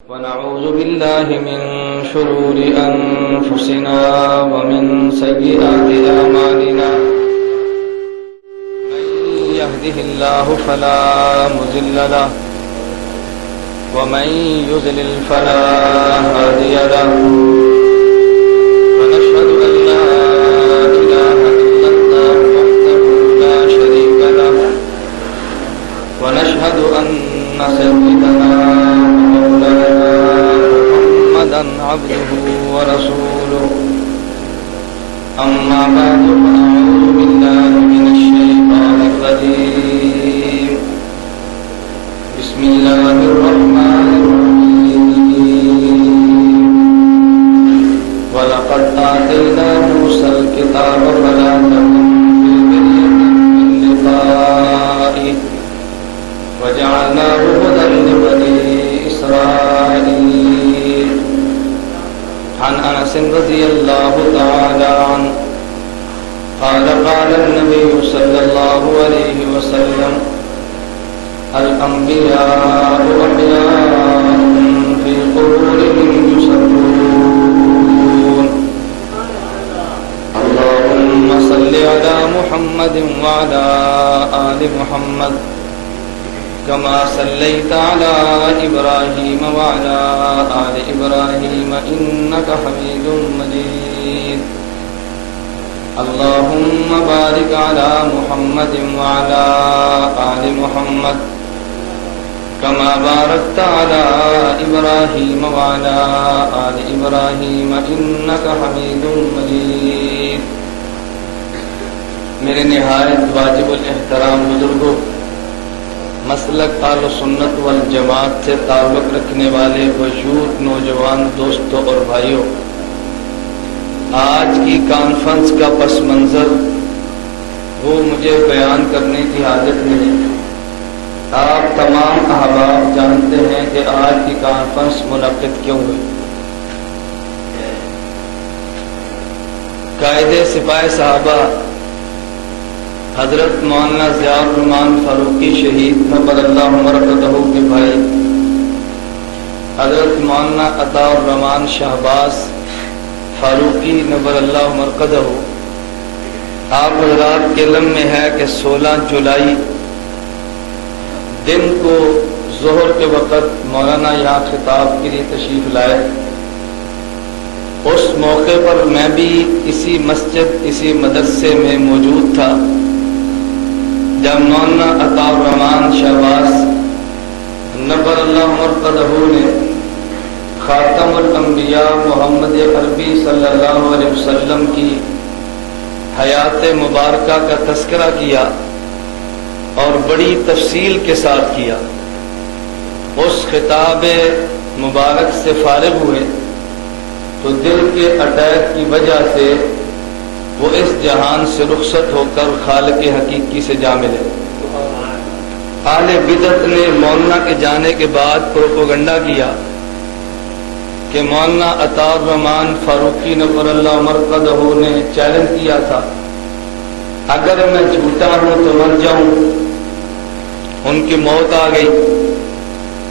ونعوذ بالله من شرور أنفسنا ومن سيئات أعمالنا من يهده الله فلا مضل له ومن يضلل فلا هادي له ونشهد أن لا إله إلا الله وحده لا شريك له ونشهد أن سيدنا عبده ورسوله أما بعد فأعوذ بالله من الشيطان الرجيم بسم الله الرحمن الرحيم ولقد آتينا موسى الكتاب فلا تكن في مرية من لقائه وجعلناه هدى لبني إسرائيل عن أنس رضي الله تعالى عنه قال قال النبي صلى الله عليه وسلم الأنبياء أحياء في قبورهم يصلون اللهم صل على محمد وعلى آل محمد كما صليت على إبراهيم وعلى آل إبراهيم إنك حميد مجيد اللهم بارك على محمد وعلى آل محمد كما باركت على إبراهيم وعلى آل إبراهيم إنك حميد مجيد میرے نہایت واجب الاحترام بزرگوں، مسلک اہل سنت والجماعت سے تعلق رکھنے والے وجود نوجوان دوستوں اور بھائیوں، آج کی کانفرنس کا پس منظر وہ مجھے بیان کرنے کی حاجت نہیں۔ آپ تمام احباب جانتے ہیں کہ آج کی کانفرنس منعقد کیوں ہوئی۔ قائد سپاہ صحابہ حضرت مولانا ضیاء الرحمان فاروقی شہید نبر اللہ مرقدہ کے بھائی حضرت مولانا عطا الرحمان شہباز فاروقی نبر اللہ مرقدہ، آپ حضرات کے علم میں ہے کہ 16 جولائی دن کو ظہر کے وقت مولانا یہاں خطاب کے لیے تشریف لائے۔ اس موقع پر میں بھی اسی مسجد اسی مدرسے میں موجود تھا جب مولانا عطا الرحمان شہباز نبر اللہ مرقدہ نے خاتم الانبیاء محمد عربی صلی اللہ علیہ وسلم کی حیات مبارکہ کا تذکرہ کیا اور بڑی تفصیل کے ساتھ کیا۔ اس خطاب مبارک سے فارغ ہوئے تو دل کے اٹیک کی وجہ سے وہ اس جہان سے رخصت ہو کر خالق حقیقی سے جا ملے۔ اہل بدعت نے مولانا کے جانے کے بعد پروپیگنڈا کیا کہ مولانا عطا الرحمان فاروقی نبر اللہ مرقدہ نے چیلنج کیا تھا اگر میں جھوٹا ہوں تو مر جاؤں۔ ان کی موت آ گئی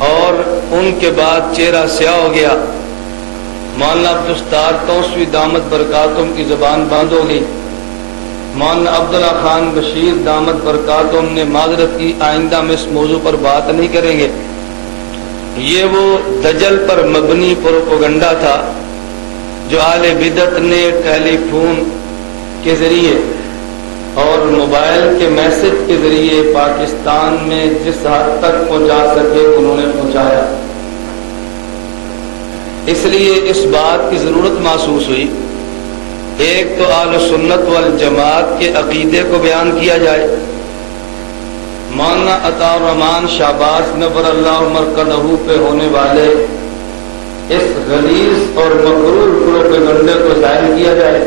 اور ان کے بعد چہرہ سیاہ ہو گیا۔ مولانا عبدالستار توسوی دامت برکاتہم کی زبان بند ہو گئی۔ مولانا عبداللہ خان بشیر دامت برکاتہم نے معذرت کی، آئندہ میں اس موضوع پر بات نہیں کریں گے۔ یہ وہ دجل پر مبنی پروپیگنڈا تھا جو اہل بدعت نے ٹیلی فون کے ذریعے اور موبائل کے میسج کے ذریعے پاکستان میں جس حد تک پہنچا سکے انہوں نے پہنچایا۔ اس لیے اس بات کی ضرورت محسوس ہوئی، ایک تو اہل سنت والجماعت کے عقیدے کو بیان کیا جائے۔ مولانا عطا الرحمان شہباز نبر اللہ مرقدہ پہ ہونے والے اس غلیظ اور مغرور پروپیگنڈے کو ظاہر کیا جائے،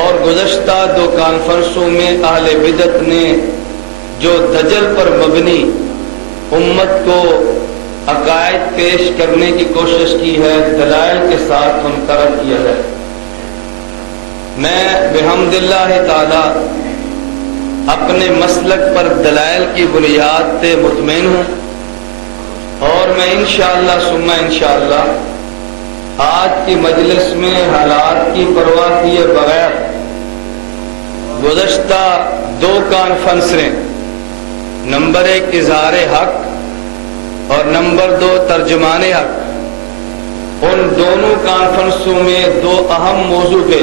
اور گزشتہ 2 کانفرنسوں میں اہل بدعت نے جو دجل پر مبنی امت کو عقائد پیش کرنے کی کوشش کی ہے دلائل کے ساتھ منقرض کیا جائے۔ میں بحمد اللہ تعالی اپنے مسلک پر دلائل کی بنیاد پہ مطمئن ہوں اور میں انشاءاللہ ثم انشاءاللہ آج کی مجلس میں حالات کی پرواہ کیے بغیر گزشتہ 2 کانفرنسیں، نمبر 1 اظہار حق اور نمبر 2 ترجمان حق، ان دونوں کانفرنسوں میں 2 اہم موضوع پہ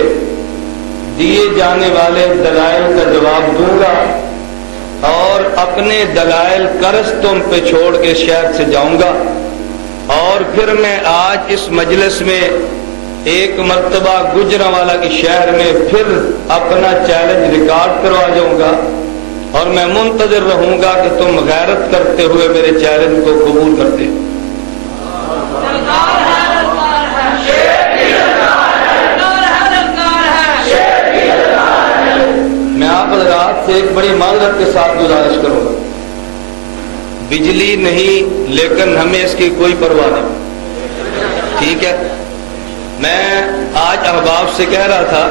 دیے جانے والے دلائل کا جواب دوں گا اور اپنے دلائل قرض تم پہ چھوڑ کے شہر سے جاؤں گا، اور پھر میں آج اس مجلس میں ایک مرتبہ گجرانوالہ کی شہر میں پھر اپنا چیلنج ریکارڈ کروا جاؤں گا، اور میں منتظر رہوں گا کہ تم غیرت کرتے ہوئے میرے چیلنج کو قبول کرتے۔ میں آپ حضرات سے ایک بڑی معذرت کے ساتھ گزارش کروں گا، بجلی نہیں لیکن ہمیں اس کی کوئی پرواہ نہیں، ٹھیک ہے؟ میں آج احباب سے کہہ رہا تھا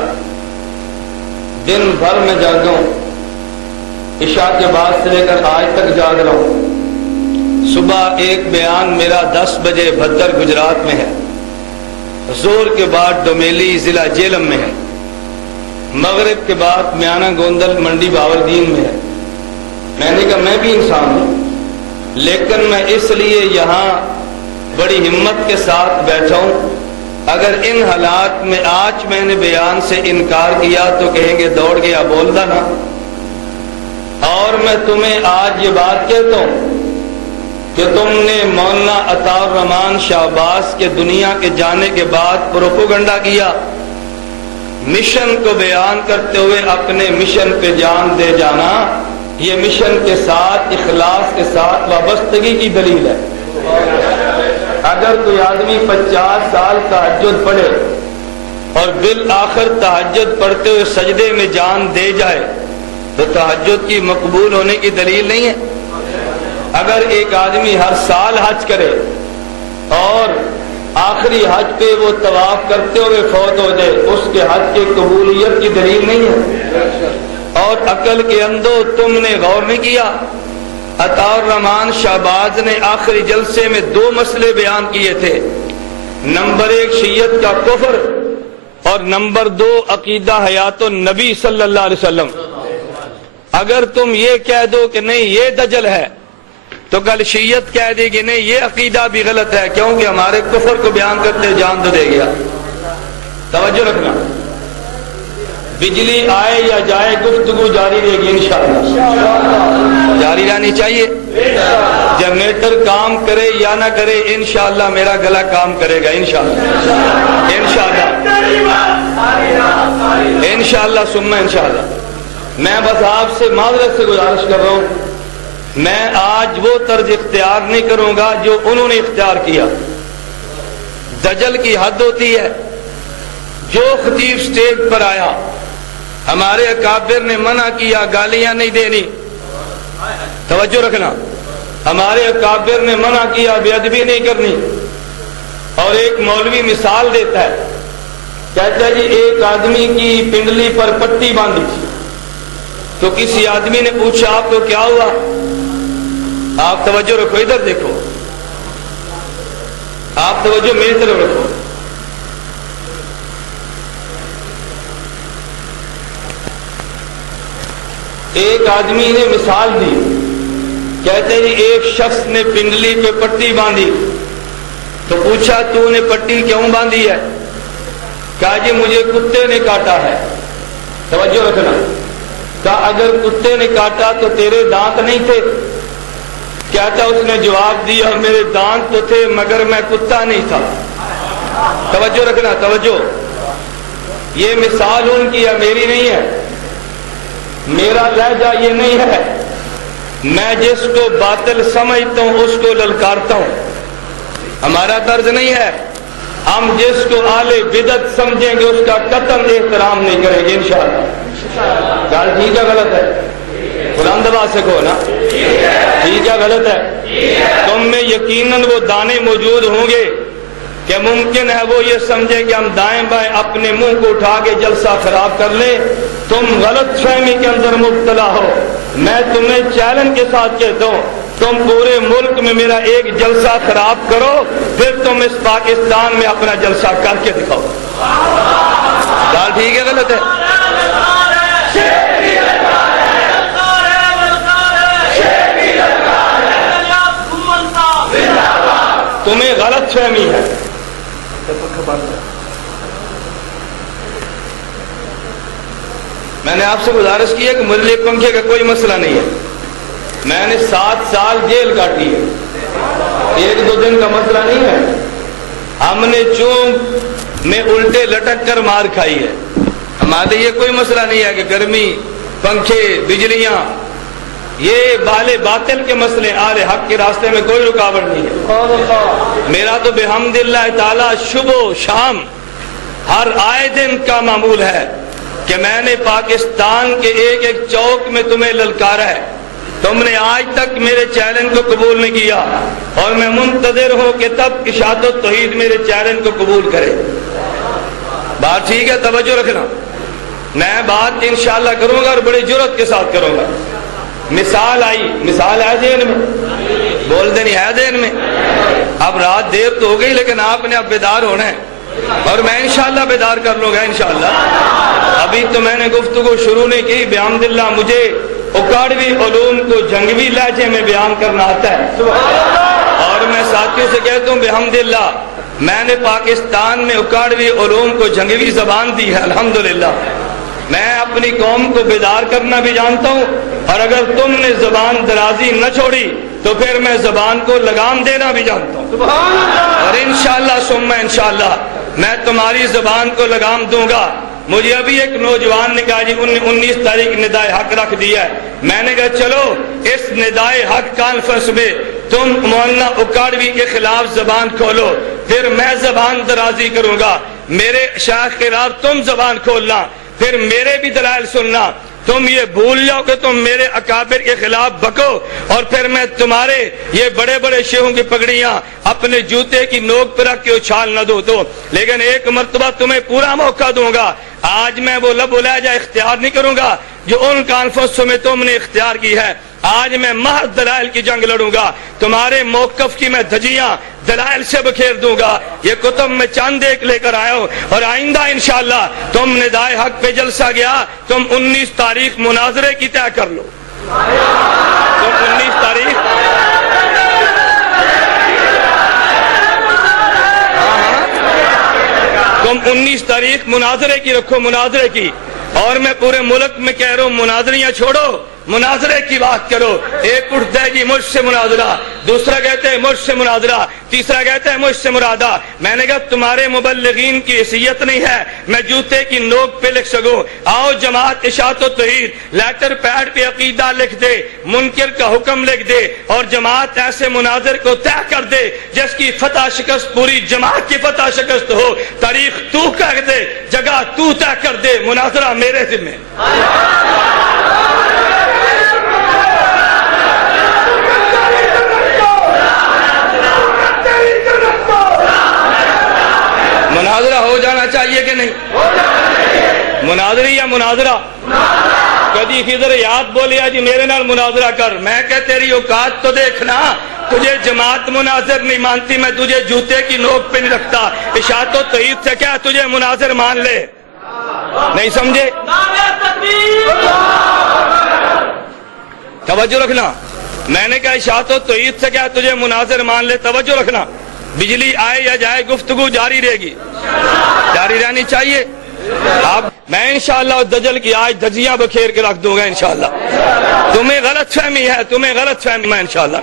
دن بھر میں جاگا ہوں، عشاء کے بعد سے لے کر آج تک جاگ رہا ہوں۔ صبح ایک بیان میرا 10 بجے بھدر گجرات میں ہے، زور کے بعد ڈومیلی ضلع جیلم میں ہے، مغرب کے بعد میانہ گوندل منڈی باوردین میں ہے۔ میں نے کہا میں بھی انسان ہوں، لیکن میں اس لیے یہاں بڑی ہمت کے ساتھ بیٹھا ہوں، اگر ان حالات میں آج میں نے بیان سے انکار کیا تو کہیں گے دوڑ گیا بولتا نا۔ اور میں تمہیں آج یہ بات کہتا ہوں کہ تم نے مولانا عطا الرحمان شہباز کے دنیا کے جانے کے بعد پروپیگنڈا کیا، مشن کو بیان کرتے ہوئے اپنے مشن پہ جان دے جانا، یہ مشن کے ساتھ اخلاص کے ساتھ وابستگی کی دلیل ہے۔ اگر کوئی آدمی 50 سال تہجد پڑھے اور بالآخر تہجد پڑھتے ہوئے سجدے میں جان دے جائے تو تہجد کی مقبول ہونے کی دلیل نہیں ہے۔ اگر ایک آدمی ہر سال حج کرے اور آخری حج پہ وہ طواف کرتے ہوئے فوت ہو جائے، اس کے حج کی قبولیت کی دلیل نہیں ہے۔ اور عقل کے اندھو تم نے غور نہیں کیا، عطا الرحمان شہباز نے آخری جلسے میں 2 مسئلے بیان کیے تھے، نمبر 1 شیعت کا کفر اور نمبر 2 عقیدہ حیات النبی صلی اللہ علیہ وسلم۔ اگر تم یہ کہہ دو کہ نہیں یہ دجل ہے تو کل شیعت کہہ دے گی نہیں یہ عقیدہ بھی غلط ہے، کیونکہ ہمارے کفر کو بیان کرتے جان تو دے گیا۔ توجہ رکھنا، بجلی آئے یا جائے گفتگو جاری رہے گی انشاءاللہ، جاری رہنی چاہیے۔ جنریٹر کام کرے یا نہ کرے انشاءاللہ میرا گلا کام کرے گا انشاءاللہ، انشاءاللہ ثم انشاءاللہ۔ میں بس آپ سے معذرت سے گزارش کر رہا ہوں، میں آج وہ طرز اختیار نہیں کروں گا جو انہوں نے اختیار کیا۔ دجل کی حد ہوتی ہے، جو خطیب سٹیج پر آیا ہمارے اکابر نے منع کیا گالیاں نہیں دینی، توجہ رکھنا، ہمارے اکابر نے منع کیا بے ادبی نہیں کرنی۔ اور ایک مولوی مثال دیتا ہے، کہتا ہے جی ایک آدمی کی پنڈلی پر پٹی باندھی تھی تو کسی آدمی نے پوچھا آپ کو کیا ہوا؟ آپ توجہ رکھو، ادھر دیکھو، آپ توجہ میری طرف رکھو۔ ایک آدمی نے مثال دی، کہتے ہیں ایک شخص نے پنڈلی پہ پٹی باندھی تو پوچھا تو نے پٹی کیوں باندھی ہے؟ کہا جی مجھے کتے نے کاٹا ہے۔ توجہ رکھنا، کہا اگر کتے نے کاٹا تو تیرے دانت نہیں تھے؟ کہتا اس نے جواب دیا میرے دانت تو تھے مگر میں کتا نہیں تھا۔ توجہ رکھنا، توجہ، یہ مثال ان کی ہے میری نہیں ہے، میرا لہجہ یہ نہیں ہے، میں جس کو باطل سمجھتا ہوں اس کو للکارتا ہوں، ہمارا طرز نہیں ہے۔ ہم جس کو اہل بدعت سمجھیں گے اس کا قطعاً احترام نہیں کریں گے انشاءاللہ۔ گال ٹھیک ہے غلط ہے؟ قرآن دبا سکو نا، ٹھیک ہے غلط ہے؟ تم میں یقیناً وہ دانے موجود ہوں گے کہ ممکن ہے وہ یہ سمجھے کہ ہم دائیں بائیں اپنے منہ کو اٹھا کے جلسہ خراب کر لیں، تم غلط فہمی کے اندر مبتلا ہو۔ میں تمہیں چیلنج کے ساتھ کہتا ہوں تم پورے ملک میں میرا ایک جلسہ خراب کرو، پھر تم اس پاکستان میں اپنا جلسہ کر کے دکھاؤ۔ بات ٹھیک ہے غلط ہے؟ تمہیں غلط فہمی ہے۔ میں نے آپ سے گزارش کی ہے کہ میرے لیے پنکھے کا کوئی مسئلہ نہیں ہے، میں نے 7 سال جیل کاٹی ہے، 1-2 دن کا مسئلہ نہیں ہے۔ ہم نے چونک میں الٹے لٹک کر مار کھائی ہے، ہمارے یہ کوئی مسئلہ نہیں ہے کہ گرمی، پنکھے، بجلیاں، یہ بالے باطل کے مسئلے، آل حق کے راستے میں کوئی رکاوٹ نہیں ہے۔ میرا تو بحمد اللہ تعالی صبح و شام ہر آئے دن کا معمول ہے کہ میں نے پاکستان کے ایک ایک چوک میں تمہیں للکارا ہے، تم نے آج تک میرے چیلنج کو قبول نہیں کیا، اور میں منتظر ہوں کہ تب اشاعت و توحید میرے چیلنج کو قبول کرے۔ بات ٹھیک ہے؟ توجہ رکھنا، میں بات انشاءاللہ کروں گا اور بڑی جرات کے ساتھ کروں گا۔ مثال آئی، مثال ہے ذہن میں، بول دینی ہے ذہن میں۔ اب رات دیر تو ہو گئی لیکن آپ نے اب بیدار ہونا ہے، اور میں انشاءاللہ بیدار کر لوں گا انشاءاللہ۔ ابھی تو میں نے گفتگو شروع نہیں کی، بحمداللہ مجھے اکاڑوی علوم کو جنگوی لہجے میں بیان کرنا آتا ہے، اور میں ساتھیوں سے کہتا ہوں بحمداللہ میں نے پاکستان میں اکاڑوی علوم کو جنگوی زبان دی ہے الحمدللہ۔ میں اپنی قوم کو بیدار کرنا بھی جانتا ہوں، اور اگر تم نے زبان درازی نہ چھوڑی تو پھر میں زبان کو لگام دینا بھی جانتا ہوں، اور انشاءاللہ ثم انشاءاللہ میں تمہاری زبان کو لگام دوں گا۔ مجھے ابھی ایک نوجوان نے کہا جی 19 تاریخ ندائے حق رکھ دیا ہے، میں نے کہا چلو اس ندائے حق کانفرنس میں تم مولانا اکاڑوی کے خلاف زبان کھولو، پھر میں زبان درازی کروں گا، میرے شیخ کے خلاف تم زبان کھولنا، پھر میرے بھی دلائل سننا۔ تم یہ بھول جاؤ کہ تم میرے اکابر کے خلاف بکو، اور پھر میں تمہارے یہ بڑے بڑے شیخوں کی پگڑیاں اپنے جوتے کی نوک پر رکھ کے اچھال نہ دو تو، لیکن ایک مرتبہ تمہیں پورا موقع دوں گا۔ آج میں وہ لب و لہجہ اختیار نہیں کروں گا جو ان کانفرنسوں میں تم نے اختیار کی ہے، آج میں محض دلائل کی جنگ لڑوں گا، تمہارے موقف کی میں دھجیاں دلائل سے بکھیر دوں گا۔ یہ کتب میں چند ایک لے کر آیا ہوں، اور آئندہ انشاءاللہ تم ندائے حق پہ جلسہ گیا، تم 19 تاریخ مناظرے کی طے کر لو۔ تم 19 تاریخ تم 19 تاریخ مناظرے کی رکھو، مناظرے کی، اور میں پورے ملک میں کہہ رہا ہوں مناظریاں چھوڑو، مناظرے کی بات کرو۔ ایک اٹھتا ہے جی مجھ سے مناظرہ، دوسرا کہتے ہیں مجھ سے مناظرہ، تیسرا کہتا ہے مجھ سے مرادہ۔ میں نے کہا تمہارے مبلغین کی حیثیت نہیں ہے میں جوتے کی نوک پہ لکھ سکوں۔ آؤ جماعت اشاعت و توحید لیٹر پیڈ پہ عقیدہ لکھ دے، منکر کا حکم لکھ دے، اور جماعت ایسے مناظر کو طے کر دے جس کی فتح شکست پوری جماعت کی فتح شکست ہو، تاریخ تو کہہ دے، جگہ تو طے کر دے، مناظرہ میرے ذمہ۔ مناظرہ ہو جانا چاہیے کہ نہیں؟ مناظری یا مناظرہ؟ کدی فضر یاد بولیا جی میرے نال مناظرہ کر، میں کہ تیری اوقات تو دیکھنا، تجھے جماعت مناظر نہیں مانتی، میں تجھے جوتے کی نوک پہ نہیں رکھتا۔ اشاعت و توحید سے کیا تجھے مناظر مان لے؟ نہیں سمجھے؟ توجہ رکھنا، میں نے کہا اشاعت و توحید سے کیا تجھے مناظر مان لے، توجہ رکھنا۔ بجلی آئے یا جائے گفتگو جاری رہے گی، جاری رہنی چاہیے۔ اب میں انشاءاللہ دجل کی آج دھجیاں بکھیر کے رکھ دوں گا انشاءاللہ۔ تمہیں غلط فہمی ہے، تمہیں غلط فہمی ہے انشاءاللہ،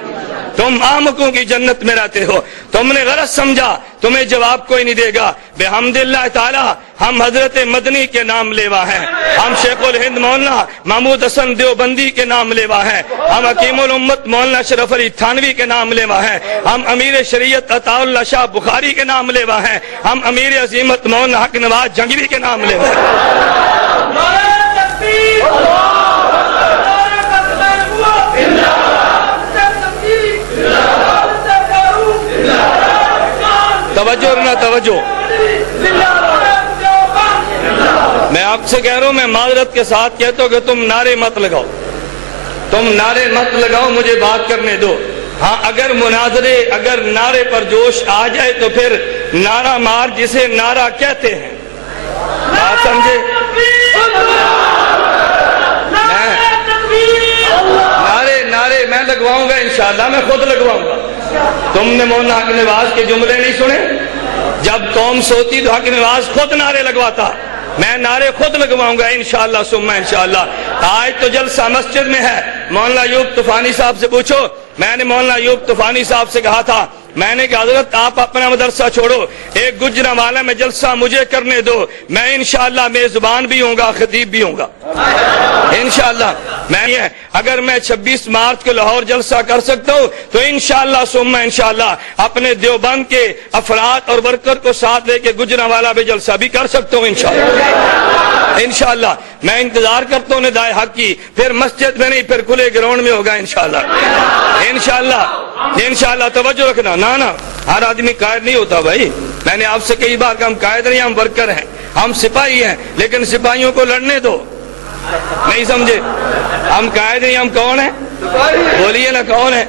تم آمکوں کی جنت میں رہتے ہو، تم نے غلط سمجھا، تمہیں جواب کوئی نہیں دے گا۔ بحمداللہ تعالی ہم حضرت مدنی کے نام لیوا ہیں، ہم شیخ الہند مولانا محمود حسن دیوبندی کے نام لیوا ہیں، ہم حکیم الامت مولانا اشرف علی تھانوی کے نام لیوا ہیں، ہم امیر شریعت عطا اللہ شاہ بخاری کے نام لیوا ہیں، ہم امیر عظیمت مولانا حق نواز جنگوی کے نام لیوا ہیں۔ توجہ نہ توجہ، میں آپ سے کہہ رہا ہوں، میں معذرت کے ساتھ کہتا ہوں کہ تم نعرے مت لگاؤ، تم نعرے مت لگاؤ، مجھے بات کرنے دو۔ ہاں اگر مناظرے، اگر نعرے پر جوش آ جائے تو پھر نعرہ مار جسے نعرہ کہتے ہیں، بات سمجھے؟ نعرے میں لگواؤں گا انشاءاللہ، میں خود لگواؤں گا۔ تم نے مولانا حق نواز کے جملے نہیں سنے؟ جب قوم سوتی تو حق نواز خود نعرے لگواتا، میں نعرے خود لگواؤں گا انشاءاللہ ثم انشاءاللہ۔ آج تو جلسہ مسجد میں ہے، مولانا ایوب طوفانی صاحب سے پوچھو۔ میں نے مولانا ایوب طوفانی صاحب سے کہا تھا، میں نے کہا حضرت آپ اپنا مدرسہ چھوڑو، ایک گجرانوالہ میں جلسہ مجھے کرنے دو، میں انشاءاللہ میزبان بھی ہوں گا، خطیب بھی ہوں گا انشاءاللہ۔ میں اگر میں 26 مارچ کو لاہور جلسہ کر سکتا ہوں تو انشاءاللہ ثم انشاءاللہ اپنے دیوبند کے افراد اور ورکر کو ساتھ لے کے گجرانوالہ میں جلسہ بھی کر سکتا ہوں انشاءاللہ۔ میں انتظار کرتا ہوں ندائے حق کی، پھر مسجد میں نہیں، پھر کھلے گراؤنڈ میں ہوگا انشاءاللہ۔ توجہ رکھنا، نا ہر آدمی قائد نہیں ہوتا بھائی، میں نے آپ سے کئی بار کہا ہم قائد نہیں، ہم ورکر ہیں، ہم سپاہی ہیں، لیکن سپاہیوں کو لڑنے دو، نہیں سمجھے؟ ہم قائد نہیں، ہم کون ہیں؟ بولیے نا کون ہے؟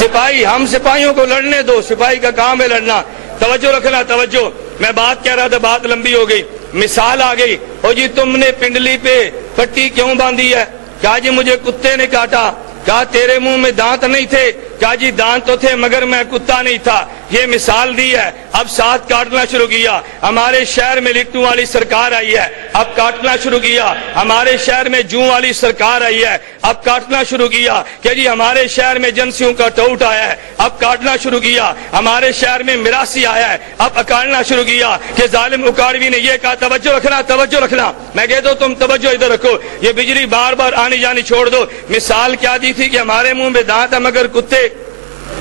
سپاہی۔ ہم سپاہیوں کو لڑنے دو، سپاہی کا کام ہے لڑنا۔ توجہ رکھنا، توجہ۔ میں بات کہہ رہا تھا، بات لمبی ہو گئی، مثال آ گئی۔ او جی تم نے پنڈلی پہ پٹی کیوں باندھی ہے؟ کہا جی مجھے کتے نے کاٹا۔ کہا تیرے منہ میں دانت نہیں تھے؟ کہا جی دانت تو تھے مگر میں کتا نہیں تھا۔ یہ مثال دی ہے، اب ساتھ کاٹنا شروع کیا۔ ہمارے شہر میں لٹو والی سرکار آئی ہے، اب کاٹنا شروع کیا۔ ہمارے شہر میں جوں والی سرکار آئی ہے، اب کاٹنا شروع کیا کہ جی ہمارے شہر میں جنسیوں کا ٹوٹ آیا ہے، اب کاٹنا شروع کیا۔ ہمارے شہر میں میراثی آیا ہے، اب اکاڑنا شروع کیا کہ ظالم اکاڑوی نے یہ کہا۔ توجہ رکھنا، توجہ رکھنا، میں کہتا ہوں تم توجہ ادھر رکھو، یہ بجلی بار بار آنی جانی چھوڑ دو۔ مثال کیا دی تھی کہ ہمارے منہ میں دانت ہے مگر کتے،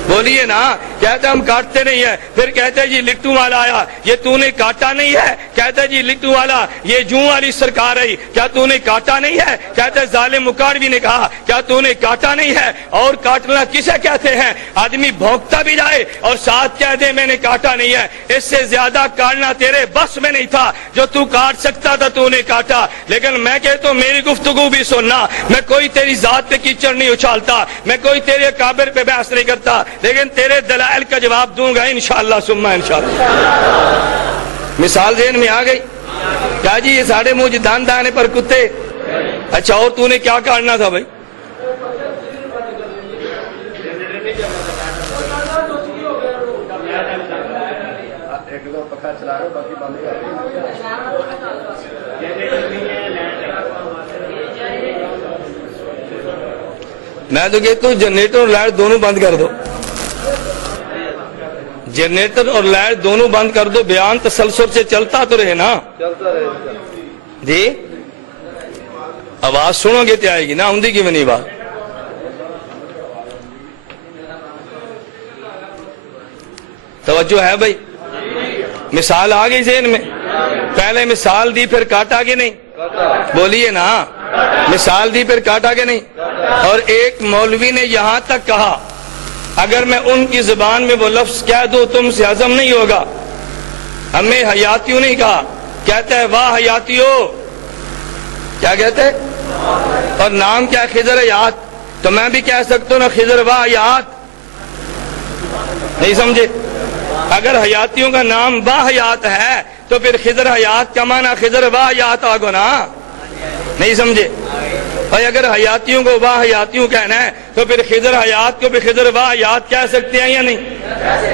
بولیے نا، کہتے ہم کاٹتے نہیں ہیں۔ پھر کہتے جی لٹو والا آیا، یہ تو نے کاٹا نہیں ہے؟ کہتے جی لٹو والا یہ جوں والی سرکار آئی، کیا تو نے کاٹا نہیں ہے؟ کہتے ظالم مکاڑوی نے کہا کیا تو نے کاٹا نہیں ہے؟ اور کاٹنا کسے کہتے ہیں؟ آدمی بھونکتا بھی جائے اور ساتھ کہہ دے میں نے کاٹا نہیں ہے۔ اس سے زیادہ کاٹنا تیرے بس میں نہیں تھا، جو تو کاٹ سکتا تھا تو نے کاٹا۔ لیکن میں کہتا ہوں میری گفتگو بھی سننا، میں کوئی تیری ذات پہ کیچڑ نہیں اچھالتا، میں کوئی تیرے کابر پہ بحث نہیں کرتا، لیکن تیرے دلائل کا جواب دوں گا انشاءاللہ ثم انشاءاللہ۔ مثال ذہن میں آ گئی؟ کہا جی یہ ساڑھے منہ دان دانے پر کتے۔ اچھا اور تو نے کیا کاٹنا تھا بھائی؟ میں تو کہتا ہوں جنریٹر اور لائٹ دونوں بند کر دو، جنریٹر اور لائٹ دونوں بند کر دو، بیان تسلسل سے چلتا تو رہے نا جی۔ آواز سنو گے تو آئے گی نا، ہوندی کی نہیں بات؟ توجہ ہے بھائی؟ مثال آ گئی ذہن میں؟ پہلے مثال دی پھر کاٹا کہ نہیں؟ بولیے نا، مثال دی پھر کاٹا کہ نہیں؟ اور ایک مولوی نے یہاں تک کہا اگر میں ان کی زبان میں وہ لفظ کہہ دوں تم سے ہضم نہیں ہوگا۔ ہمیں حیاتیوں نہیں کہا، کہتا ہے واہ حیاتیوں، کیا کہتے ہیں؟ اور نام کیا؟ خضر حیات۔ تو میں بھی کہہ سکتا ہوں نا خضر واہ حیات، نہیں سمجھے؟ اگر حیاتیوں کا نام واہ حیات ہے تو پھر خضر حیات کا معنی خضر واہ حیات آگو نا، نہیں سمجھے؟ اور اگر حیاتیوں کو واہ حیاتیوں کہنا ہے تو پھر خضر حیات کو بھی خضر واہ حیات کہہ سکتے ہیں یا نہیں؟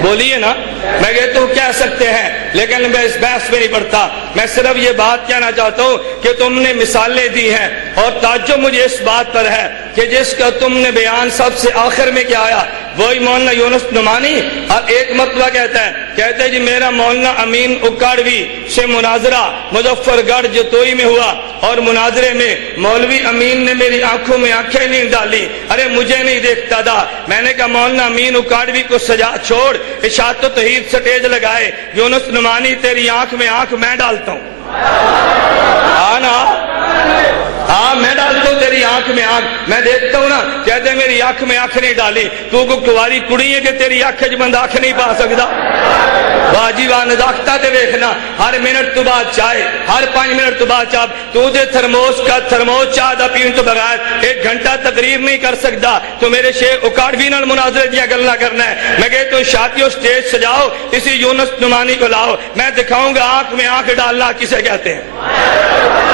بولیے نا۔ میں کہتا ہوں کہہ سکتے ہیں، لیکن میں اس بحث میں نہیں پڑتا۔ میں صرف یہ بات کہنا چاہتا ہوں کہ تم نے مثالیں دی ہیں اور تعجب مجھے اس بات پر ہے کہ جس کا تم نے بیان سب سے آخر میں کیا آیا وہی مولانا یونس نعمانی، اور ایک مرتبہ کہتا ہے جی میرا مولانا امین اکاڑوی سے مناظرہ مظفر گڑھ جتوئی میں ہوا، اور مناظرے میں مولوی امین نے میری آنکھوں میں آنکھیں نہیں ڈالی، ارے مجھے نہیں دیکھتا تھا۔ میں نے کہا مولانا امین اکاڑوی کو سجا چھوڑ، اشاعت و توحید سٹیج لگائے، یونس نعمانی تیری آنکھ میں آنکھ میں ڈالتا ہوں، ہاں میں ڈالتا ہوں تیری آنکھ میں آنکھ، میں دیکھتا ہوں نا، کہتے ہیں میری آنکھ میں آنکھ نہیں ڈالی، تو کو کواری کڑی ہے کہ تیری آنکھ بند آنکھ نہیں پا سکتا؟ واہ حاجی وا نزاکتہ تے ویکھنا ہر منٹ تو بعد چائے ہر 5 منٹ تو بعد چاپ تو دے تھرموس چاہ دا پین تو بغیر 1 گھنٹہ تقریر نہیں کر سکتا تو میرے شیخ اکاڑوی نال مناظرے دیا گلنا کرنا ہے میں کہتا ہوں شادیوں سٹیج سجاؤ اسی یونس نعمانی کو لاؤ میں دکھاؤں گا آنکھ میں آنکھ ڈالنا کسے کہتے ہیں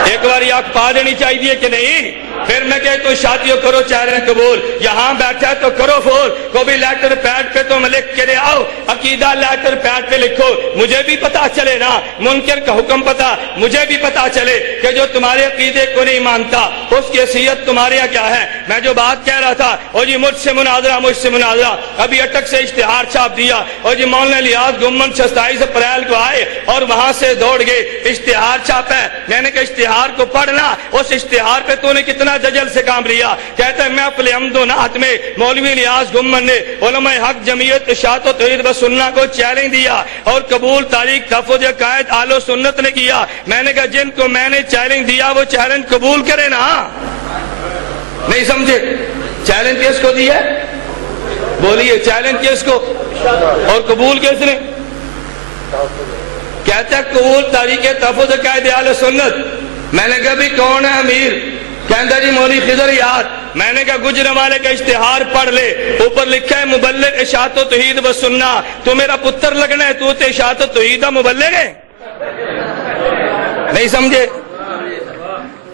ایک بار آنکھ پا دینی چاہیے کہ نہیں پھر میں کہتا ہوں شادیوں کرو چیلنج قبول یہاں بیٹھا ہے تو کرو فور کو بھی لیٹر پیڈ پہ تم لکھ کے لے آؤ عقیدہ لیٹر پیڈ پہ لکھو مجھے بھی پتا چلے نا منکر کا حکم پتا مجھے بھی پتا چلے کہ جو تمہارے عقیدے کو نہیں مانتا اس کی حیثیت تمہارے یہاں کیا ہے میں جو بات کہہ رہا تھا اور جی مجھ سے مناظرہ ابھی اٹک سے اشتہار چھاپ دیا اور جی مولانا الیاس گمن 27 اپریل کو آئے اور وہاں سے دوڑ گئے اشتہار چھاپا ہے میں نے کہا اشتہار کو پڑھنا اس اشتہار پہ تو نے کتنا دجل سے کام لیا کہتا ہے میں اپنے عمد و نعت میں مولوی الیاس گمن نے علماء حق جمعیت اشاعت و توحید و سنہ کو چیلنج دیا اور قبول تاریخ تحفظ عقائد اہل و سنت نے کیا میں نے کہا جن کو میں نے چیلنج دیا وہ چیلنج قبول کرے نا نہیں سمجھے چیلنج کس کو دیا بولیے چیلنج کس کو اور قبول کس نے کہتا ہے قبول تاریخ تحفظ عقائد اہل و سنت میں نے کہا بھی کون ہے امیر کہتا جی مولوی خضر یاد میں نے کہا گجرانوالے کا اشتہار پڑھ لے اوپر لکھا ہے مبلغ اشاعت و توحید و سنہ تو میرا پتر لگنا ہے تو اشاعت و توحید مبلغ ہے نہیں سمجھے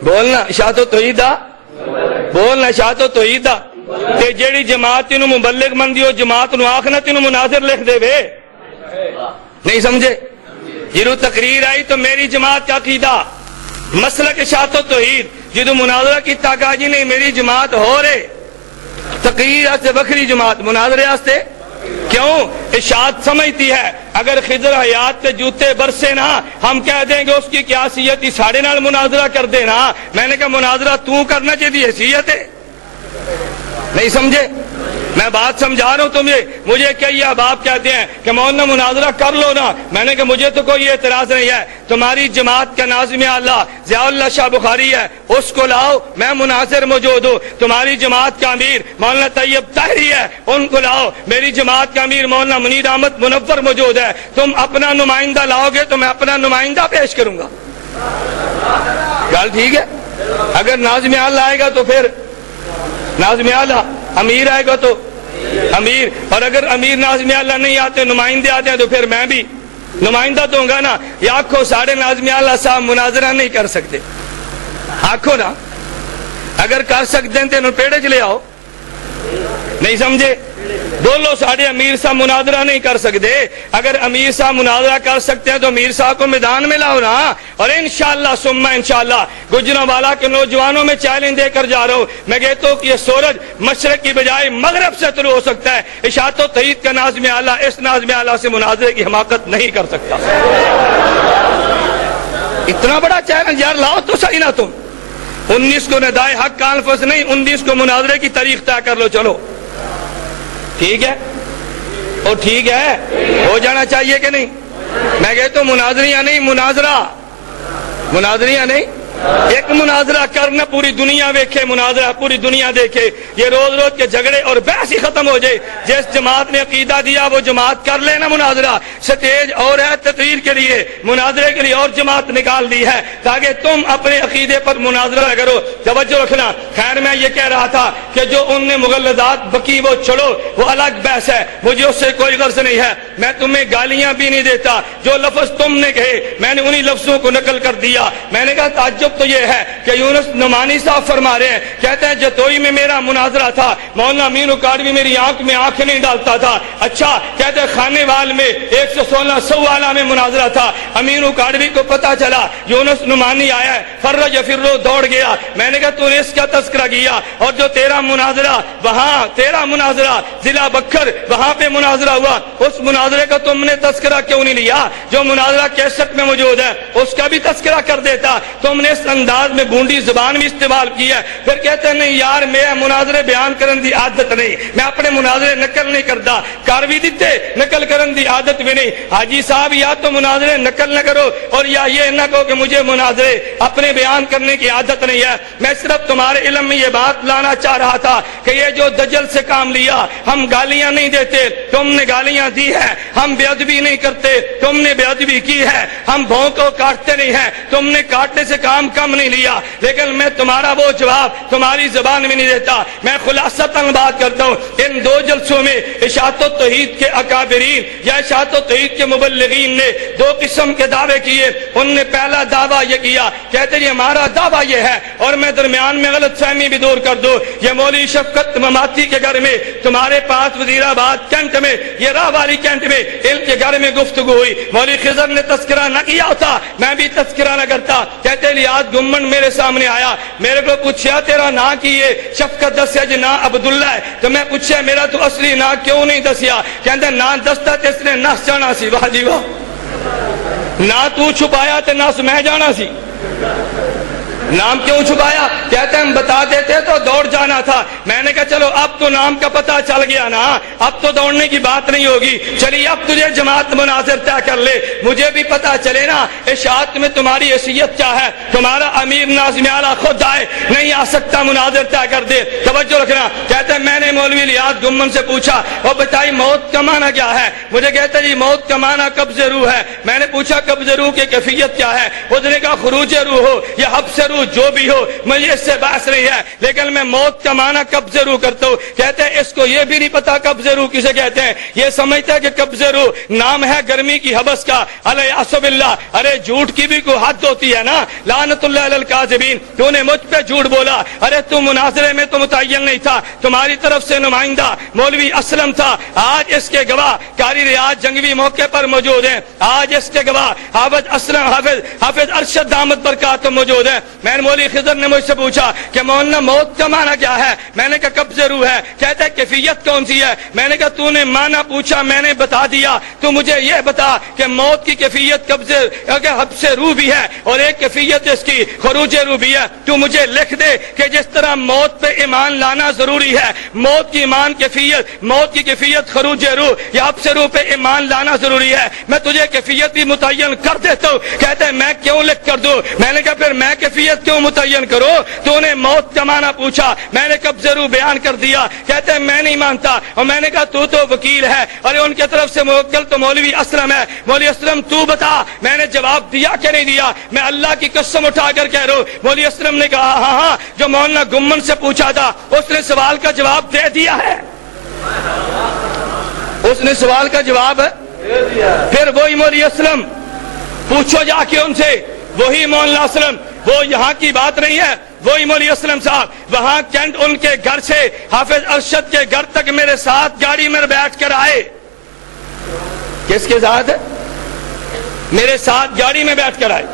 بولنا اشاعت و توحید بولنا اشاعت و توحید تے جیڑی جماعت تینوں مبلغ مندی ہو جماعت نو آخنا تینوں مناظر لکھ دے وے نہیں سمجھے جیرو تقریر آئی تو میری جماعت کا عقیدہ مسلک اشاعت و توحید جدو مناظرہ کی تاکاجی نہیں میری جماعت ہو رہے تقریر آستے بکری جماعت مناظرے آستے کیوں اشاعت سمجھتی ہے اگر خضر حیات تے جوتے برسے نا ہم کہہ دیں گے اس کی کیا حیثیت ہی ساڑھے نال مناظرہ کر دے نا میں نے کہا مناظرہ تو کرنا چاہیے حیثیت ہے نہیں سمجھے میں بات سمجھا رہا ہوں تمہیں مجھے کئی احباب کہتے ہیں کہ مولانا مناظرہ کر لو نا میں نے کہا مجھے تو کوئی اعتراض نہیں ہے تمہاری جماعت کا ناظم اللہ ضیاء اللہ شاہ بخاری ہے اس کو لاؤ میں مناظر موجود ہوں تمہاری جماعت کا امیر مولانا طیب طاہری ہے ان کو لاؤ میری جماعت کا امیر مولانا منیر احمد منور موجود ہے تم اپنا نمائندہ لاؤ گے تو میں اپنا نمائندہ پیش کروں گا گل ٹھیک ہے اگر ناظم اللہ آئے گا تو پھر ناظم اللہ امیر آئے گا تو امیر اور اگر امیر ناظم اللہ نہیں آتے نمائندے آتے ہیں تو پھر میں بھی نمائندہ دوں گا نا یا آنکھوں ساڑھے ناظم اللہ صاحب مناظرہ نہیں کر سکتے آنکھوں نا اگر کر سکتے ہیں تو پیڑے چلے آؤ نہیں سمجھے بولو ساڑھے امیر صاحب مناظرہ نہیں کر سکتے اگر امیر صاحب مناظرہ کر سکتے ہیں تو امیر صاحب کو میدان میں لاؤ نا اور انشاءاللہ ثم انشاءاللہ گجرانوالہ کے نوجوانوں میں چیلنج دے کر جا رہا ہوں میں کہتا ہوں کہ یہ سورج مشرق کی بجائے مغرب سے طلوع ہو سکتا ہے اشاعت و توحید کا ناظم اعلیٰ اس ناظم اعلیٰ سے مناظرے کی حماقت نہیں کر سکتا اتنا بڑا چیلنج یار لاؤ تو صحیح نا تم 19 کو ندائے حق کانفرنس نہیں 19 کو مناظرے کی تاریخ طے کر لو چلو ٹھیک ہے اور ٹھیک ہے ہو جانا چاہیے کہ نہیں میں کہتا ہوں مناظریاں نہیں مناظریاں نہیں ایک مناظرہ کرنا پوری دنیا ویکھے مناظرہ پوری دنیا دیکھے یہ روز روز کے جھگڑے اور بحث ہی ختم ہو جائے جس جماعت نے عقیدہ دیا وہ جماعت کر لینا مناظرہ سٹیج اور ہے تقریر کے لیے مناظرے کے لیے اور جماعت نکال دی ہے تاکہ تم اپنے عقیدے پر مناظرہ کرو توجہ رکھنا خیر میں یہ کہہ رہا تھا کہ جو ان نے مغلظات بکی وہ چھوڑو وہ الگ بحث ہے مجھے اس سے کوئی غرض نہیں ہے میں تمہیں گالیاں بھی نہیں دیتا جو لفظ تم نے کہے میں نے انہی لفظوں کو نقل کر دیا میں نے کہا تعجب تو یہ ہے کہ یونس نعمانی صاحب فرما رہے ہیں کہتے ہیں جتوئی میں میرا مناظرہ تھا مولانا امین اکاڑوی میری آنکھ میں آنکھ نہیں ڈالتا تھا اچھا کہتے ہیں خانے وال میں 116 سوالہ میں مناظرہ تھا امین اکاڑوی کو پتا چلا یونس نعمانی آیا ہے فرج فرو دوڑ گیا میں نے کہا تو نے اس کا تذکرہ کیا اور جو تیرا مناظرہ وہاں تیرا مناظرہ ضلع بکھر وہاں پہ مناظرہ ہوا اس مناظرے کا تم نے تذکرہ کیوں نہیں لیا جو مناظرہ کیسٹ میں موجود ہے اس کا بھی تذکرہ کر دیتا تم نے اس انداز میں گونڈی زبان بھی استعمال کی ہے. پھر کہتے ہیں نہیں یار میں مناظرے بیان کرن دی عادت نہیں, میں اپنے مناظرے نقل نہیں کرتا, کر بھی دیتے نقل کرن دی عادت بھی نہیں. حاجی صاحب یا تو مناظرے نقل نہ کرو اور یا یہ نہ کہو کہ مجھے مناظرے اپنے بیان کرنے کی عادت نہیں ہے. میں صرف تمہارے علم میں یہ بات لانا چاہ رہا تھا کہ یہ جو دجل سے کام لیا, ہم گالیاں نہیں دیتے, تم نے گالیاں دی ہے. ہم بے ادبی نہیں کرتے, تم نے بے ادبی کی ہے. ہم بھوں کو کاٹتے نہیں ہیں, تم نے کاٹنے سے کام کم نہیں لیا. لیکن میں تمہارا وہ جواب تمہاری زبان میں نہیں دیتا. میں خلاصتاً بات کرتا ہوں, ان دو جلسوں میں اشاعت التوحید کے اکابرین یا اشاعت التوحید کے مبلغین نے دو قسم کے دعوے کیے. ان نے پہلا دعویٰ یہ کیا, کہتے ہیں ہمارا دعویٰ یہ ہے, اور میں درمیان میں غلط فہمی بھی دور کر دوں, یہ مولوی شفقت مماتی کے گھر میں تمہارے پاس وزیر آباد کینٹ میں, یہ راہ والی کینٹ میں ان کے گھر میں گفتگو ہوئی. مولوی خضر نے تذکرہ نہ کیا ہوتا, میں بھی تذکرہ نہ کرتا. کہتے لیاد گمن میرے سامنے آیا, میرے کو پوچھا تیرا نا کی یہ شفقت دسیا جی نا عبداللہ ہے, تو میں پوچھا میرا تو اصلی نا کیوں نہیں دسیا؟ کہتے نا دستا تے اس نے نس جانا سی. واہ جی واہ, نا تو چھپایا تے نس میں جانا سی. نام کیوں چھپایا؟ کہتے ہیں ہم بتا دیتے تو دوڑ جانا تھا. میں نے کہا چلو اب تو نام کا پتہ چل گیا نا, اب تو دوڑنے کی بات نہیں ہوگی. چلیے اب تجھے جماعت مناظر طے کر لے, مجھے بھی پتہ چلے نا اشاعت میں تمہاری حیثیت کیا ہے. تمہارا امیر ناظم اعلیٰ خود آئے, نہیں آ سکتا, مناظر طے کر دے. توجہ رکھنا. کہتے ہیں میں نے مولوی لیاد گمن سے پوچھا وہ بتائی موت کا معنی کیا ہے؟ مجھے کہتے جی موت کا معنی قبض روح ہے. میں نے پوچھا قبض روح کی کیفیت کیا ہے؟ اس نے کہا خروج روح ہو یا حبس روح جو بھی ہو, مجھے اس سے بحث نہیں ہے, لیکن میں موت کا معنی قبض روح کرتا ہوں. کہتے ہیں اس کو یہ بھی نہیں پتا قبض روح کسے کہتے ہیں, یہ سمجھتا ہے کہ قبض روح نام ہے گرمی کی حبس کا. الیاس باللہ, ارے جھوٹ کی بھی کوئی حد ہوتی ہے نا. لعنت اللہ علی الکاذبین, تو نے مجھ پہ جھوٹ بولا. ارے تو مناظرے میں تو متعین نہیں تھا, تمہاری طرف سے نمائندہ مولوی اسلم تھا. آج اس کے گواہ قاری ریاض جنگوی موقع پر موجود ہیں. آج اس کے گواہ حافظ اسلم, حافظ ارشد دامت برکاتہ موجود ہیں. میں نے مولوی خضر نے مجھ سے پوچھا کہ مولانا موت کا معنی کیا ہے؟ میں نے کہا قبض روح ہے. کہتا ہے کیفیت کون سی ہے؟ میں نے کہا تو نے معنی پوچھا, میں نے بتا دیا, تو مجھے یہ بتا کہ موت کی کیفیت قبض حبس روح بھی ہے اور ایک کیفیت اس کی خروج روح بھی ہے. تو مجھے لکھ دے کہ جس طرح موت پہ ایمان لانا ضروری ہے, موت کی ایمان کیفیت, موت کی کیفیت خروج روح یا حبس روح پہ ایمان لانا ضروری ہے, میں تجھے کیفیت بھی متعین کر دیتا ہوں. کہتے ہیں میں کیوں لکھ کر دوں؟ میں نے کہا پھر میں کیفیت کیوں متعین کرو؟ تو نے موت کا معنی پوچھا, میں نے قبض روح بیان کر دیا. کہتے ہیں میں نہیں مانتا. اور میں نے کہا تو وکیل ہے, اور ان کی طرف سے موکل تو مولوی اسلم ہے. مولوی اسلم تو بتا میں نے جواب دیا کہ نہیں دیا؟ میں اللہ کی قسم اٹھا کر کہہ رہا ہوں. مولوی اسلم نے کہا ہاں, جو مولانا گمن سے پوچھا تھا اس نے سوال کا جواب دے دیا ہے, اس نے سوال کا جواب دے دیا. پھر وہی مولوی اسلم پوچھو جا کے ان سے, وہی مولانا اسلم, وہ یہاں کی بات نہیں ہے, وہی مولوی اسلم صاحب وہاں کینٹ ان کے گھر سے حافظ ارشد کے گھر تک میرے ساتھ گاڑی میں بیٹھ کر آئے. کس کے ساتھ؟ میرے ساتھ گاڑی میں بیٹھ کر آئے.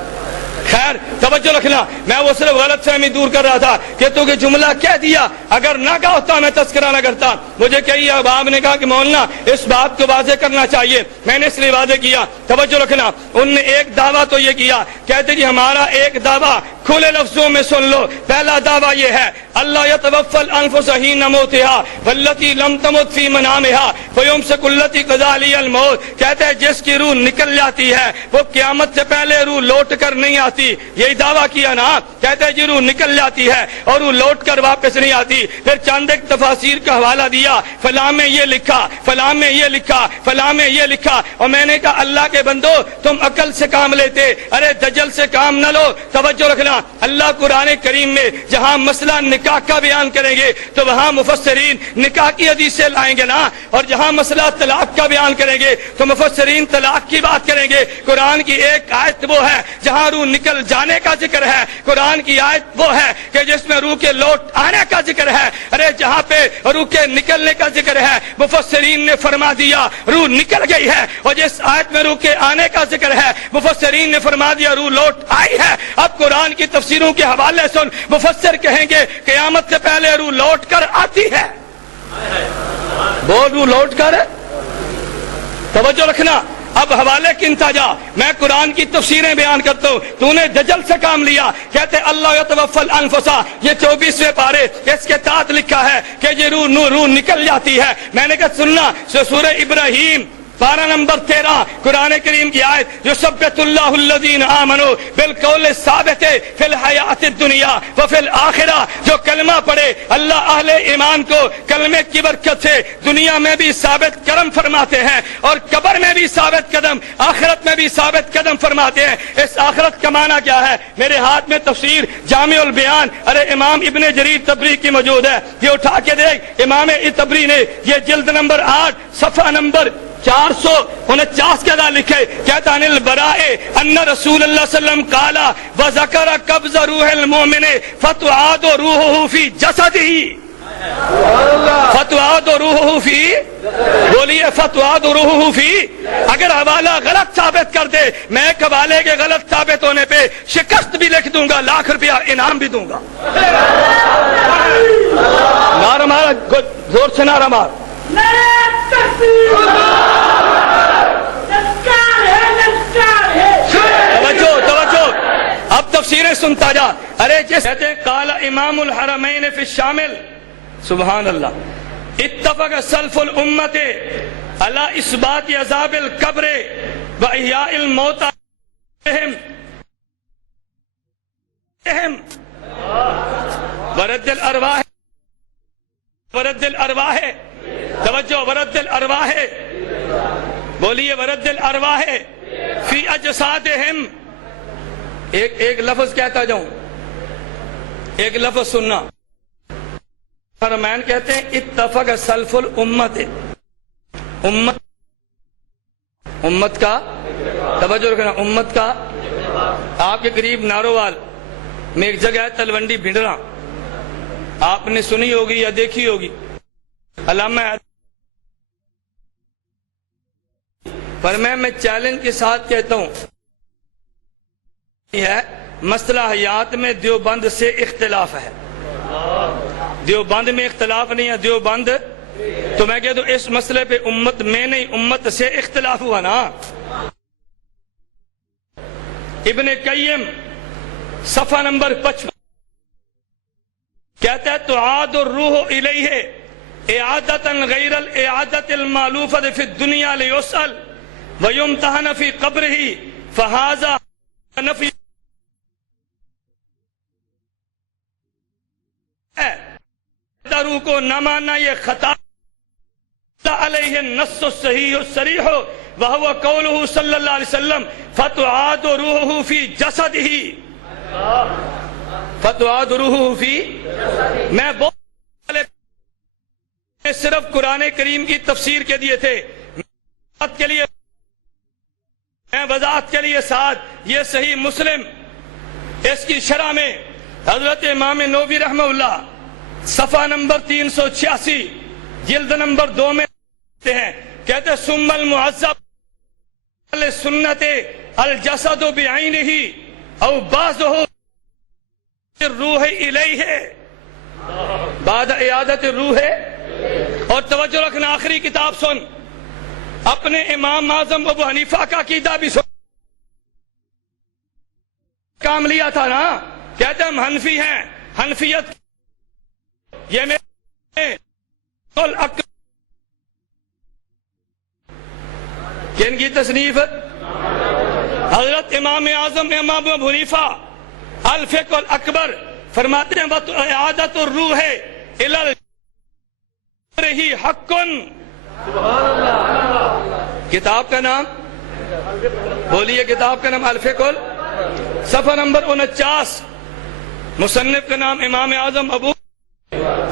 خیر توجہ رکھنا, میں وہ صرف غلط فہمی دور کر رہا تھا کہ تو کہ جملہ کہہ دیا, اگر نہ کہا ہوتا میں تذکرہ نہ کرتا. مجھے کئی احباب نے کہا کہ مولانا اس بات کو واضح کرنا چاہیے, میں نے اس لیے واضح کیا. توجہ رکھنا, ان نے ایک دعویٰ تو یہ کیا, کہتے جی ہمارا ایک دعویٰ کھلے لفظوں میں سن لو. پہلا دعویٰ یہ ہے اللہ یتوفی الانفس حین موتها والتی لم تمت فی منامها فیمسک التی قضی علیہا الموت. کہتے ہیں جس کی روح نکل جاتی ہے وہ قیامت سے پہلے روح لوٹ کر نہیں آتی. یہی دعویٰ کیا نا. کہتے ہیں جی روح نکل جاتی ہے اور روح لوٹ کر واپس نہیں آتی. پھر چند ایک تفاسیر کا حوالہ دیا, فلاں میں یہ لکھا, فلاں میں یہ لکھا, فلاں میں یہ لکھا. اور میں نے کہا اللہ کے بندو تم عقل سے کام لیتے, ارے دجل سے کام نہ لو. توجہ رکھنا, اللہ قرآن کریم میں جہاں مسئلہ نکاح کا بیان کریں گے تو وہاں مفسرین نکاح کی حدیث سے لائیں گے نا, اور جہاں مسئلہ طلاق کا بیان کریں گے تو مفسرین طلاق کی بات کریں گے. قرآن کی ایک آیت وہ ہے جہاں روح نکل جانے کا ذکر ہے, قرآن کی آیت وہ ہے کہ جس میں روح کے لوٹ آنے کا ذکر ہے. ارے جہاں پہ روح کے نکلنے کا ذکر ہے مفسرین نے فرما دیا روح نکل گئی ہے, اور جس آیت میں روح کے آنے کا ذکر ہے مفسرین نے فرما دیا روح لوٹ آئی ہے. اب قرآن کی تفسیروں کے حوالے سن, مفسر کہیں گے قیامت سے پہلے روح لوٹ کر آتی ہے. وہ روح لوٹ کر, توجہ رکھنا, اب حوالے کنتا جا، میں قرآن کی تفسیریں بیان کرتا ہوں، تو نے دجل سے کام لیا، کہتے اللہ یتوفی الانفسا، یہ 24ویں پارے، اس کے تحت لکھا ہے کہ یہ روح نکل جاتی ہے۔ میں نے کہا سننا، سورہ ابراہیم پارہ نمبر 13 قرآن کریم کی آیت، یثبت اللہ الذین آمنوا بالقول الثابت فی الحیات الدنیا وفی الآخرہ، جو کلمہ پڑھے اللہ اہل ایمان کو کلمے کی برکت سے دنیا میں بھی ثابت قدم فرماتے ہیں اور قبر میں بھی ثابت قدم، آخرت میں بھی ثابت قدم فرماتے ہیں۔ اس آخرت کا معنی کیا ہے؟ میرے ہاتھ میں تفسیر جامع البیان ارے امام ابن جریر طبری کی موجود ہے، یہ اٹھا کے دیکھ، امام طبری نے یہ جلد نمبر 8 صفحہ نمبر 449 کے ادا لکھے، کہتا ان البراء ان رسول اللہ صلی اللہ علیہ وسلم قال وذکر قبض روح المؤمن فتعاد روحه فی جسدہ، فتعاد روحه فی، بولیے فتعاد روحه فی۔ اگر حوالہ غلط ثابت کر دے، میں ایک حوالے کے غلط ثابت ہونے پہ شکست بھی لکھ دوں گا، ₹1,00,000 انعام بھی دوں گا۔ نعرہ مار، زور سے نعرہ مار۔ توجہ، اب تفسیریں سنتا جا۔ ارے جس کہتے ہیں قال امام الحرمین فی الشامل، سبحان اللہ، اتفق سلف الامت علی اثبات عذاب القبر و احیاء الموتى ورد الارواح، ورد الارواح، توجہ، ورد الارواح، بولیے ورد الارواح فی اجسادہم۔ ایک لفظ کہتا جاؤں، ایک لفظ سننا، فرمان کہتے ہیں اتفق سلف الامت، امت کا، توجہ رکھنا، امت کا، آپ کے قریب نارووال میں ایک جگہ ہے تلونڈی بھنڈرا، آپ نے سنی ہوگی یا دیکھی ہوگی، علامہ پر میں چیلنج کے ساتھ کہتا ہوں، ہے مسئلہ حیات میں دیوبند سے اختلاف ہے، دیوبند میں اختلاف نہیں ہے، دیوبند تو میں کہتا ہوں اس مسئلے پہ امت میں نہیں، امت سے اختلاف ہوا نا۔ ابن قیم صفحہ نمبر 55 کہتا ہے تعاد الروح الیہ اعادتا غیر الاعادت المالوفت فی الدنیا لیسأل ویمتحن فی قبرہ فہذا نفی روح کو نہ ماننا یہ خطا علیہ النص الصحیح الصریح وہو قولہ صلی اللہ علیہ وسلم فتعاد روحہ فی جسدہ، فتعاد روحہ فی، میں صرف قرآن کریم کی تفسیر کے دیے تھے، میں وضاحت کے لیے ساتھ یہ صحیح مسلم اس کی شرح میں حضرت امام نووی رحمہ اللہ صفحہ نمبر 386 جلد نمبر 2 میں ہیں، کہتے ہیں ثم المعذب سنت الجسد بعینہ او بعضہ الروح الیہ بعد اعادت الروح۔ اور توجہ رکھنا، آخری کتاب سن، اپنے امام اعظم ابو حنیفہ کا عقیدہ بھی سن، کام لیا تھا نا، کہتے ہیں ہم حنفی ہیں، حنفیت یہ میرے کن کی تصنیف، حضرت امام اعظم امام ابو حنیفہ الفقہ الاکبر فرماتے ہیں اعادت الروح الی رہی حق، کتاب کا نام بولیے، کتاب کا نام الفقہ، صفحہ نمبر 49، مصنف کا نام امام اعظم ابو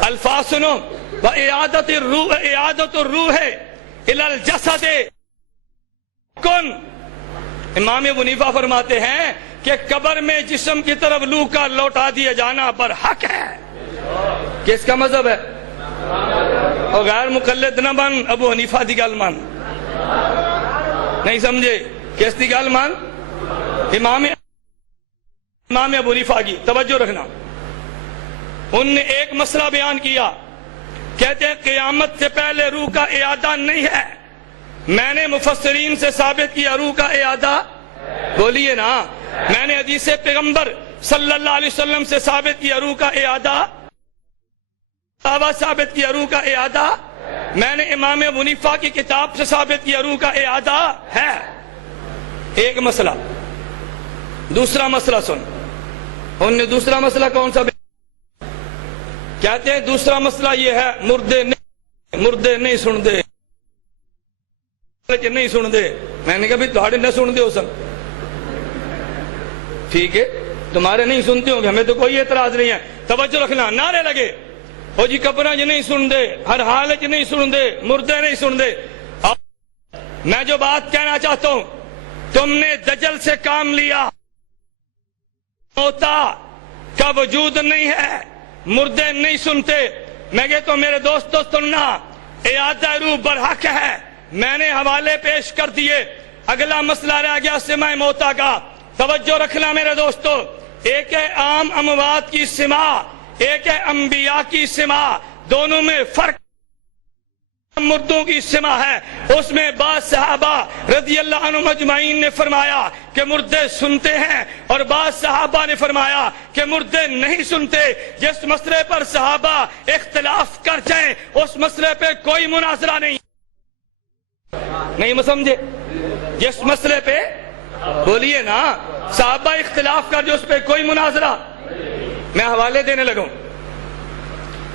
الفاظ و اعادت الروح الی الجسد کن۔ امام ابو حنیفہ فرماتے ہیں کہ قبر میں جسم کی طرف روح کا لوٹا دیا جانا برحق ہے۔ کس کا مذہب ہے؟ اور غیر مقلد نہ بن، ابو حنیفہ دی گل مان، نہیں سمجھے؟ کس دی گل مان؟ امام ابو حنیفہ کی۔ توجہ رکھنا، ان نے ایک مسئلہ بیان کیا، کہتے ہیں قیامت سے پہلے روح کا اعادہ نہیں ہے، میں نے مفسرین سے ثابت کیا روح کا اعادہ، بولیے نا، میں نے حدیث پیغمبر صلی اللہ علیہ وسلم سے ثابت کیا روح کا اعادہ، ثابت کیا روح کا اعادہ، میں نے امام ابو حنیفہ کی کتاب سے ثابت کیا روح کا اعادہ ہے۔ ایک مسئلہ۔ دوسرا مسئلہ سن، انہوں نے دوسرا مسئلہ کون سا کہتے ہیں؟ دوسرا مسئلہ یہ ہے مردے نہیں سن دے، نہیں سن دے۔ میں نے کہا بھی تمہارے نہ سن دے ہو سن، ٹھیک ہے تمہارے نہیں سنتے ہوں گے، ہمیں تو کوئی اعتراض نہیں ہے، توجہ رکھنا۔ نعرے لگے او جی قبراں جی نہیں سن دے، ہر حال چ نہیں سن دے، مردے نہیں سن دے۔ میں جو بات کہنا چاہتا ہوں، تم نے دجل سے کام لیا، موتا کا وجود نہیں ہے، مردے نہیں سنتے۔ میں کہتا ہوں میرے دوستو سننا، اعادہ روح برحق ہے، میں نے حوالے پیش کر دیے۔ اگلا مسئلہ رہ گیا سماع موتا کا، توجہ رکھنا میرے دوستو۔ ایک ہے عام اموات کی سماع، ایک ہے انبیاء کی سماع، دونوں میں فرق۔ مردوں کی سماع ہے، اس میں بعض صحابہ رضی اللہ عنہم اجمعین نے فرمایا کہ مردے سنتے ہیں، اور بعض صحابہ نے فرمایا کہ مردے نہیں سنتے۔ جس مسئلے پر صحابہ اختلاف کر جائیں اس مسئلے پہ کوئی مناظرہ نہیں سمجھے؟ جس مسئلے پہ بولیے نا صحابہ اختلاف کر جو اس پہ کوئی مناظرہ۔ میں حوالے دینے لگوں،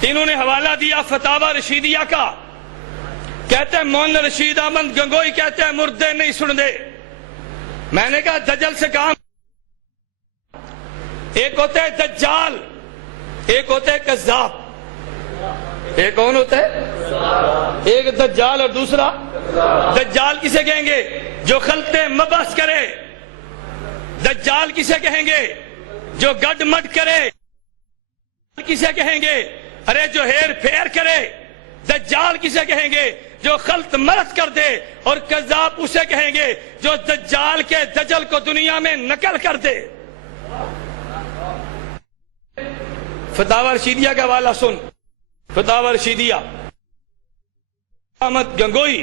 انہوں نے حوالہ دیا فتاوی رشیدیہ کا، کہتے ہیں مولانا رشید احمد گنگوئی کہتے ہیں مردے نہیں سن دے۔ میں نے کہا دجل سے کام، ایک ہوتا ہے دجال، ایک ہوتا ہے کذاب۔ ایک کون ہوتا ہے؟ ایک دجال اور دوسرا دجال کسے کہیں گے؟ جو خلط مبعث کرے۔ دجال کسے کہیں گے؟ جو گڈ مڈ کرے۔ کسے کہیں گے؟ ارے جو ہیر پھیر کرے۔ دجال کسے کہیں گے؟ جو خلط مرت کر دے۔ اور کذاب اسے کہیں گے جو دجال کے دجل کو دنیا میں نقل کر دے۔ فتاوی رشیدیہ کا حوالہ سن، فتاوی رشیدیہ احمد گنگوئی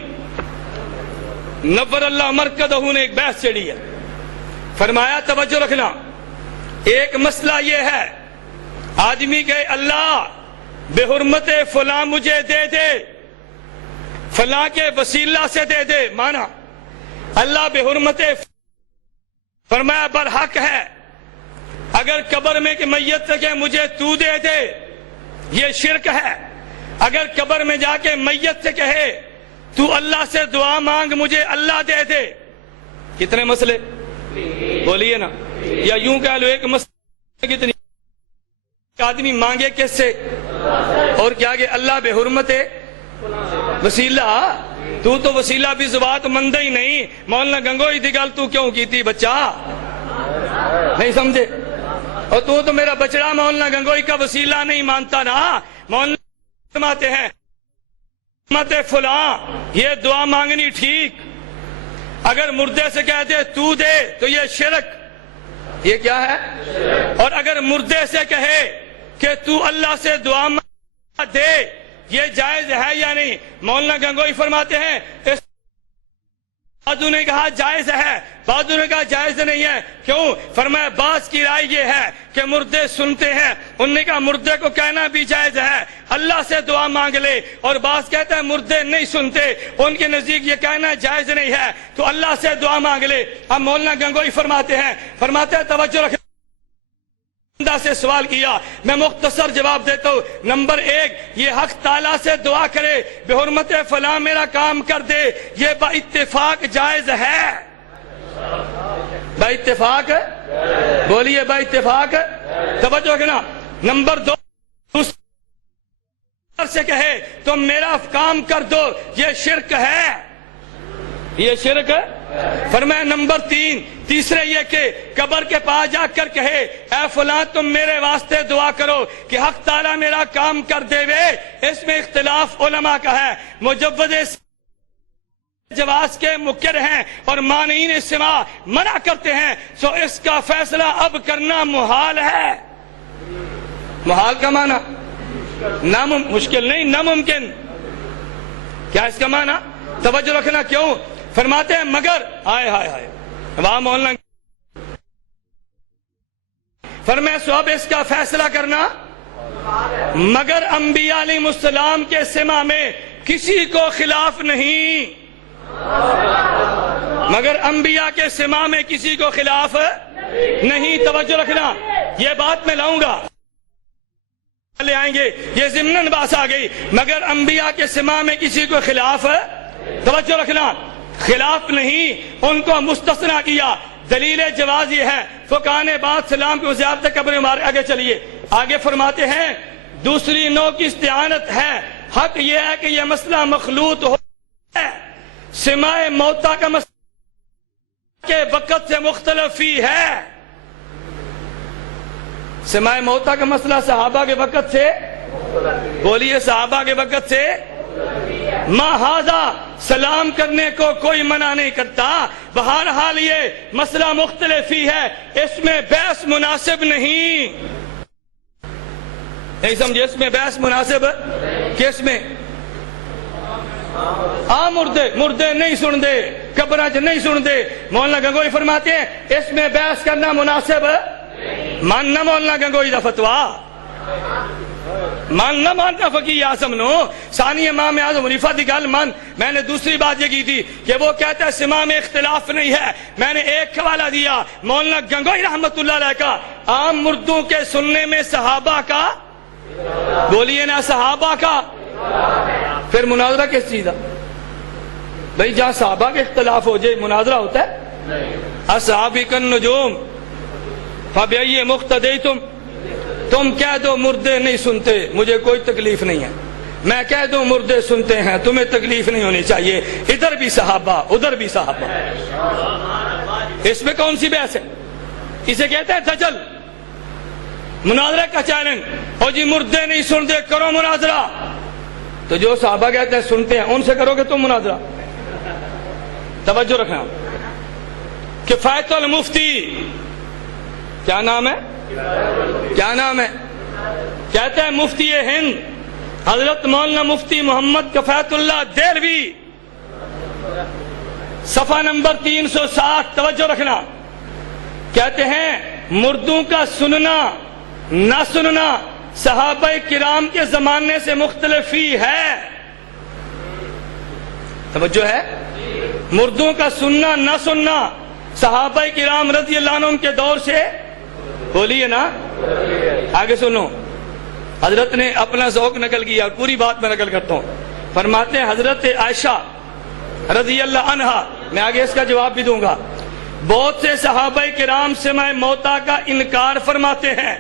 نور اللہ مرکزہ نے ایک بحث چڑھی ہے، فرمایا توجہ رکھنا، ایک مسئلہ یہ ہے آدمی کہ اللہ بے حرمت فلاں مجھے دے دے، فلاں کے وسیلہ سے دے دے، مانا اللہ بے حرمت، فرمایا برحق ہے اگر قبر میں کہ میت سے کہ مجھے تو دے دے، یہ شرک ہے۔ اگر قبر میں جا کے میت سے کہے تو اللہ سے دعا مانگ مجھے اللہ دے دے۔ کتنے مسئلے بولیے نا، یا یوں کہہ لو ایک مسئلہ کتنی، آدمی مانگے کس سے، اور کیا کہ اللہ بے حرمت وسیلہ، تو وسیلہ بھی زبات مندہ ہی نہیں۔ مولانا گنگوئی دی گل تو کیوں کی تھی بچہ، نہیں سمجھے؟ اور تو میرا بچڑا مولانا گنگوئی کا وسیلہ نہیں مانتا نا۔ مولانا فرماتے ہیں مت فلاں یہ دعا مانگنی ٹھیک، اگر مردے سے کہہ دے تو دے تو یہ شرک، یہ کیا ہے؟ اور اگر مردے سے کہے کہ تو اللہ سے دعا دے، یہ جائز ہے یا نہیں؟ مولانا گنگوئی فرماتے ہیں اس بعضوں نے کہا جائز ہے، بعضوں نے کہا جائز نہیں ہے۔ کیوں؟ فرمایا بعض کی رائے یہ ہے کہ مردے سنتے ہیں، انہوں نے کہا مردے کو کہنا بھی جائز ہے اللہ سے دعا مانگ لے، اور بعض کہتے ہیں مردے نہیں سنتے، ان کے نزدیک یہ کہنا جائز نہیں ہے تو اللہ سے دعا مانگ لے۔ اب مولانا گنگوئی فرماتے ہیں توجہ رکھیں، سے سوال کیا، میں مختصر جواب دیتا ہوں۔ نمبر ایک، یہ حق تعالیٰ سے دعا کرے بے حرمت فلاں میرا کام کر دے، یہ با اتفاق جائز ہے۔ با اتفاق بولیے، با اتفاق توجہ رکھنا۔ نمبر دو، سے کہے تم میرا کام کر دو، یہ شرک ہے، یہ شرک ہے۔ فرمایا نمبر تین، تیسرے یہ کہ قبر کے پاس جا کر کہے اے فلاں تم میرے واسطے دعا کرو کہ حق تعالیٰ میرا کام کر دے وے، اس میں اختلاف علماء کا ہے۔ مجوز جواز کے مقر ہیں اور مانعین سماع منع کرتے ہیں، سو اس کا فیصلہ اب کرنا محال ہے۔ محال کا معنی مشکل نہیں، ناممکن۔ کیا اس کا معنی توجہ رکھنا کیوں فرماتے ہیں مگر ہائے ہائے ہائے واہ مولانا فرمائے سو اب اس کا فیصلہ کرنا مگر انبیاء علیہ السلام کے سما میں کسی کو خلاف نہیں، مگر انبیاء کے سما میں کسی کو خلاف نہیں۔ توجہ رکھنا یہ بات میں لاؤں گا لے آئیں گے، یہ ضمناً بات آ گئی مگر انبیاء کے سما میں کسی کو خلاف، توجہ رکھنا خلاف نہیں، ان کو مستثنا کیا۔ دلیل جواز یہ ہے فقہاء نے بعد سلام کی زیادت قبر مارے۔ آگے چلیے، آگے فرماتے ہیں دوسری نوع کی استعانت ہے، حق یہ ہے کہ یہ مسئلہ مخلوط ہو ہے، سماع موتا کا مسئلہ کے وقت سے مختلف ہی ہے۔ سماع موتا کا مسئلہ صحابہ کے وقت سے، بولیے صحابہ کے وقت سے، ماہذا سلام کرنے کو کوئی منع نہیں کرتا، بہرحال یہ مسئلہ مختلف ہی ہے، اس میں بحث مناسب نہیں۔ نہیں سمجھے اس میں بحث مناسب کس میں؟ مردے نہیں سن دے، قبراں نہیں سن دے۔ مولانا گنگوئی فرماتے ہیں اس میں بحث کرنا مناسب ماننا مولانا گنگوئی دا فتویٰ ماننا فقیہ اعظم نو ثانی امام اعظم حنیفہ دی گل مان۔ میں نے دوسری بات یہ کی تھی کہ وہ کہتا ہے سما میں اختلاف نہیں ہے، میں نے ایک حوالہ دیا مولانا گنگوئی رحمت اللہ علیہ کا، عام مردوں کے سننے میں صحابہ کا، بولیے نا صحابہ کا، پھر مناظرہ کس چیز ہے بھئی؟ جہاں صحابہ کے اختلاف ہو جائے مناظرہ ہوتا ہے؟ اصحابی کن نجوم فبئی مقتدیتم، تم کہہ دو مردے نہیں سنتے مجھے کوئی تکلیف نہیں ہے، میں کہہ دوں مردے سنتے ہیں تمہیں تکلیف نہیں ہونی چاہیے، ادھر بھی صحابہ ادھر بھی صحابہ، اس میں کون سی بحث ہے؟ اسے کہتے ہیں دجل، مناظرہ کا چیلنج۔ اور جی مردے نہیں سنتے کرو مناظرہ، تو جو صحابہ کہتے ہیں سنتے ہیں ان سے کرو گے تم مناظرہ؟ توجہ رکھنا، کفایت المفتی کیا نام ہے؟ کیا نام ہے؟ کہتے ہیں مفتی ہند حضرت مولانا مفتی محمد کفایت اللہ دہلوی، صفحہ نمبر 360، توجہ رکھنا، کہتے ہیں مردوں کا سننا نہ سننا صحابہ کرام کے زمانے سے مختلف ہی ہے۔ توجہ ہے؟ مردوں کا سننا نہ سننا صحابہ کرام رضی اللہ عنہم کے دور سے، بولیے نا، آگے سنو، حضرت نے اپنا ذوق نقل کیا اور پوری بات میں نقل کرتا ہوں۔ فرماتے ہیں حضرت عائشہ رضی اللہ عنہا، میں آگے اس کا جواب بھی دوں گا، بہت سے صحابہ کرام سماع موتا کا انکار فرماتے ہیں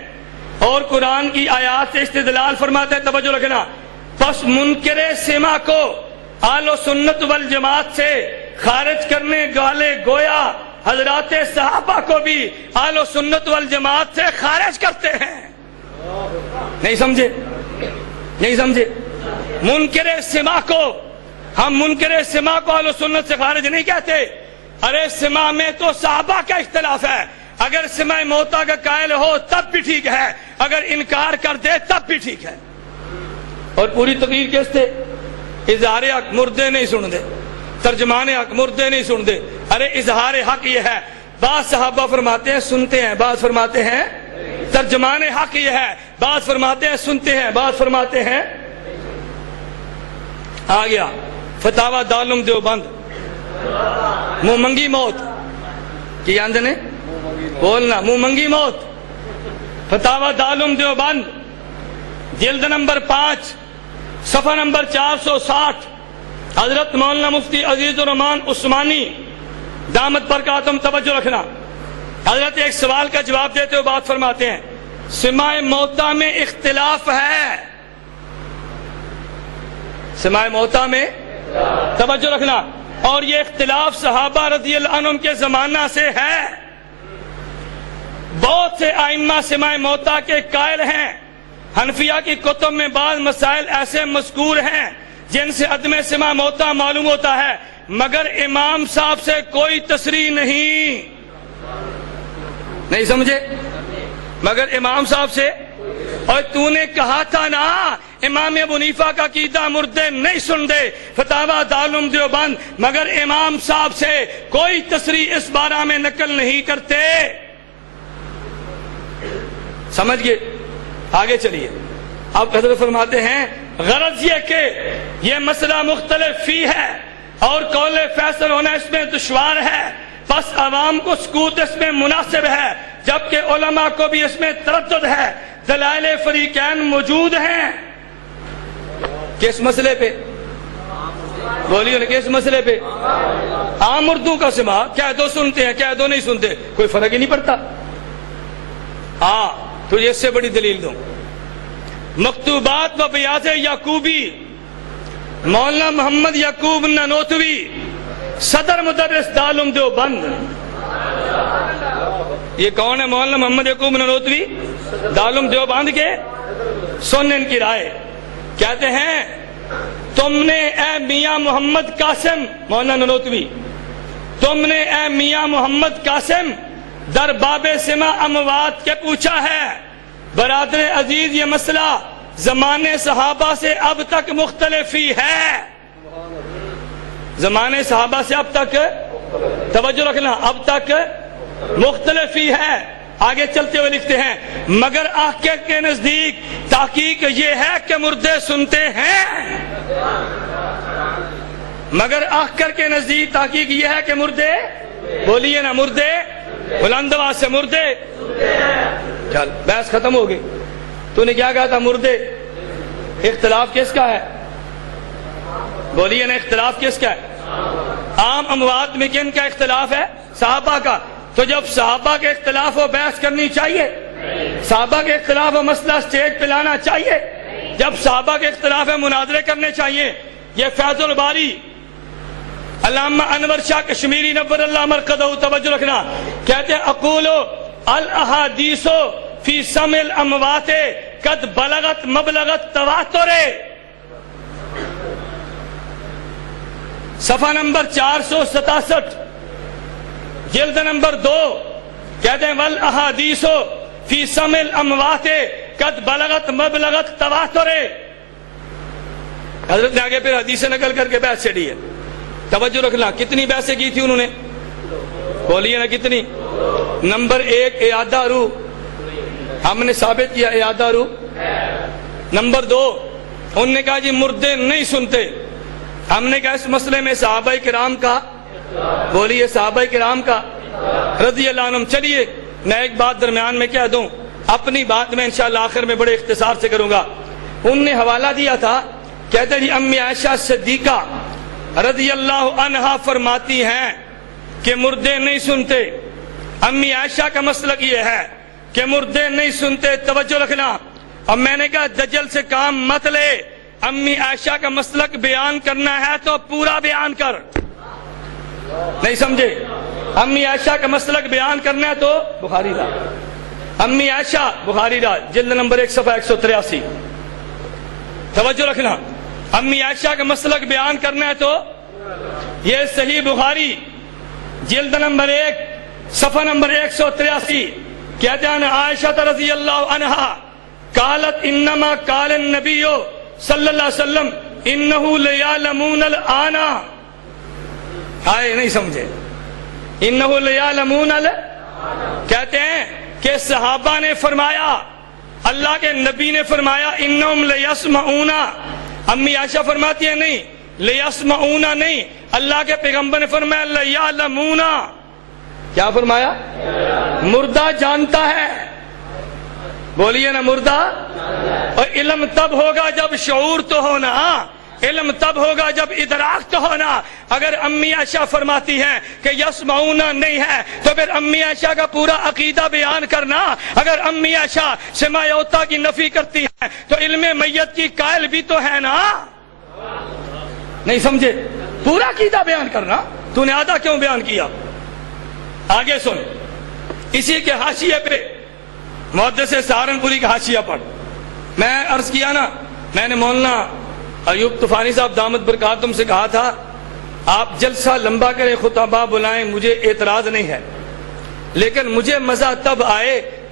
اور قرآن کی آیات سے استدلال فرماتے ہیں۔ توجہ رکھنا، پس منکر سماع کو اہل سنت والجماعت سے خارج کرنے والے گویا حضرات صحابہ کو بھی اہل سنت والجماعت سے خارج کرتے ہیں۔ نہیں سمجھے؟ نہیں سمجھے؟ منکر سماع کو ہم منکر سماع کو اہل سنت سے خارج نہیں کہتے، ارے سماع میں تو صحابہ کا اختلاف ہے، اگر سماع موتا کا قائل ہو تب بھی ٹھیک ہے، اگر انکار کر دے تب بھی ٹھیک ہے۔ اور پوری تقریر کس تھے؟ اظہار حق مردے نہیں سن دے، ترجمان حق مردے نہیں سن دے۔ ارے اظہار حق یہ ہے، بعض صحابہ فرماتے ہیں سنتے ہیں، بعض فرماتے ہیں، ترجمان حق یہ ہے، بعض فرماتے ہیں سنتے ہیں، بعض فرماتے ہیں۔ آ گیا فتاوی دارالعلوم دیوبند، منہ منگی موت کی اندر نے بولنا، منہ منگی موت، فتاوی دارالعلوم دیوبند جلد نمبر 5 صفحہ نمبر 460، حضرت مولانا مفتی عزیز الرحمان عثمانی دامت برکاتہم، توجہ رکھنا، حضرت ایک سوال کا جواب دیتے ہوئے بات فرماتے ہیں سماع موتا میں اختلاف ہے، سماع موتا میں، توجہ رکھنا، اور یہ اختلاف صحابہ رضی اللہ عنہم کے زمانہ سے ہے، بہت سے ائمہ سماع موتا کے قائل ہیں، حنفیہ کی کتب میں بعض مسائل ایسے مذکور ہیں جن سے عدم سماع موتا معلوم ہوتا ہے، مگر امام صاحب سے کوئی تصریح نہیں سمجھے؟ مگر امام صاحب سے اور تو نے کہا تھا نا امام ابو حنیفہ کا عقیدہ مردے نہیں سنتے، فتاوی دارالعلوم دیوبند، مگر امام صاحب سے کوئی تصریح اس بارے میں نقل نہیں کرتے۔ سمجھ گئے؟ آگے چلیے۔ اب حضرت فرماتے ہیں غرض یہ کہ یہ مسئلہ مختلف فی ہے اور قول فیصل ہونا اس میں دشوار ہے، پس عوام کو سکوت اس میں مناسب ہے، جبکہ علماء کو بھی اس میں تردد ہے۔ دلائل فریقین موجود ہیں۔ کس مسئلے پہ؟ بولیے نا، کس مسئلے پہ؟ عام اردو کا سما، کیا دو سنتے ہیں کیا دو نہیں سنتے، کوئی فرق ہی نہیں پڑتا۔ ہاں تجھے اس سے بڑی دلیل دوں، مکتوبات و بیاض یعقوبی، مولانا محمد یعقوب نانوتوی، صدر مدرس دارالعلوم دیوبند۔ یہ کون ہے مولانا محمد یعقوب نانوتوی؟ دارالعلوم دیوبند کے۔ سن ان کی رائے، کہتے ہیں تم نے اے میاں محمد قاسم، مولانا نانوتوی، تم نے اے میاں محمد قاسم در باب سما اموات کے پوچھا ہے۔ برادر عزیز یہ مسئلہ زمانے صحابہ سے اب تک مختلف ہی ہے۔ زمانے صحابہ سے اب تک، توجہ رکھنا، اب تک مختلف ہی ہے۔ آگے چلتے ہوئے لکھتے ہیں مگر آخر کے نزدیک تحقیق یہ ہے کہ مردے سنتے ہیں۔ مگر آخر کے نزدیک تحقیق یہ ہے کہ مردے، بولیے نا، مردے، بلند آواز سے مردے۔ چل بحث ختم ہو گئی۔ تو نے کیا کہا تھا؟ مردے۔ اختلاف کس کا ہے؟ بولیے نا، اختلاف کس کا ہے؟ عام اموات میں کن کا اختلاف ہے؟ صحابہ کا۔ تو جب صحابہ کے اختلاف ہو بحث کرنی چاہیے، صحابہ کے اختلاف ہو مسئلہ اسٹیج پہ لانا چاہیے، جب صحابہ کے اختلاف ہے مناظرے کرنے چاہیے۔ یہ فیض الباری علامہ انور شاہ کشمیری نور اللہ مرقدہ، توجہ رکھنا، کہتے ہیں اقول الاحادیث فی سمع الاموات قد بلغت مبلغت تواتر، صفحہ نمبر 467، جلد نمبر 2، کہتے ہیں والاحادیث فی سمع الاموات قد بلغت مبلغت تواتر۔ حضرت نے آگے پھر حدیث نقل کر کے بحث چڑھی ہے۔ توجہ رکھنا، کتنی بحثیں کی تھی انہوں نے؟ بولیے نا کتنی؟ نمبر 1 اعادہ روح، ہم نے ثابت کیا اعادہ روح۔ نمبر 2 انہوں نے کہا جی مردے نہیں سنتے، ہم نے کہا اس مسئلے میں صحابہ کرام کا، بولیے صحابہ کرام کا رضی اللہ عنہم۔ چلیے میں ایک بات درمیان میں کہہ دوں، اپنی بات میں انشاءاللہ آخر میں بڑے اختصار سے کروں گا۔ انہوں نے حوالہ دیا تھا، کہتے جی امی عائشہ صدیقہ رضی اللہ عنہا فرماتی ہیں کہ مردے نہیں سنتے۔ امی عائشہ کا مسلک یہ ہے کہ مردے نہیں سنتے، توجہ رکھنا۔ اور میں نے کہا دجل سے کام مت لے، امی عائشہ کا مسلک بیان کرنا ہے تو پورا بیان کر، نہیں سمجھے؟ امی عائشہ کا مسلک بیان کرنا ہے تو بخاری دا، امی عائشہ بخاری دا، جلد نمبر 1 صفحہ 183، توجہ رکھنا۔ امی عائشہ کا مسلک بیان کرنا ہے تو یہ صحیح بخاری، جلد نمبر 1 صفحہ نمبر 183، کہتے ہیں عائشہ رضی اللہ عنہا قالت انما قال النبی صلی اللہ علیہ وسلم انہو لیعلمون الآن، آئے نہیں سمجھے؟ انہو لیعلمون کہتے ہیں کہ صحابہ نے فرمایا، اللہ کے نبی نے فرمایا انہم لیسمعون، امی عائشہ فرماتی ہے نہیں لیسمعون نہیں، اللہ کے پیغمبر نے فرمایا لیعلمون، کیا فرمایا؟ مردہ جانتا ہے، بولیے نا مردہ۔ اور علم تب ہوگا جب شعور تو ہونا، علم تب ہوگا جب ادراک تو ہونا۔ اگر امی عائشہ فرماتی ہیں کہ یسمعون نہیں ہے تو پھر امی عائشہ کا پورا عقیدہ بیان کرنا۔ اگر امی عائشہ سماعوتا کی نفی کرتی ہے تو علم میت کی قائل بھی تو ہے نا، نہیں سمجھے؟ پورا عقیدہ بیان کرنا، تو نے آدھا کیوں بیان کیا؟ آگے سن، اسی کے حاشیے پہ محدث سہارنپوری کا حاشیہ پڑھ۔ میں عرض کیا نا، میں نے مولانا ایوب طوفانی صاحب دامت برکاتہم سے کہا تھا آپ جلسہ لمبا کریں، خطبہ بلائیں، مجھے اعتراض نہیں ہے، لیکن مجھے مزہ تب آئے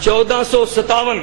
1457,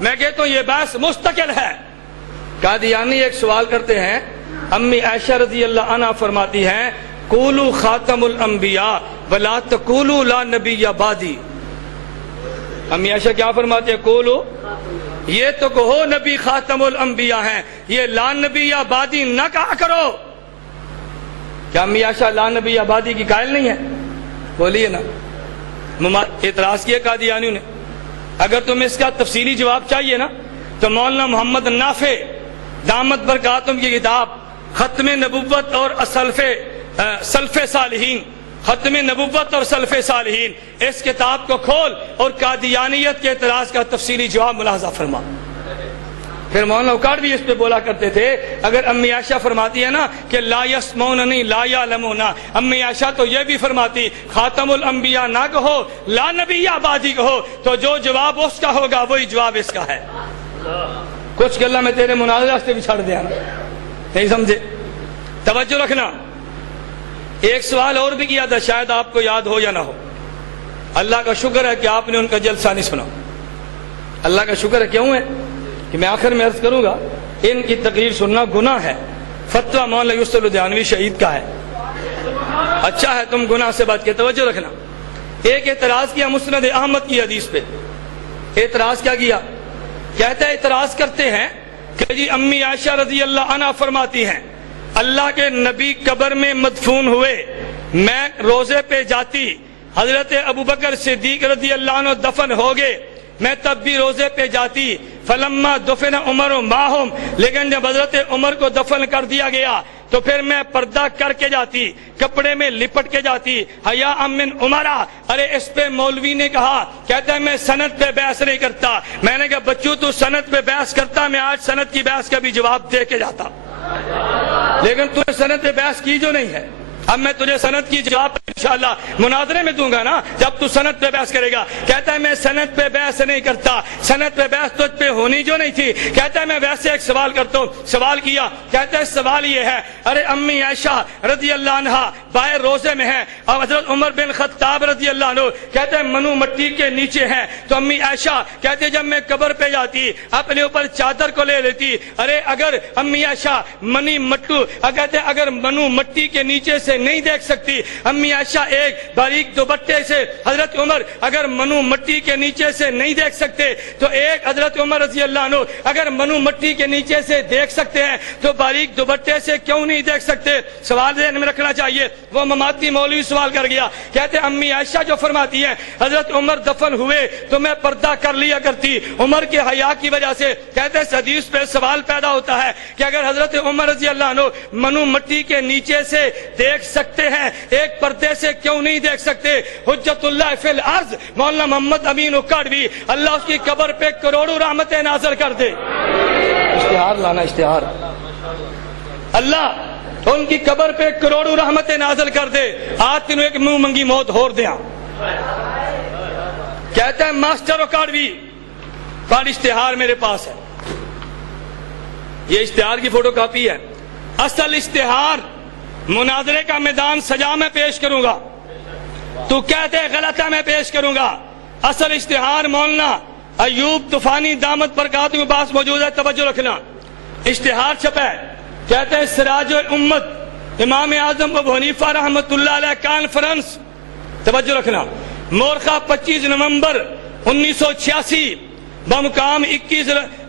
میں کہتا ہوں یہ بحث مستقل ہے۔ قادیانی ایک سوال کرتے ہیں، امی عائشہ رضی اللہ عنہا فرماتی ہیں قولوا خاتم الانبیاء ولا تقولوا لا نبی بعدی۔ امی عائشہ کیا فرماتے ہیں؟ قولوا، یہ تو کہو نبی خاتم الانبیاء ہیں، یہ لا نبی بعدی نہ کہا کرو۔ کیا امی عائشہ لا نبی بعدی کی قائل نہیں ہے؟ بولیے نا۔ اعتراض کیا قادیانیوں نے۔ اگر تمہیں اس کا تفصیلی جواب چاہیے نا تو مولانا محمد نافع دامت برکاتہم کی کتاب ختم نبوت اور سلف صالحین، ختم نبوت اور سلف صالحین، اس کتاب کو کھول اور قادیانیت کے اعتراض کا تفصیلی جواب ملاحظہ فرما۔ پھر مولانا اوقات بھی اس پہ بولا کرتے تھے، اگر امی عائشہ فرماتی ہے نا کہ لا یسمعوننی لا یعلمون، امی عائشہ تو یہ بھی فرماتی خاتم الانبیاء نہ کہو، لا نبی بعدی کہو، تو جو جواب اس کا ہوگا وہی جواب اس کا ہے۔ کچھ گلا میں تیرے مناظرہ سے بھی چھڑ دیا نا، نہیں سمجھے؟ توجہ رکھنا۔ ایک سوال اور بھی کیا تھا، شاید آپ کو یاد ہو یا نہ ہو۔ اللہ کا شکر ہے کہ آپ نے ان کا جلسہ نہیں سنا۔ اللہ کا شکر ہے، کیوں ہے کہ میں آخر میں عرض کروں گا ان کی تقریر سننا گناہ ہے۔ فتویٰ مولانا یوسف لدھیانوی شہید کا ہے۔ اچھا ہے تم گناہ سے بچ کے۔ توجہ رکھنا۔ ایک اعتراض کیا مسند احمد کی حدیث پہ۔ اعتراض کیا کیا؟ کہتے ہیں اعتراض کرتے ہیں کہ جی امی عائشہ رضی اللہ عنہا فرماتی ہیں اللہ کے نبی قبر میں مدفون ہوئے، میں روزے پہ جاتی، حضرت ابوبکر صدیق رضی اللہ عنہ دفن ہو گئے، میں تب بھی روزے پہ جاتی، فلما دفن عمر معہم، لیکن جب حضرت عمر کو دفن کر دیا گیا تو پھر میں پردہ کر کے جاتی، کپڑے میں لپٹ کے جاتی، حیاء من عمرہ۔ ارے اس پہ مولوی نے کہا، کہتا ہے میں سند پہ بحث نہیں کرتا۔ میں نے کہا بچوں تو سند پہ بحث کرتا، میں آج سند کی بحث کا بھی جواب دے کے جاتا، لیکن تو نے سند پہ بحث کی جو نہیں ہے۔ اب میں تجھے سند کی جواب انشاءاللہ مناظرے میں دوں گا نا، جب تو سند پہ بحث کرے گا۔ کہتا ہے میں سند پہ بحث نہیں کرتا، سند پہ بحث تجھ پہ ہونی جو نہیں تھی۔ کہتا ہے میں ویسے ایک سوال کرتا ہوں۔ سوال کیا، کہتا ہے سوال یہ ہے، ارے امی عائشہ رضی اللہ عنہا باہر روزے میں ہیں اور حضرت عمر بن خطاب رضی اللہ عنہ کہتے ہیں منو مٹی کے نیچے ہیں، تو امی عائشہ کہتے جب میں قبر پہ جاتی اپنے اوپر چادر کو لے لیتی۔ ارے اگر امی عائشہ منی مٹو، کہتے اگر منو مٹی کے نیچے سے نہیں دیکھ سکتی امی عائشہ ایک باریک دوپٹے سے، حضرت عمر اگر منو مٹی کے نیچے سے نہیں دیکھ سکتے تو ایک حضرت عمر رضی اللہ عنہ اگر منو مٹی کے نیچے سے دیکھ سکتے ہیں تو باریک دوپٹے سے کیوں نہیں دیکھ سکتے؟ سوال ذہن میں رکھنا چاہیے۔ وہ مماتی مولوی سوال کر گیا، کہتے امی عائشہ جو فرماتی ہیں حضرت عمر دفن ہوئے تو میں پردہ کر لیا کرتی عمر کے حیا کی وجہ سے۔ کہتے اس حدیث پہ سوال پیدا ہوتا ہے کہ اگر حضرت عمر رضی اللہ عنہ منو مٹی کے نیچے سے دیکھ سکتے ہیں ایک پردے سے کیوں نہیں دیکھ سکتے؟ حجت اللہ فی الارض مولانا محمد امین اکاڑوی، اللہ اس کی قبر پہ کروڑوں رحمتیں نازل کر دے۔ اشتہار لانا، اشتہار، اللہ ان کی قبر پہ کروڑوں رحمتیں نازل کر دے۔ آج تینوں ایک منہ منگی موت ہور دیا۔ کہتا ہے ماسٹر اکاڑوی پر اشتہار میرے پاس ہے، یہ اشتہار کی فوٹو کاپی ہے۔ اصل اشتہار مناظرے کا میدان سجا میں پیش کروں گا، تو کہتے غلط ہے میں پیش کروں گا۔ اصل اشتہار مولانا ایوب طوفانی دامت برکاتہ کے پاس موجود ہے، توجہ رکھنا۔ اشتہار چھپا ہے، کہتے ہیں سراج الامت امام اعظم ابو حنیفہ رحمۃ اللہ علیہ کانفرنس، توجہ رکھنا، مورخہ 25 نومبر 1986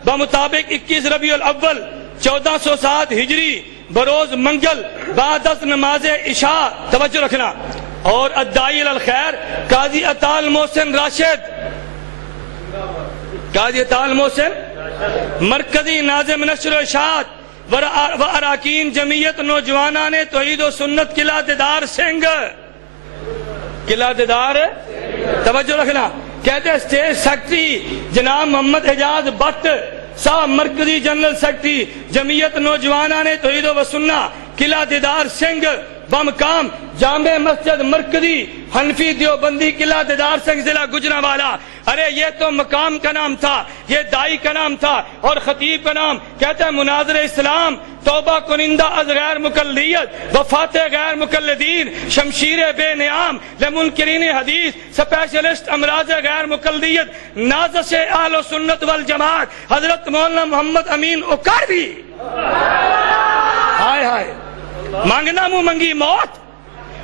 بمطابق 21 ربیع الاول 1407 ہجری بروز منگل بعد از نماز عشاء، توجہ رکھنا۔ اور الداعی الخیر قاضی عطا المحسن راشد، قاضی عطا المحسن مرکزی ناظم نشر و اشاعت و اراکین جمعیت نوجوانان توحید و سنت قلعہ دیدار سنگھ، قلعہ دیدار، توجہ رکھنا۔ کہتے ہیں اسٹیٹ سیکرٹری جناب محمد اعجاز بٹ صاحب، مرکزی جنرل سیکرٹری جمعیت نوجوانان توحید و سنت قلعہ دیدار سنگھ، بمقام جامع مسجد مرکزی حنفی دیوبندی قلعہ دیدار سنگھ ضلع گجرانوالہ. ارے یہ تو مقام کا نام تھا, یہ دائی کا نام تھا, اور خطیب کا نام کہتا ہے مناظر اسلام, توبہ کنندہ از غیر مقلدیت, وفات غیر مقلدین, شمشیر بے نیام لمنکرین حدیث, سپیشلسٹ امراض غیر مقلدیت, نازش اہل و سنت والجماعت حضرت مولانا محمد امین اکاڑوی. ہائے ہائے, مانگنا منہ منگی موت,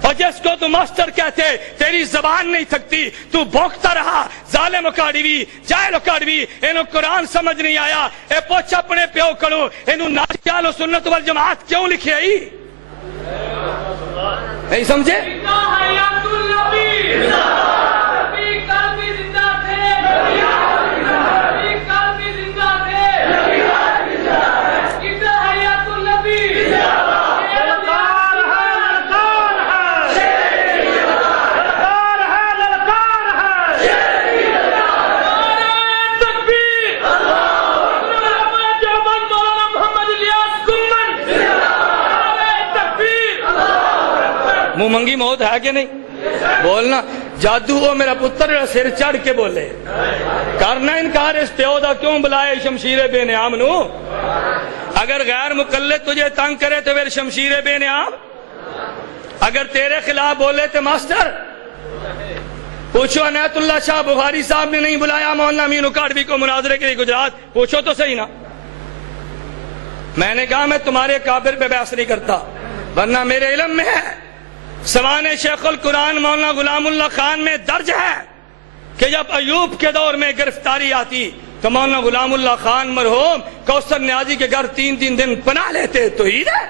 اور جس کو تو ماسٹر کہتے تیری زبان نہیں تھکتی, تو بھونکتا رہا ظالم اکاڑوی, جاہل اکاڑوی. انہوں قرآن سمجھ نہیں آیا, اے پوچھ اپنے پیو کرو, انہوں نازل و سنت والجماعت کیوں لکھی آئی؟ نہیں سمجھے؟ منہ منگی موت ہے کہ نہیں؟ بولنا جادو او میرا پتر سر چڑھ کے بولے, کرنا انکار اس پیو دا کیوں بلائے شمشیر بے نیام نو؟ اگر غیر مقلد تجھے تنگ کرے تو پھر شمشیر بے نیام, اگر تیرے خلاف بولے تو ماسٹر. پوچھو عنایت اللہ شاہ بخاری صاحب نے نہیں بلایا مولانا امین اکاڑوی کو مناظرے کے لیے گجرات؟ پوچھو تو صحیح نا. میں نے کہا میں تمہارے کابر پہ بحث نہیں کرتا, ورنہ میرے علم میں ہے, سوانح شیخ القرآن مولانا غلام اللہ خان میں درج ہے کہ جب ایوب کے دور میں گرفتاری آتی تو مولانا غلام اللہ خان مرحوم کوثر نیازی کے گھر 3 دن پناہ لیتے. تو عید ہے,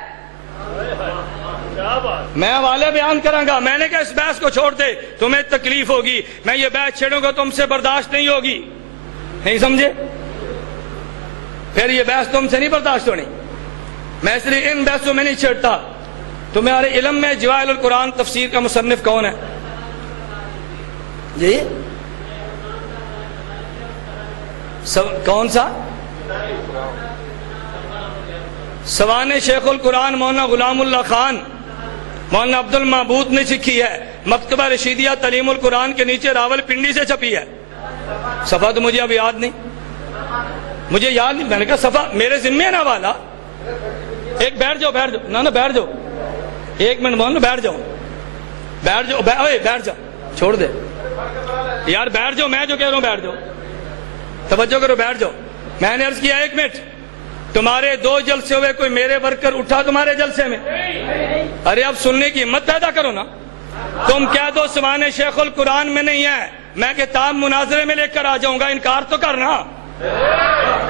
میں حوالے بیان کروں گا. میں نے کہا اس بحث کو چھوڑ دے, تمہیں تکلیف ہوگی, میں یہ بحث چھیڑوں گا تم سے برداشت نہیں ہوگی. نہیں سمجھے؟ پھر یہ بحث تم سے نہیں برداشت ہونی. میں اس لیے ان بحثوں میں نہیں چھیڑتا. تمہارے علم میں جواہر القرآن تفسیر کا مصنف کون ہے جی؟ کون سا؟ سوانح شیخ القرآن مولانا غلام اللہ خان, مولانا عبد المعبود نے سکھی ہے, مکتبہ رشیدیہ تعلیم القرآن کے نیچے راول پنڈی سے چھپی ہے. صفحہ تو مجھے اب یاد نہیں, مجھے یاد نہیں. میں نے کہا صفحہ میرے ذمے نا والا. ایک بیٹھ جاؤ نا بیٹھ جاؤ, 1 منٹ مولانا بیٹھ جاؤ بیٹھ جاؤ, چھوڑ دے یار, بیٹھ جاؤ. میں جو کہہ رہا ہوں بیٹھ جاؤ, توجہ کرو, بیٹھ جاؤ. میں نے عرض کیا 1 منٹ, تمہارے 2 جلسے ہوئے, کوئی میرے ورکر اٹھا تمہارے جلسے میں؟ ارے اب سننے کی ہمت پیدا کرو نا. تم کہہ دو سوانح شیخ القرآن میں نہیں ہے, میں کتاب مناظرے میں لے کر آ جاؤں گا, انکار تو کرنا.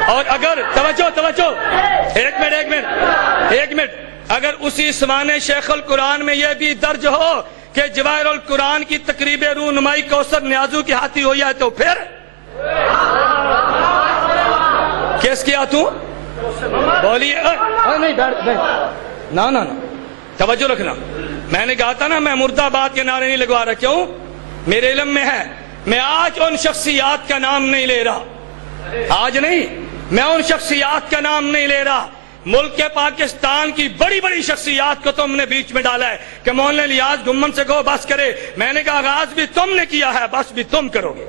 اور اگر توجہ 1 منٹ, اگر اسی سوانح شیخ القرآن میں یہ بھی درج ہو کہ جواہر القرآن کی تقریب رونمائی کوثر نیازو کی ہاتھی ہو جائے تو پھر کیس کیا تو بولیے. نہیں نا توجہ رکھنا. میں نے کہا تھا نا میں مرد آباد کے نعرے نہیں لگوا رہا. کیوں؟ میرے علم میں ہے. میں آج ان شخصیات کا نام نہیں لے رہا, آج نہیں, میں ان شخصیات کا نام نہیں لے رہا. ملک کے پاکستان کی بڑی بڑی شخصیات کو تم نے بیچ میں ڈالا ہے کہ مولانا الیاس گمن سے کہو بس کرے. میں نے کہا آغاز بھی تم نے کیا ہے, بس بھی تم کرو گے.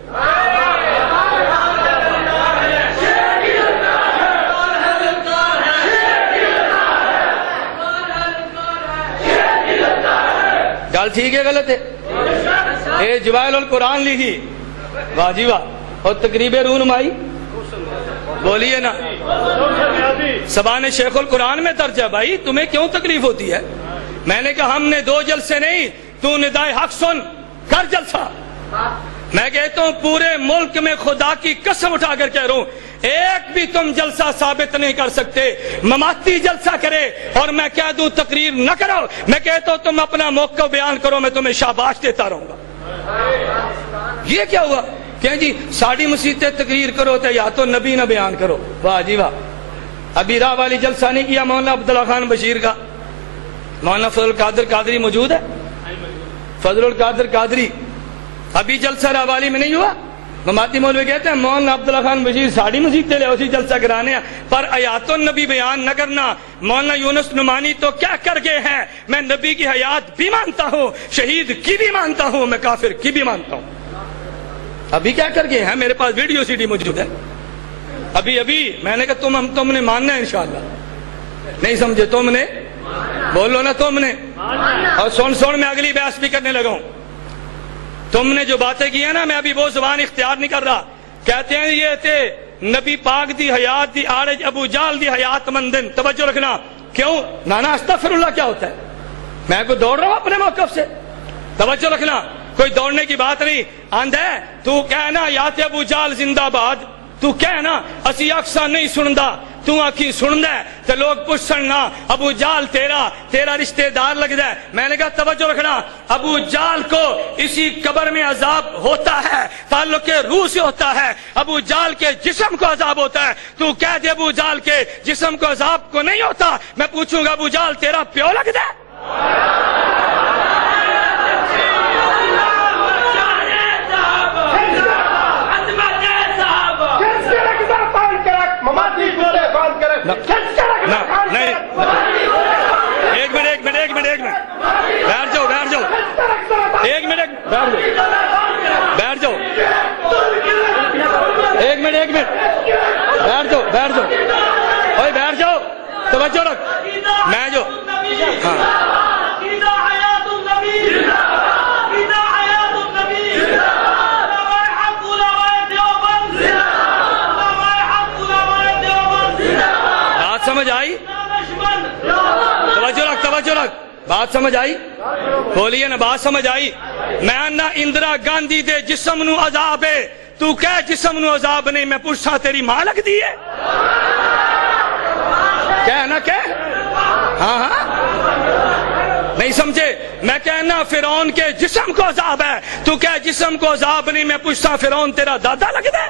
گل ٹھیک ہے غلط ہے؟ اے جواہر القرآن لکھی, واہ جی واہ, اور تقریب رونمائی بولیے نا سوانح شیخ القرآن میں درج ہے. بھائی تمہیں کیوں تکلیف ہوتی ہے؟ میں نے کہا ہم نے 2 جلسے نہیں, تو ندائے حق سن کر جلسہ. میں کہتا ہوں پورے ملک میں خدا کی قسم اٹھا کر کہہ رہا ہوں, ایک بھی تم جلسہ ثابت نہیں کر سکتے. مماتی جلسہ کرے اور میں کہہ دوں تقریر نہ کرو, میں کہتا ہوں تم اپنا موقع بیان کرو, میں تمہیں شاباش دیتا رہوں گا. یہ کیا ہوا کہ جی ساڑی مسیطیں تقریر کرو تو یا تو نبی نہ بیان کرو. واہ جی واہ. ابھی راہ والی جلسہ نہیں کیا مولانا عبداللہ خان بشیر کا. مولانا فضل القادر قادری موجود ہے؟ فضل القادر قادری ابھی جلسہ راہ والی میں نہیں ہوا. مماتی مولوی کہتے ہیں مولانا عبداللہ خان بشیر ساڑی مسجد لے اسی جلسہ کرانے پر آیات النبی بیان نہ کرنا. مولانا یونس نعمانی تو کیا کر گئے ہیں. میں نبی کی حیات بھی مانتا ہوں, شہید کی بھی مانتا ہوں, میں کافر کی بھی مانتا ہوں. ابھی کیا کر گئے ہیں, میرے پاس ویڈیو سی ڈی موجود ہے. ابھی میں نے کہا تم نے ماننا ہے انشاءاللہ. نہیں سمجھے, تم نے بولو نا, تم نے. اور سن میں اگلی بحث بھی کرنے لگا ہوں. تم نے جو باتیں کی ہیں نا, میں ابھی وہ زبان اختیار نہیں کر رہا. کہتے ہیں یہ تھے نبی پاک دی حیات دی آرج ابو جال دی حیات مندن. توجہ رکھنا. کیوں نانا استغفر اللہ کیا ہوتا ہے؟ میں کوئی دوڑ رہا ہوں اپنے موقف سے. توجہ رکھنا, کوئی دوڑنے کی بات نہیں. آندھے تو کہنا یات ابو جال زندہ باد, تو کہنا اسی اکثر نہیں سندا, تو آنکھی سندا ہے تو لوگ پوچھنا ابو جال تیرا رشتہ دار لگتا ہے. میں نے کہا توجہ رکھنا, ابو جال کو اسی قبر میں عذاب ہوتا ہے, تعلق روح سے ہوتا ہے. ابو جال کے جسم کو عذاب ہوتا ہے. تو کہہ دے ابو جال کے جسم کو عذاب کو نہیں ہوتا. میں پوچھوں گا ابو جال تیرا پیو لگتا ہے؟ ایک منٹ بیٹھ جاؤ ایک منٹ بیٹھ جاؤ ایک منٹ بیٹھ جاؤ اوے بیٹھ جاؤ. توجہ رکھ. میں جو بات سمجھ آئی؟ توجہ رکھ. بات سمجھ آئی؟ بولیے نا, بات سمجھ آئی؟ میں نہ اندرا گاندھی دے جسم نو عذاب ہے, تو کہہ جسم نو عذاب نہیں. میں پوچھا تیری ماں لگ دی ہے؟ کہنا کہ ہاں نہیں سمجھے. میں کہنا فرعون کے جسم کو عذاب ہے, تو کہہ جسم کو عذاب نہیں. میں پوچھتا فرعون تیرا دادا لگتا ہے؟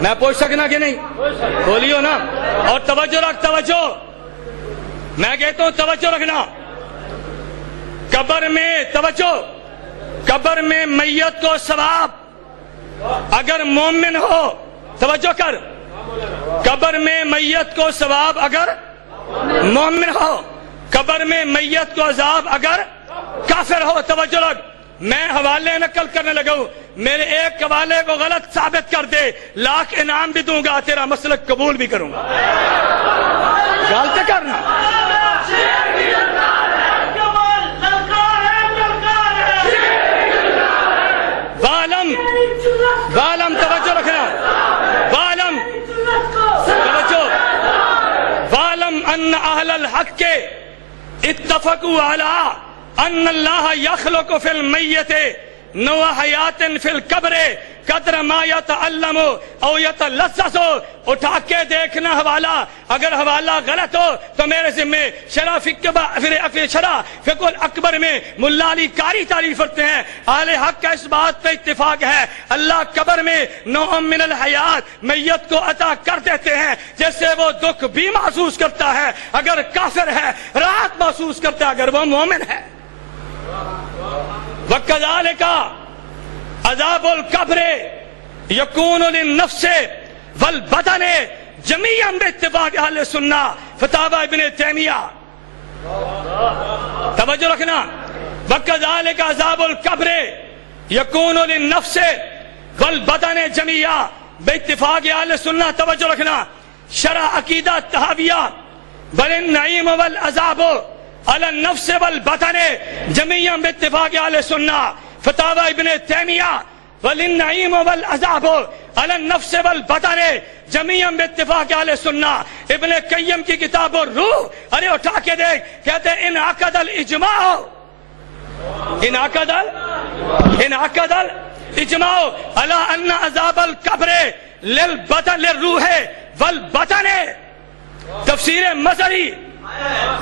میں پوچھ سکنا کہ نہیں؟ بولیو نا. اور توجہ رکھ, توجہ. میں کہتا ہوں توجہ رکھنا. قبر میں توجہ, قبر میں میت کو ثواب اگر مومن ہو, توجہ کر, قبر میں میت کو ثواب اگر مومن ہو, قبر میں میت کو عذاب اگر کافر ہو. توجہ رکھ. میں حوالے نقل کرنے لگا ہوں, میرے ایک حوالے کو غلط ثابت کر دے, لاکھ انعام بھی دوں گا, تیرا مسلک قبول بھی کروں گا. غلط کرنا. والم توجہ رکھنا. والم توجہ. والم ان اہل الحق کے اتفقوا علی ان اللہ یخلق فی المیت نوع حیات فی القبر قدر ما یتعلم او یتلذذ. اٹھا کے دیکھنا حوالہ, اگر حوالہ غلط ہو تو میرے ذمہ. شرح فقہ اکبر میں ملا علی قاری تعریف کرتے ہیں, اہل حق کا اس بات پہ اتفاق ہے اللہ قبر میں نوع من الحیات میت کو عطا کر دیتے ہیں, جس سے وہ دکھ بھی محسوس کرتا ہے اگر کافر ہے, راحت محسوس کرتا ہے اگر وہ مومن ہے. وَكَذَلِكَ عذاب القبر یکون للنفس والبدن جميعا باتفاق اہل سنہ. فتاوی ابن تیمیہ. توجہ رکھنا. وَكَذَلِكَ عذاب القبر یکون للنفس والبدن جميعا باتفاق اہل سنہ. توجہ رکھنا. شرح عقیدہ تحاویہ. وَلِلنَّعِيمُ وَالْعَذَابُ علی النفس والبدن جميعا باتفاق اہل سنہ. فتاوی ابن تیمیہ. وللنعیم والعذاب علی النفس والبدن جميعا باتفاق اہل سنہ. ابن قیم کی کتاب الروح, ارے اٹھا کے دیکھ, کہتے ہیں انعقد الاجماع علی ان عذاب القبر للروح والبدن. تفسیر مظہری.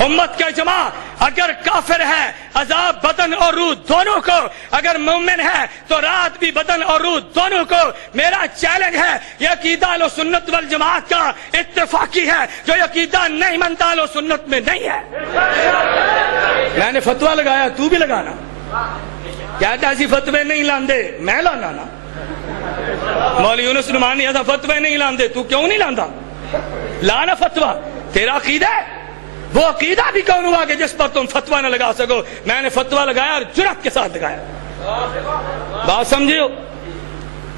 امت کا اجماع, اگر کافر ہے عذاب بدن اور روح دونوں کو, اگر مومن ہے تو راحت بھی بدن اور روح دونوں کو. میرا چیلنج ہے, یہ عقیدہ اہل سنت والجماعت کا اتفاقی ہے, جو عقیدہ نہیں منتا اہل سنت میں نہیں ہے. میں نے فتویٰ لگایا, تو بھی لگانا. کہتا ایسی فتوے نہیں لاندے، میں لانا نا مولوی یونس نعمانی ایسا فتوے نہیں لاندے، تو کیوں نہیں لاندا؟ لانا فتوہ، تیرا عقیدہ ہے، وہ عقیدہ بھی کون ہوا کہ جس پر تم فتوہ نہ لگا سکو؟ میں نے فتوہ لگایا اور جرات کے ساتھ لگایا، بات سمجھو؟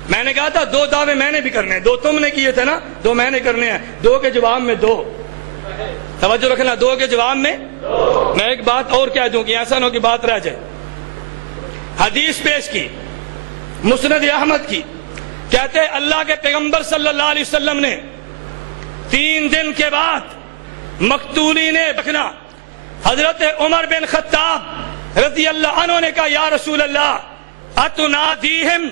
میں نے کہا تھا 2 دعوے میں نے بھی کرنے ہیں، 2 تم نے کیے تھے نا، 2 میں نے کرنے ہیں، 2 کے جواب میں 2، توجہ رکھنا، 2 کے جواب میں میں ایک بات اور کہہ دوں کہ ایسا نہ ہو کہ بات رہ جائے۔ حدیث پیش کی مسند احمد کی، کہتے ہیں اللہ کے پیغمبر صلی اللہ علیہ وسلم نے 3 دن کے بعد مقتولین بکنا حضرت عمر بن خطاب رضی اللہ عنہ نے کہا یا رسول اللہ اتنادیہم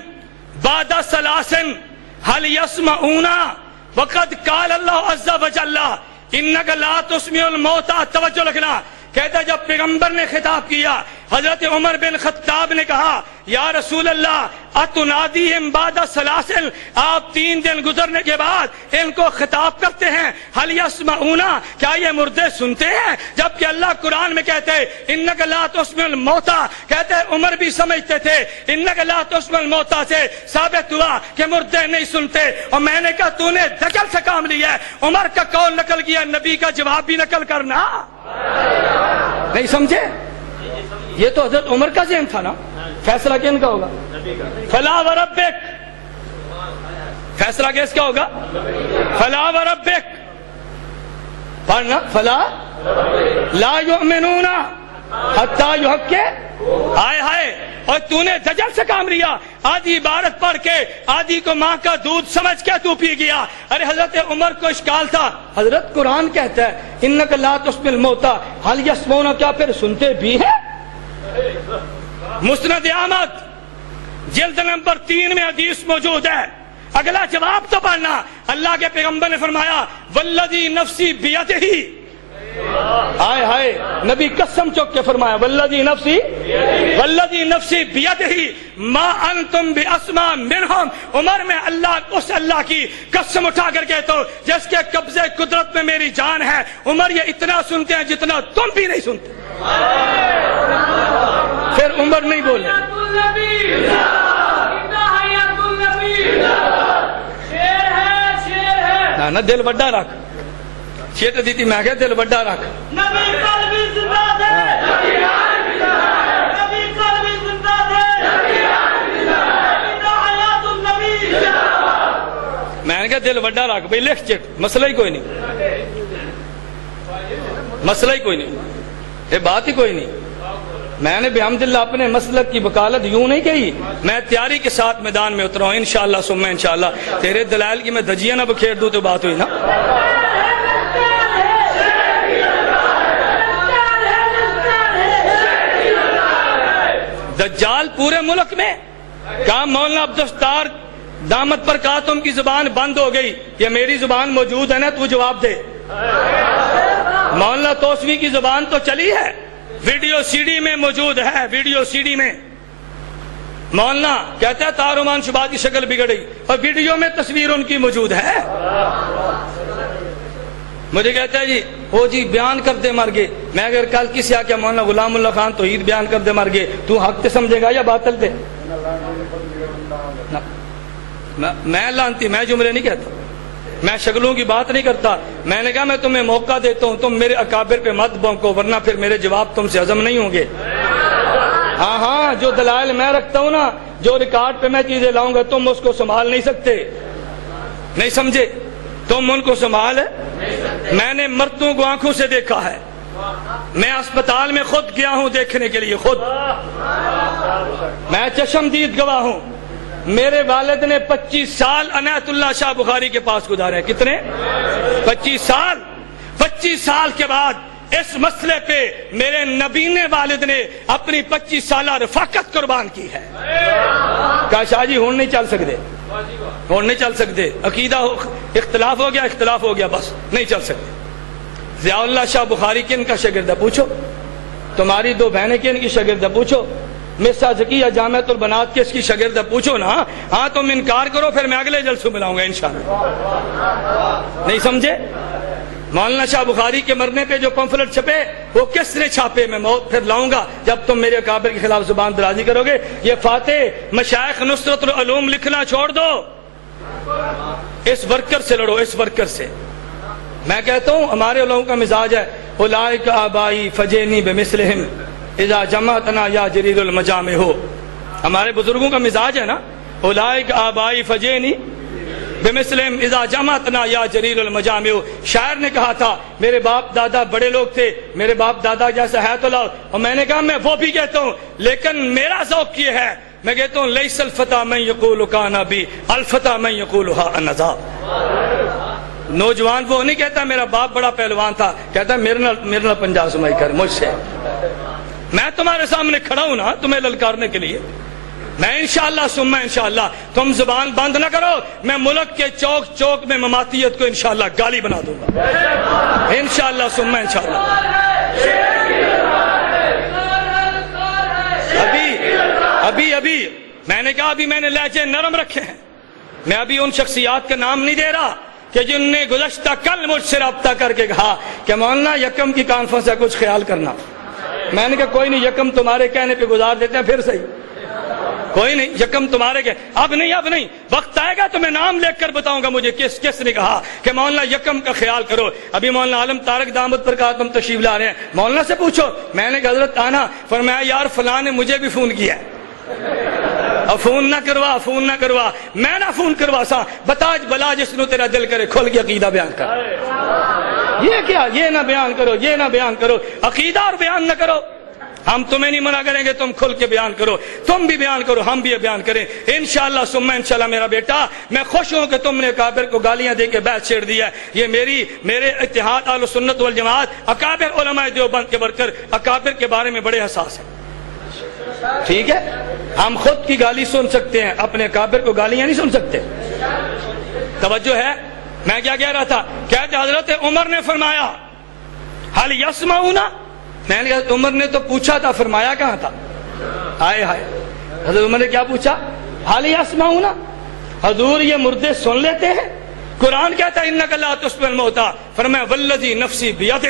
بعد ثلاث هل يسمعون وقد قال اللہ عز وجل انک لا تسمع الموتى، توجہ رکھنا، کہتا ہے جب پیغمبر نے خطاب کیا حضرت عمر بن خطاب نے کہا یا رسول اللہ اتنادیہم بعد ثلاث، آپ 3 دن گزرنے کے بعد ان کو خطاب کرتے ہیں، هل يسمعون، کیا یہ مردے سنتے ہیں؟ جبکہ اللہ قرآن میں کہتے ہیں انک لا تسمع الموتى، کہتے ہیں عمر بھی سمجھتے تھے انک لا تسمع الموتى سے ثابت ہوا کہ مردے نہیں سنتے، اور میں نے کہا تو نے دجل سے کام لیا ہے، عمر کا قول نقل کیا، نبی کا جواب بھی نقل کرنا، نہیں سمجھے؟ یہ تو حضرت عمر کا ذہن تھا نا، فیصلہ کن کا ہوگا؟ فلا وربک، فیصلہ کس کا ہوگا؟ فلا وربک، پڑھنا، فلا لا یؤمنون حتی یحقق، ہائے ہائے، اور تو نے دجل سے کام لیا، آدھی عبارت پڑھ کے آدھی کو ماں کا دودھ سمجھ کے تو پی گیا۔ ارے حضرت عمر کو اشکال تھا، حضرت قرآن کہتا ہے انک لا تسمع الموتى هل يسمعون، کیا پھر سنتے بھی ہیں؟ مسند احمد جلد نمبر 3 میں حدیث موجود ہے، اگلا جواب تو پڑھنا، اللہ کے پیغمبر نے فرمایا والذی نفسی بیدہ، ہائے ہائے، نبی قسم چوک کے فرمایا والذی نفسی بیدہ ما انتم باسمع منہم، عمر میں اللہ اس اللہ کی قسم اٹھا کر کہتا ہوں جس کے قبضے قدرت میں میری جان ہے، عمر یہ اتنا سنتے ہیں جتنا تم بھی نہیں سنتے۔ پھر عمر نہیں بولے، نا دل بڑا رکھ، شیٹ دیتی میں کہ دل بڑا رکھ، نبی قلبی زندہ تھے، نبی قلبی زندہ تھے، حیات النبی، میں نے کہا دل بڑا رکھ بھئی، لکھ چٹ، مسئلہ ہی کوئی نہیں، مسئلہ ہی کوئی نہیں، یہ بات ہی کوئی نہیں۔ میں نے بحمداللہ اپنے مسلک کی وکالت یوں نہیں کہی، میں تیاری کے ساتھ میدان میں اترا ہوں انشاءاللہ ثم انشاءاللہ، تیرے دلائل کی میں دھجیاں نہ بکھیر دوں تو بات ہوئی نا۔ دجال پورے ملک میں، کہا مولانا عبدالستار دامت پر کہا تم کی زبان بند ہو گئی، یہ میری زبان موجود ہے نا، تو جواب دے۔ مولانا توسوی کی زبان تو چلی ہے، ویڈیو سی ڈی میں موجود ہے، ویڈیو سی ڈی میں مولانا کہتا ہے تارمان شبات کی شکل بگڑ گئی، اور ویڈیو میں تصویر ان کی موجود ہے۔ مجھے کہتا ہے جی وہ جی بیان کر دے مر گئے، میں اگر کل کسی آکے مولانا غلام اللہ خان توحید بیان کر دے مر گئے، تو حق تے سمجھے گا یا باطل تے؟ میں لانتی، میں جملے نہیں کہتا، میں شکلوں کی بات نہیں کرتا، میں نے کہا میں تمہیں موقع دیتا ہوں، تم میرے اکابر پہ مت بونکو ورنہ پھر میرے جواب تم سے ہضم نہیں ہوں گے۔ ہاں ہاں، جو دلائل میں رکھتا ہوں نا، جو ریکارڈ پہ میں چیزیں لاؤں گا، تم اس کو سنبھال نہیں سکتے، نہیں سمجھے؟ تم ان کو سنبھال، میں نے مرتوں کو آنکھوں سے دیکھا ہے، میں اسپتال میں خود گیا ہوں دیکھنے کے لیے، خود میں چشمدید گواہ ہوں۔ میرے والد نے 25 سال عنایت اللہ شاہ بخاری کے پاس گزارے ہیں، کتنے؟ 25 سال۔ 25 سال کے بعد اس مسئلے پہ میرے نبینے والد نے اپنی 25 سالہ رفاقت قربان کی ہے۔ کہا شاہ جی ہون نہیں چل سکتے، ہون نہیں چل سکتے، عقیدہ اختلاف ہو گیا، اختلاف ہو گیا، بس نہیں چل سکتے۔ ضیاء اللہ شاہ بخاری کن کا شاگرد ہے پوچھو، تمہاری 2 بہنیں کن کی شاگرد ہے پوچھو، مرزا ذکیہ جامعۃ البنات کس کی شاگرد ہے پوچھو نا۔ ہاں تم انکار کرو پھر میں اگلے جلسوں میں لاؤں گا انشاءاللہ، نہیں سمجھے؟ مولانا شاہ بخاری کے مرنے پہ جو پمفلٹ چھپے وہ کس نے چھاپے؟ میں موت پھر لاؤں گا جب تم میرے اکابر کے خلاف زبان درازی کرو گے۔ یہ فاتح مشائخ نصرت العلوم لکھنا چھوڑ دو، اس ورکر سے لڑو، اس ورکر سے۔ میں کہتا ہوں ہمارے لوگوں کا مزاج ہے اولئک آبائی فجینی بمثلہم اذا جمعتنا یا جریر المجامع ہو، ہمارے بزرگوں کا مزاج ہے نا، اولئک آبائی فجینی بمثلہم اذا جمعتنا یا جریر المجامع ہو۔ شاعر نے کہا تھا میرے باپ دادا بڑے لوگ تھے، میرے باپ دادا جیسا ہے تو لاؤ، اور میں نے کہا میں وہ بھی کہتا ہوں لیکن میرا ذوق یہ ہے، میں کہتا ہوں لیس الفتى من یقول کان ابی الفتى من یقولها انذا۔ نوجوان وہ نہیں کہتا میرا باپ بڑا پہلوان تھا، کہتا میرے نال پنجا سمائی کر مجھ سے، میں تمہارے سامنے کھڑا ہوں نا تمہیں للکارنے کے لیے۔ میں انشاءاللہ ثم انشاءاللہ، تم زبان بند نہ کرو، میں ملک کے چوک چوک میں مماتیت کو انشاءاللہ گالی بنا دوں گا انشاءاللہ ثم انشاءاللہ۔ ابھی میں نے کہا ابھی میں نے لہجے نرم رکھے ہیں، میں ابھی ان شخصیات کا نام نہیں دے رہا کہ جن نے گزشتہ کل مجھ سے رابطہ کر کے کہا کہ مولانا یکم کی کانفرنس ہے کچھ خیال کرنا۔ میں نے کہا کوئی نہیں، یکم تمہارے کہنے پہ گزار دیتے ہیں، پھر صحیح، کوئی نہیں، یکم تمہارے کہ اب نہیں، وقت آئے گا تو میں نام لے کر بتاؤں گا مجھے کس نے کہا کہ مولانا یکم کا خیال کرو۔ ابھی مولانا عالم طارق دامت پر کہا تم تشریف لا رہے ہیں، مولانا سے پوچھو۔ میں نے کہا حضرت آنا، فرمایا یار فلاں نے مجھے بھی فون کیا ہے، اور فون نہ کروا، میں نہ فون کروا سا، بتا بلا جس نو تیرا دل کرے کھل کے عقیدہ بیان کر۔ یہ کیا، یہ نہ بیان کرو، عقیدہ اور بیان نہ کرو۔ ہم تمہیں نہیں منع کریں گے، تم کھل کے بیان کرو، تم بھی بیان کرو، ہم بھی بیان کریں انشاءاللہ ثم انشاءاللہ۔ میرا بیٹا میں خوش ہوں کہ تم نے اکابر کو گالیاں دے کے بیعت چھیڑ دیا ہے، یہ میرے اتحاد اہل سنت والجماعت اکابر علماء دیوبند کے ورکر اکابر کے بارے میں بڑے حساس ہیں، ٹھیک ہے؟ ہم خود کی گالی سن سکتے ہیں، اپنے اکابر کو گالیاں نہیں سن سکتے۔ توجہ ہے؟ میں کیا کہہ رہا تھا، کہتے حضرت عمر نے فرمایا حل یسمعون، میں نے کہا عمر نے تو پوچھا تھا، فرمایا کہاں تھا؟ ہائے حضرت عمر نے کیا پوچھا؟ حل یسمعون، حضور یہ مردے سن لیتے ہیں؟ قرآن کہتا ہے انک لا تسمع الموتى، فرمایا والذی نفسی بیدہ،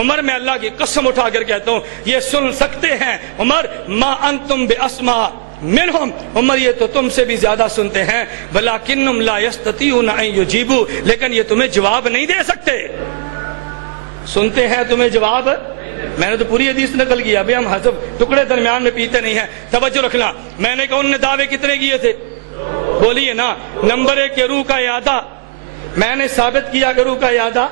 عمر میں اللہ کی قسم اٹھا کر کہتا ہوں یہ سن سکتے ہیں عمر، ما انتم باسمع منہم، عمر یہ تو تم سے بھی زیادہ سنتے ہیں، ولکنہم لا یستطیعون ان یجیبوا، لیکن یہ تمہیں جواب نہیں دے سکتے۔ سنتے ہیں تمہیں جواب، میں نے تو پوری حدیث نقل کیا، ابھی ہم حذف ٹکڑے درمیان میں پیتے نہیں ہیں۔ توجہ رکھنا، میں نے کہا ان نے دعوے کتنے کیے تھے؟ بولیے نا۔ نمبر 1 کہ روح کا اعادہ، میں نے ثابت کیا کہ روح کا اعادہ۔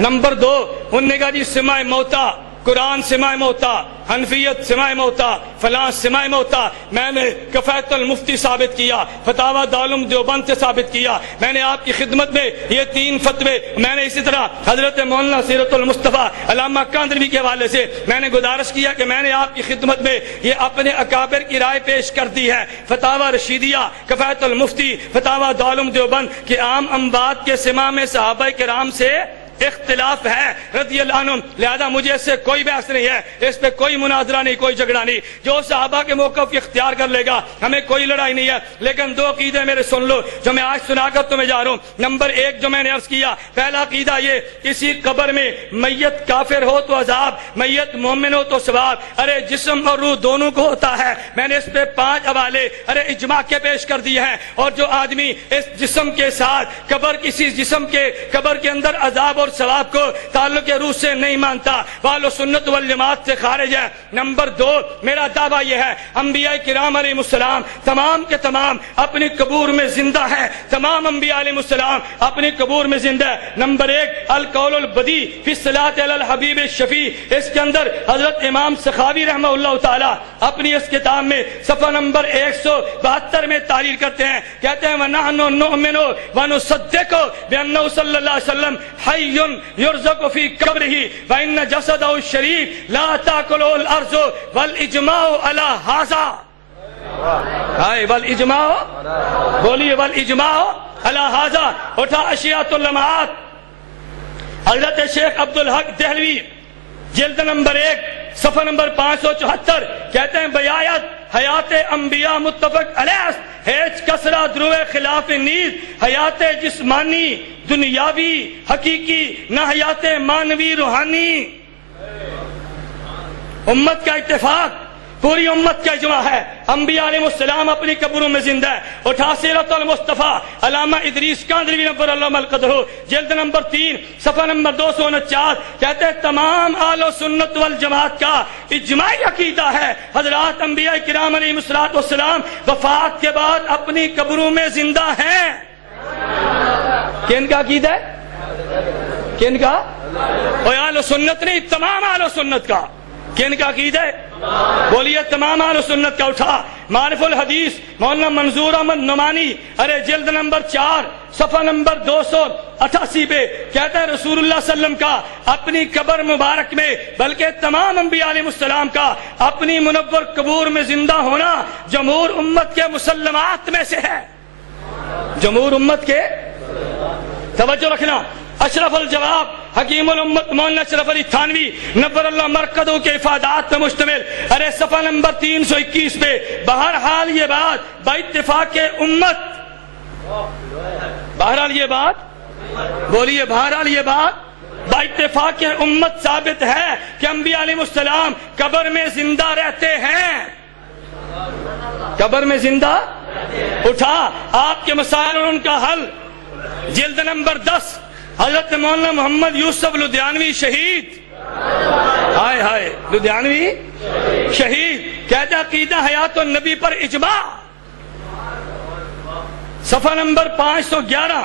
نمبر 2 انہوں نے کہا جی سماع موتا، قرآن سماع موتا، حنفیت سماع موتا، فلاں سماع موتا، میں نے کفایت المفتی ثابت کیا، فتاوی دارالعلوم دیوبند سے ثابت کیا، میں نے آپ کی خدمت میں یہ 3 فتوے، میں نے اسی طرح حضرت مولانا سیرت المصطفیٰ علامہ کاندھلوی کے حوالے سے میں نے گزارش کیا کہ میں نے آپ کی خدمت میں یہ اپنے اکابر کی رائے پیش کر دی ہے، فتاوی رشیدیہ، کفایت المفتی، فتاوی دارالعلوم دیوبند کہ عام اموات کے سماع میں صحابہ کرام سے اختلاف ہے رضی اللہ عنہم، لہذا مجھے اس سے کوئی بحث نہیں ہے، اس پہ کوئی مناظرہ نہیں، کوئی جھگڑا نہیں، جو صحابہ کے موقف اختیار کر لے گا ہمیں کوئی لڑائی نہیں ہے۔ لیکن 2 عقیدے میرے سن لو جو میں آج سنا کر تمہیں جا رہا ہوں۔ نمبر 1 جو میں نے عرض کیا، پہلا عقیدہ یہ، کسی قبر میں میت کافر ہو تو عذاب، میت مومن ہو تو ثواب، ارے جسم اور روح دونوں کو ہوتا ہے۔ میں نے اس پہ 5 حوالے اجماع کے پیش کر دیے ہیں، اور جو آدمی اس جسم کے ساتھ کسی جسم کے قبر کے اندر عذاب اور ثواب کو تعلق روح سے نہیں مانتا وہ اہل سنت والجماعت سے خارج ہے۔ نمبر 2 میرا دعویٰ یہ ہے انبیاء کرام علیہ السلام تمام کے تمام اپنی قبور میں زندہ ہیں، تمام انبیاء علیہ السلام اپنی قبور میں زندہ ہے۔ نمبر 1 القول البدی فی الصلاۃ علی الحبیب الشفیع، اس کے اندر حضرت امام سخاوی رحمہ اللہ تعالی اپنی اس کتاب میں صفحہ نمبر 172 میں تحریر کرتے ہیں، کہتے ہیں وَنَحْنُ نُؤْمِنُ وَنُصَدِّقُ بِأَنَّهُ صلی اللہ علیہ وسلم حی یرزق فی قبرہ وَإِنَّ جَسَدَهُ الشریف لا تأکلُهُ الارض والإجماع علی ھذا، والاجماع، بولیے والاجماع علی ھذا۔ اٹھا اشیاء اللمعات، حضرت شیخ عبدالحق دہلوی جلد نمبر 1 صفحہ نمبر 574 کہتے ہیں بیعت حیات انبیاء متفق علیہ ہیچ کسرہ دروے خلاف نیز حیات جسمانی دنیاوی حقیقی نہ حیات مانوی روحانی. امت کا اتفاق، پوری امت کا اجماع ہے، انبیاء علیہ السلام اپنی قبروں میں زندہ ہے. اٹھا سیرت المصطفیٰ علامہ ادریس کاندھلوی نبر اللہ ملقدہ جلد نمبر 3 صفحہ نمبر 249 کہتے ہیں تمام اہل سنت والجماعت کا اجماعی عقیدہ ہے حضرات انبیاء کرام علیہ السلام وفات کے بعد اپنی قبروں میں زندہ ہیں. کن کا عقیدہ ہے؟ کن کا؟ اور اہل سنت نہیں، تمام اہل سنت کا. کن کا عقیدہ ہے؟ بولیے تمام اہل سنت کا. اٹھا معرف الحدیث مولانا منظور احمد نعمانی ارے جلد نمبر 4 صفحہ نمبر 288 پہ کہتا ہے رسول اللہ صلی اللہ علیہ وسلم کا اپنی قبر مبارک میں بلکہ تمام انبیاء علیہ السلام کا اپنی منور قبور میں زندہ ہونا جمہور امت کے مسلمات میں سے ہے. جمہور امت کے، توجہ رکھنا، اشرف الجواب حکیم الامت مولانا اشرف علی تھانوی نور اللہ مرکزوں کے افادات پر مشتمل ارے صفحہ نمبر 321 پہ بہرحال یہ بات باتفاق امت، بہرحال یہ بات، بولیے بہرحال یہ بات باتفاق امت ثابت ہے کہ انبیاء علیہ السلام قبر میں زندہ رہتے ہیں. قبر میں زندہ. اٹھا آپ کے مسائل اور ان کا حل جلد نمبر 10 حضرت مولانا محمد یوسف لدھیانوی شہید، ہائے ہائے لدھیانوی شہید کہتا عقیدہ حیات النبی پر اجماع، صفحہ نمبر 511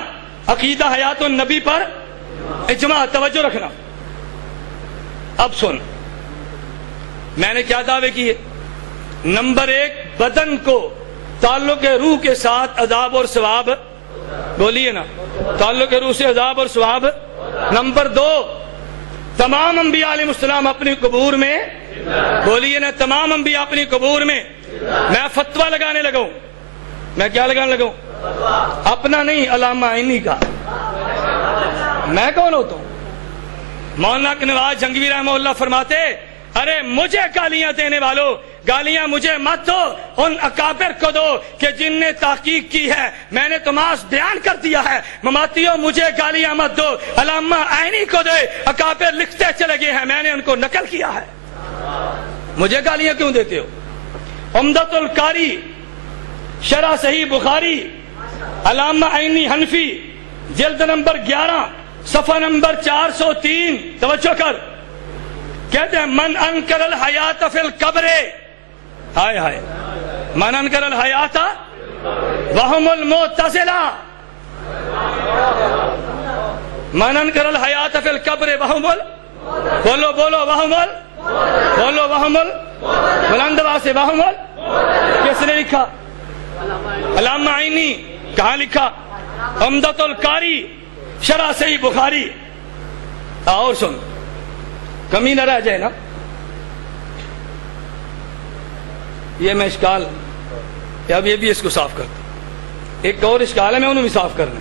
عقیدہ حیات النبی پر اجماع. توجہ رکھنا. اب سن میں نے کیا دعوے کیے. نمبر 1 بدن کو تعلق روح کے ساتھ عذاب اور ثواب، بولیے نا، تعلق روح سے عذاب اور ثواب. نمبر 2 تمام انبیاء علیہ السلام اپنی قبور میں، بولیے نا تمام انبیاء اپنی قبور میں. میں فتویٰ لگانے لگا ہوں. میں کیا لگانے لگا ہوں؟ اپنا نہیں، علامہ عینی کا. میں کون ہوتا ہوں؟ مولانا نواز جنگوی رحمہ اللہ فرماتے ارے مجھے گالیاں دینے والوں گالیاں مجھے مت دو، ان اکابر کو دو کہ جن نے تحقیق کی ہے. میں نے تماس بیان کر دیا ہے. مماتیوں مجھے گالیاں مت دو، علامہ عینی کو دے، اکابر لکھتے چلے گئے ہیں، میں نے ان کو نقل کیا ہے. مجھے گالیاں کیوں دیتے ہو؟ عمدۃ القاری شرح صحیح بخاری علامہ عینی حنفی جلد نمبر 11 صفحہ نمبر 403 توجہ کر کہتے ہیں من انکر الحیات فی القبر، ہائے ہائے، من انکر الحیات وہم المعتزلہ، من انکر الحیات فی القبر وہم بولو بولو وہم بولو وہم بلند آواز سے وہم. کس نے لکھا؟ علامہ عینی. کہاں لکھا؟ عمدۃ القاری شرح صحیح بخاری. اور سن کمی نہ رہ جائے نا. یہ میں اشکال اب یہ بھی اس کو صاف کرتا. ایک اور اشکال ہے میں انہوں بھی صاف کرنا.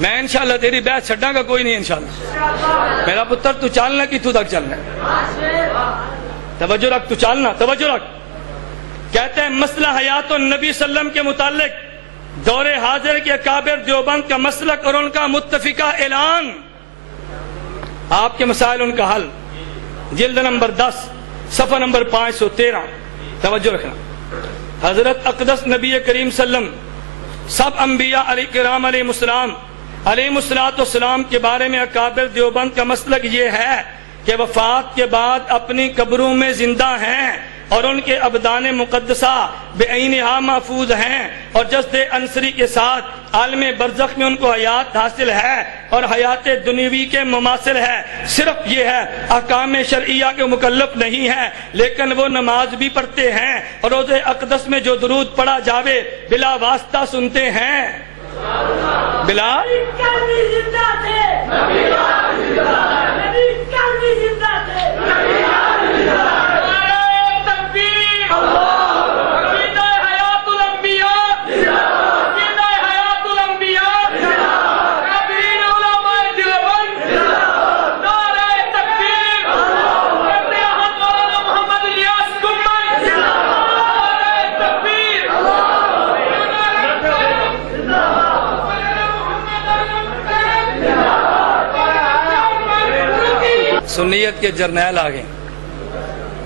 میں انشاءاللہ تیری بیعت چھڈاں گا کوئی نہیں انشاءاللہ. میرا پتر تو چالنا کی تو تک چلنا. توجہ رکھ، تو چالنا، توجہ رکھ. کہتے ہیں مسئلہ حیات النبی صلی اللہ علیہ وسلم کے متعلق دور حاضر کے اکابر دیوبند کا مسلک اور ان کا متفقہ اعلان. آپ کے مسائل ان کا حل جلد نمبر 10 صفحہ نمبر 513. توجہ رکھنا. حضرت اقدس نبی کریم صلی اللہ علیہ وسلم سب انبیاء علیہ کرام علیہ السلام علیہ السلام کے بارے میں اکابر دیوبند کا مسلک یہ ہے کہ وفات کے بعد اپنی قبروں میں زندہ ہیں اور ان کے ابدان مقدسہ بعینہا محفوظ ہیں اور جسد انصری کے ساتھ عالم برزخ میں ان کو حیات حاصل ہے اور حیات دنیوی کے مماثل ہے. صرف یہ ہے احکام شرعیہ کے مکلف نہیں ہے لیکن وہ نماز بھی پڑھتے ہیں اور روضہ اقدس میں جو درود پڑھا جاوے بلا واسطہ سنتے ہیں. بلا سنیت کے جرنیل آ گئے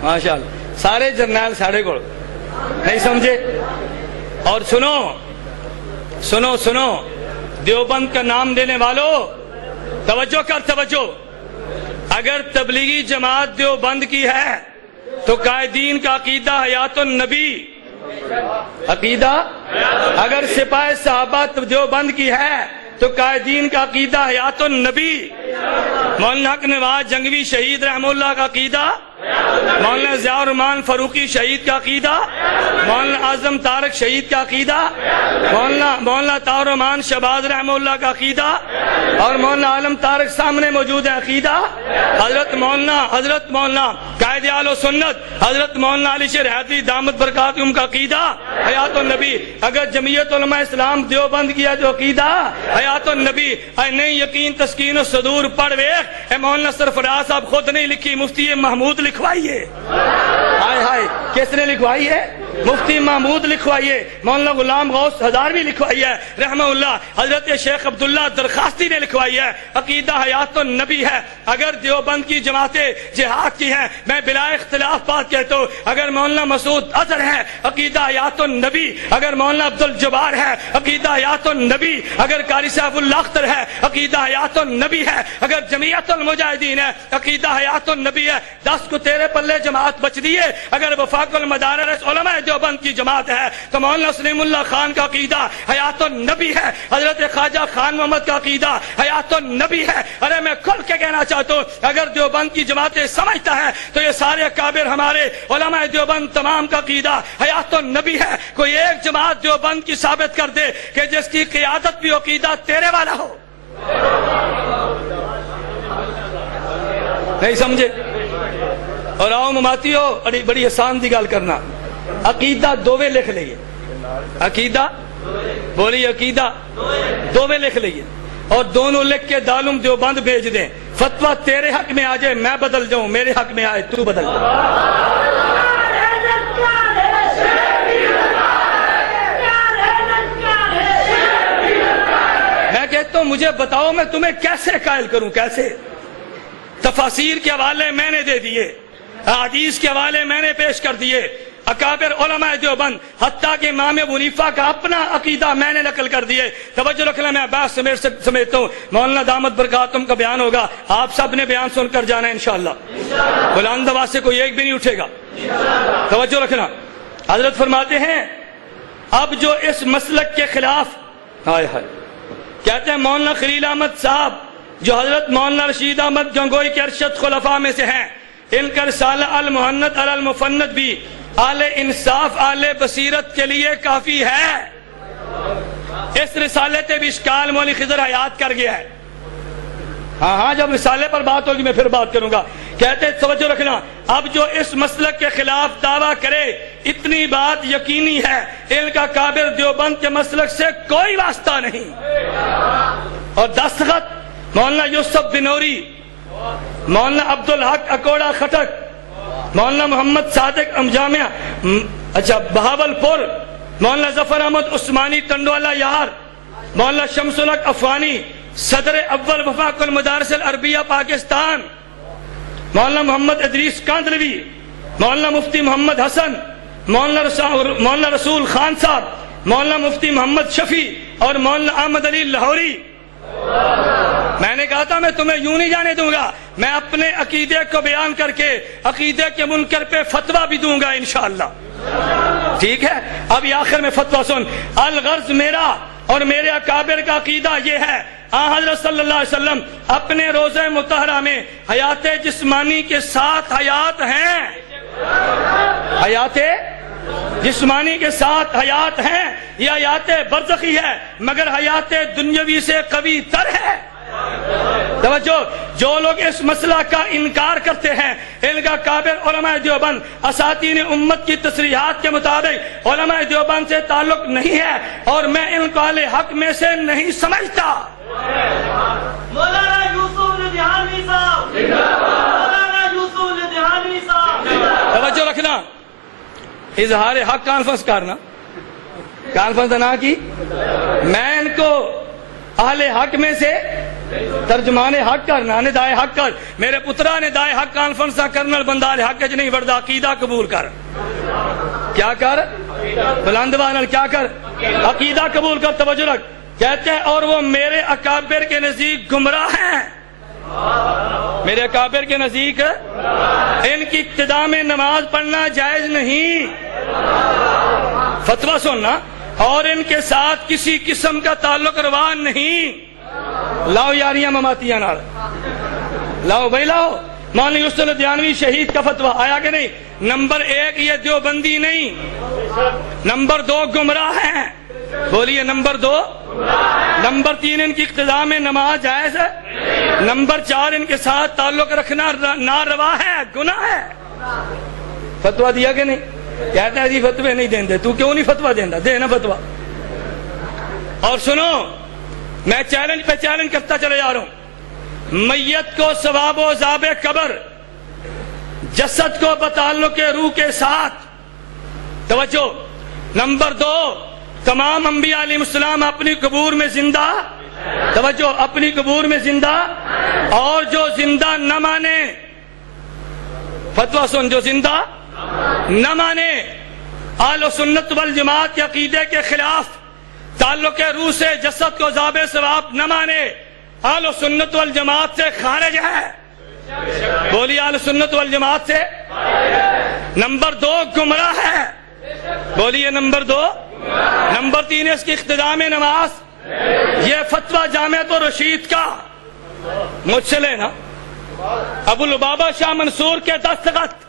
ماشاءاللہ، سارے جرنیل ساڑھے کو نہیں سمجھے. اور سنو سنو سنو دیوبند کا نام لینے والوں توجہ کر توجہ. اگر تبلیغی جماعت دیوبند کی ہے تو قائدین کا عقیدہ حیات النبی عقیدہ، اگر سپاہ صحابہ دیوبند کی ہے تو قائدین کا عقیدہ حیات النبی. مولانا حق نواز جنگوی شہید رحمہ اللہ کا عقیدہ، مولانا ضیاء الرحمان فاروقی شہید کا عقیدہ، مولانا اعظم طارق شہید کا عقیدہ، مولانا طاہر الرحمان شہباز رحمہ اللہ کا عقیدہ، اور مولانا عالم طارق سامنے موجود ہے عقیدہ. حضرت مولانا قائد اہل سنت حضرت مولانا علی شیر حیدری دامت برکاتہم کا عقیدہ حیات النبی. اگر جمعیت علماء اسلام دیوبند کیا جو عقیدہ حیات النبی. اے نہیں یقین تسکین و صدور پڑھ ویخ، اے مولانا سرفراز صاحب خود نہیں لکھی، مفتی محمود لکھوائیے. ہائے ہائے کس نے لکھوائی ہے؟ مفتی محمود لکھوائیے. مولانا غلام غوث ہزاروی لکھوائی ہے رحمہ اللہ. حضرت شیخ عبداللہ درخواستی نے لکھوائی ہے، عقیدہ حیات النبی ہے. اگر دیوبند کی جماعتیں جہاد کی ہیں، میں بلا اختلاف بات کہتا ہوں. اگر مولانا مسعود اظہر ہے عقیدہ حیات النبی، اگر مولانا عبد الجبار ہے عقیدہ حیات النبی، اگر قاری سیف اللہ اختر ہے عقیدہ حیات النبی ہے، اگر جمعیت المجاہدین ہے عقیدہ حیات النبی ہے. 10 کو تیرے پلے جماعت بچ دی ہے. اگر وفاق المدارس علماء دیوبند کی جماعت ہے تو مولانا سلیم اللہ خان کا عقیدہ حیات النبی ہے. حضرت خواجہ خان محمد کا عقیدہ حیات النبی ہے. ارے میں کھل کے کہنا چاہتا ہوں، اگر دیوبند کی جماعتیں سمجھتا ہے تو یہ سارے اکابر ہمارے علماء دیوبند تمام کا عقیدہ حیات النبی ہے. کوئی ایک جماعت دیوبند کی ثابت کر دے کہ جس کی قیادت بھی عقیدہ تیرے والا ہو. نہیں سمجھے؟ اور آؤ مماتی ہو، بڑی آسان دی گل کرنا. عقیدہ دووے لکھ لئیے، عقیدہ بولی عقیدہ دووے لکھ لئیے، اور دونوں لکھ کے دارالعلوم دیوبند بھیج دیں. فتویٰ تیرے حق میں آ جائے میں بدل جاؤں، میرے حق میں آئے تو بدل جاؤں. میں کہتا ہوں مجھے بتاؤ میں تمہیں کیسے قائل کروں، کیسے؟ تفاسیر کے حوالے میں نے دے دیے، حدیث کے حوالے میں نے پیش کر دیے. اکابر علماء دیوبند حتیٰ کہ امام ابو حنیفہ کا اپنا عقیدہ میں نے نقل کر دیے. توجہ رکھنا، میں بات سمیٹتا ہوں. مولانا دامت برکاتہم کا بیان ہوگا، آپ سب نے بیان سن کر جانا ہے انشاءاللہ. بلند آواز سے کوئی ایک بھی نہیں اٹھے گا. توجہ رکھنا. حضرت فرماتے ہیں اب جو اس مسلک کے خلاف ہائے ہائے کہتے ہیں مولانا خلیل احمد صاحب جو حضرت مولانا رشید احمد گنگوئی کے ارشد خلفاء میں سے ہیں، ان کا رسالہ المحنت علی المفند بھی اہل انصاف اہل بصیرت کے لیے کافی ہے. اس رسالے تے بھی اشکال مولی خضر حیات کر گیا ہے. ہاں جب رسالے پر بات ہوگی میں پھر بات کروں گا. کہتے توجہ رکھنا، اب جو اس مسلک کے خلاف دعویٰ کرے اتنی بات یقینی ہے ان کا کابر دیوبند کے مسلک سے کوئی واسطہ نہیں. اور دستخط مولانا یوسف بنوری، مولانا عبدالحق اکوڑا خٹک، مولانا محمد صادق امجامعہ بہاول پور، مولانا ظفر احمد عثمانی ٹنڈوالا یار، مولانا شمس الحق افغانی صدر اول وفاق المدارس العربیہ پاکستان، مولانا محمد ادریس کاندلوی، مولانا مفتی محمد حسن، مولانا رسول خان صاحب، مولانا مفتی محمد شفیع اور مولانا احمد علی لاہوری. میں نے کہا تھا میں تمہیں یوں نہیں جانے دوں گا، میں اپنے عقیدے کو بیان کر کے عقیدے کے منکر پہ فتویٰ بھی دوں گا انشاءاللہ. ٹھیک ہے؟ اب یہ آخر میں فتویٰ سن. الغرض میرا اور میرے اکابر کا عقیدہ یہ ہے، حضرت صلی اللہ علیہ وسلم اپنے روضہ مطہرہ میں حیات جسمانی کے ساتھ حیات ہیں، حیات جسمانی کے ساتھ حیات ہیں. یہ حیات برزخی ہے مگر حیات دنیاوی سے قوی تر ہے. توجہ، جو لوگ اس مسئلہ کا انکار کرتے ہیں ان کا کابر علماء دیوبند اساتین امت کی تصریحات کے مطابق علماء دیوبند سے تعلق نہیں ہے اور میں ان کو اہل حق میں سے نہیں سمجھتا. مولانا یوسف لدھیانوی صاحب، مولانا یوسف لدھیانوی صاحب. توجہ رکھنا، اظہار حق کانفرنس کرنا، کانفرنس نہ کی. میں ان کو اہل حق میں سے ترجمان حق کر نہ ندائے حق کر میرے پترا ندائے حق کانفرنس کرنل بندہ حق چ نہیں وڑدا عقیدہ قبول کر کیا کر بلندوان کیا کر عقیدہ قبول کر توجہ رکھ کہتے ہیں اور وہ میرے اکابر کے نزدیک گمراہ ہیں میرے اکابر کے نزدیک ان کی ابتدا میں نماز پڑھنا جائز نہیں فتویٰ سننا اور ان کے ساتھ کسی قسم کا تعلق روا نہیں لاؤ یاریاں مماتیاں نال لاؤ بھائی لاؤ مولانا یوسف الدیانوی شہید کا فتویٰ آیا کہ نہیں نمبر 1 یہ دیوبندی نہیں نمبر 2 گمراہ ہیں بولیے نمبر 2 نمبر 3 ان کی اقتداء میں نماز جائز ہے نمبر 4 ان کے ساتھ تعلق رکھنا ناروا ہے گناہ ہے فتویٰ دیا کہ نہیں کہتا ہے جی فتوے نہیں دیں دے تو کیوں نہیں فتویٰ دیں دے نا فتویٰ اور سنو میں چیلنج پہ چیلنج کرتا چلے جا رہا ہوں میت کو ثواب و عذاب قبر جسد کو بتعلق روح کے ساتھ توجہ نمبر 2 تمام انبیاء علیہ السلام اپنی قبور میں زندہ توجہ اپنی قبور میں زندہ اور جو زندہ نہ مانے فتویٰ سن جو زندہ نہ مانے اہل سنت والجماعت کے عقیدے کے خلاف تعلق روح سے جسد کو عذاب ثواب نہ مانے اہل سنت والجماعت سے خارج ہے بولیے اہل سنت والجماعت سے نمبر 2 گمراہ ہے بولیے نمبر 2 نمبر 3 اس کی اقتداء میں نماز یہ فتویٰ جامعۃ الرشید کا مجھ سے لینا ابو لبابہ شاہ منصور کے دستخط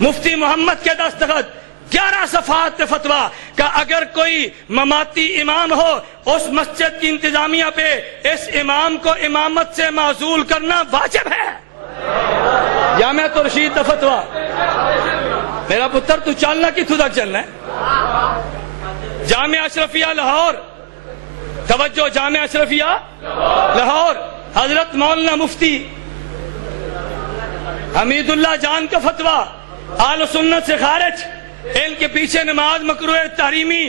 مفتی محمد کے دستخط 11 صفحات فتویٰ کہ اگر کوئی مماتی امام ہو اس مسجد کی انتظامیہ پہ اس امام کو امامت سے معزول کرنا واجب ہے جامعۃ الرشید کا فتویٰ میرا پتر تو چلنا کتوں تک چلنا ہے جامعہ اشرفیہ لاہور توجہ جامعہ اشرفیہ لاہور حضرت مولانا مفتی حمید اللہ جان کا فتویٰ اہل سنت سے خارج ان کے پیچھے نماز مکروہ تحریمی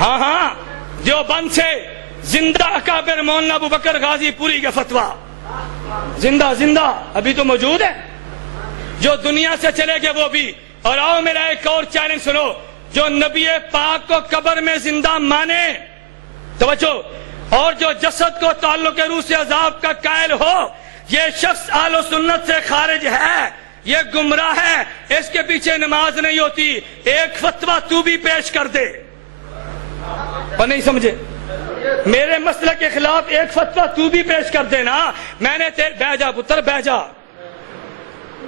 ہاں دیوبند سے زندہ اکابر مولانا ابو بکر غازی پوری کا فتویٰ زندہ ابھی تو موجود ہے جو دنیا سے چلے گئے وہ بھی اور آؤ میرا ایک اور چیلنج سنو جو نبی پاک کو قبر میں زندہ مانے توجہ اور جو جسد کو تعلق روح سے عذاب کا قائل ہو یہ شخص اہل سنت سے خارج ہے یہ گمراہ ہے اس کے پیچھے نماز نہیں ہوتی ایک فتویٰ تو بھی پیش کر دے اور نہیں سمجھے میرے مسئلے کے خلاف ایک فتویٰ تو بھی پیش کر دینا میں نے بہ جا پتر بہ جا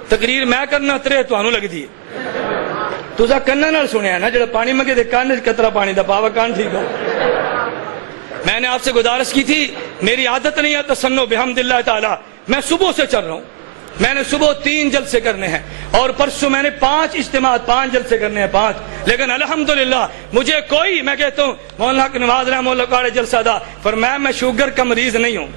تقریر میں کرنا ترے تو لگ دی تو کنا نال سنیا نا جڑا پانی منگے دے کان قطرہ پانی دا پاوا کان ٹھیک ہو میں نے آپ سے گزارش کی تھی میری عادت نہیں ہے تسنو بحمد اللہ تعالی میں صبح سے چل رہا ہوں میں نے صبح 3 جلسے کرنے ہیں اور پرسوں میں نے 5 اجتماعات 5 جلسے کرنے ہیں 5 لیکن الحمدللہ مجھے کوئی میں کہتا ہوں مولانا حق نواز رحمہ اللہ کا جلسہ دا فرمایا میں شوگر کا مریض نہیں ہوں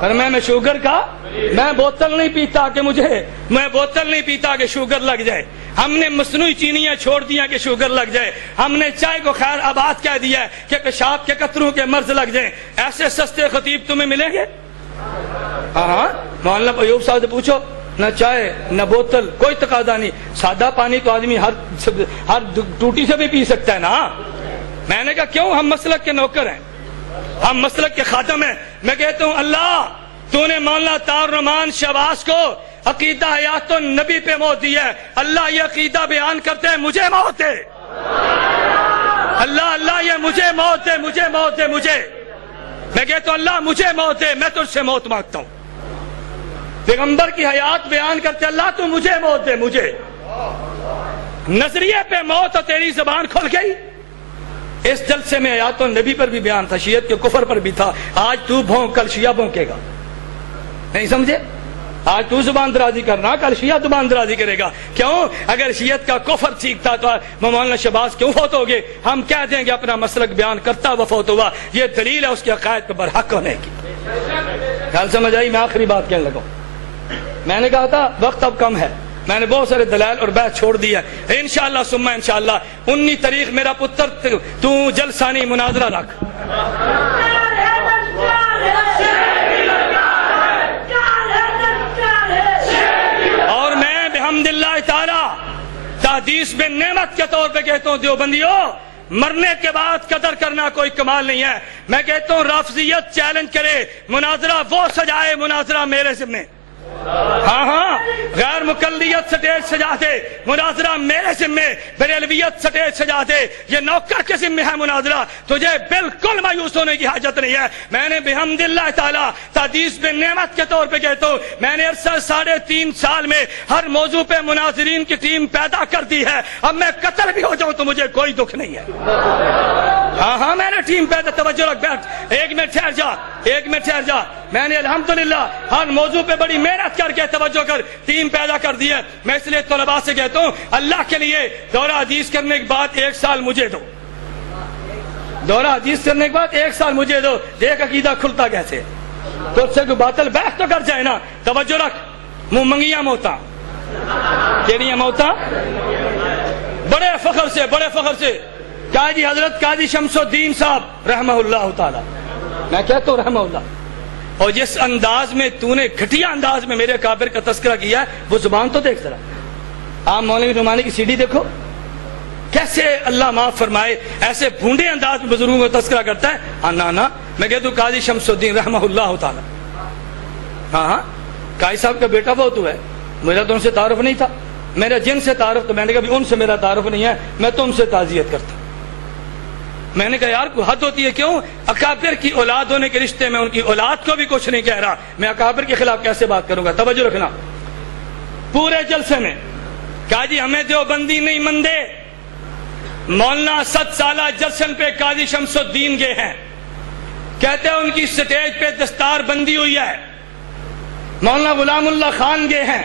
فرمایا میں شوگر کا میں بوتل نہیں پیتا کہ میں بوتل نہیں پیتا کہ شوگر لگ جائے ہم نے مصنوعی چینیاں چھوڑ دیا کہ شوگر لگ جائے ہم نے چائے کو خیر آباد کہہ دیا کہ پیشاب کے قطروں کے مرض لگ جائیں ایسے سستے خطیب تمہیں ملیں گے ہاں مولانا ایوب صاحب سے پوچھو نہ چائے نہ بوتل کوئی تقاضا نہیں سادہ پانی تو آدمی ہر ٹوٹی سے بھی پی سکتا ہے نا میں نے کہا کیوں ہم مسلک کے نوکر ہیں ہم مسلک کے خادم ہیں میں کہتا ہوں اللہ تو نے مولانا طاہر الرحمان شہباز کو عقیدہ حیات النبی پہ موت دی ہے اللہ یہ عقیدہ بیان کرتے ہیں مجھے موت دے اللہ یہ مجھے موت دے مجھے میں کہتا ہوں اللہ مجھے موت دے میں تجھ سے موت مانگتا ہوں پیغمبر کی حیات بیان کرتے اللہ تو مجھے موت دے مجھے نظریے پہ موت اور تیری زبان کھل گئی اس جلسے میں حیات النبی پر بھی بیان تھا شیعت کے کفر پر بھی تھا آج تو بھونک کل شیعہ بھونکے گا نہیں سمجھے آج تو زبان درازی کرنا کل شیعہ زبان درازی کرے گا کیوں اگر شیعت کا کفر ٹھیک تھا تو مولانا شہباز کیوں فوت ہو گئے ہم کہہ دیں گے اپنا مسلک بیان کرتا ہوا فوت ہوا یہ دلیل ہے اس کے عقائد پر برحق ہونے کی خیال سمجھ آئی میں آخری بات کہنے لگا میں نے کہا تھا وقت اب کم ہے میں نے بہت سارے دلائل اور بحث چھوڑ دی ہے انشاءاللہ ثم انشاءاللہ 19 تاریخ میرا پتر تو جلسانی مناظرہ رکھ تعالی تحدیث میں نعمت کے طور پہ کہتا ہوں دیوبندیوں، مرنے کے بعد قدر کرنا کوئی کمال نہیں ہے۔ میں کہتا ہوں رافضیت چیلنج کرے، مناظرہ وہ سجائے، مناظرہ میرے ذمہ۔ ہاں ہاں، غیر مقلدیت سٹیج سجا دے، مناظرہ میرے ذمہ۔ بریلویت سٹیج سجا دے، یہ نوکر کے ذمہ ہے مناظرہ، تجھے بالکل مایوس ہونے کی حاجت نہیں ہے۔ میں نے بحمد اللہ تعالیٰ تحدیث میں نعمت کے طور پہ کہتا ہوں، میں نے عرصہ 3.5 سال میں ہر موضوع پہ مناظرین کی ٹیم پیدا کر دی ہے۔ اب میں قتل بھی ہو جاؤں تو مجھے کوئی دکھ نہیں ہے۔ ہاں ہاں، میں نے ٹیم پیدا، توجہ رکھ، بیٹھ، ایک منٹ ٹھہر جا۔ میں نے الحمدللہ ہر موضوع پہ بڑی محنت کر کے توجہ کر ٹیم پیدا کر دی ہے۔ میں اس لیے طلباء سے کہتا ہوں، اللہ کے لیے دورہ حدیث کرنے کے بعد 1 سال مجھے دو، دورہ حدیث کرنے کے بعد 1 سال مجھے دو، دیکھ عقیدہ کھلتا کیسے۔ تو سے کوئی باطل بحث تو کر جائے نا۔ توجہ رکھ، منہ منگیاں موتاں، کیڑیاں موتاں، بڑے فخر سے قاضی حضرت قاضی شمس الدین صاحب رحمہ اللہ تعالی، میں کہتا ہوں رحمہ اللہ، اور جس انداز میں تو نے گھٹیا انداز میں میرے کابر کا تذکرہ کیا ہے، وہ زبان تو دیکھ ذرا۔ آپ مولوی نعمانی کی سی ڈی دیکھو، کیسے اللہ معاف فرمائے ایسے بھونڈے انداز میں بزرگوں کا تذکرہ کرتا ہے۔ آنا میں کہتا ہوں قاضی شمس الدین رحمہ اللہ تعالی، ہاں ہاں، قاضی صاحب کا بیٹا وہ تو ہے، میرا تو ان سے تعارف نہیں تھا، میرا جن سے تعارف، تو میں نے کہا بھی ان سے میرا تعارف نہیں ہے، میں تو ان سے تعزیت کرتا ہوں۔ میں نے کہا یار کوئی حد ہوتی ہے، کیوں اکابر کی اولاد ہونے کے رشتے میں ان کی اولاد کو بھی کچھ نہیں کہہ رہا، میں اکابر کے خلاف کیسے بات کروں گا۔ توجہ رکھنا، پورے جلسے میں کہا جی ہمیں دیوبندی نہیں مندے۔ مولانا 7 سالہ جشن پہ قاضی شمس الدین گئے ہیں، کہتے ہیں ان کی سٹیج پہ دستار بندی ہوئی ہے۔ مولانا غلام اللہ خان گئے ہیں،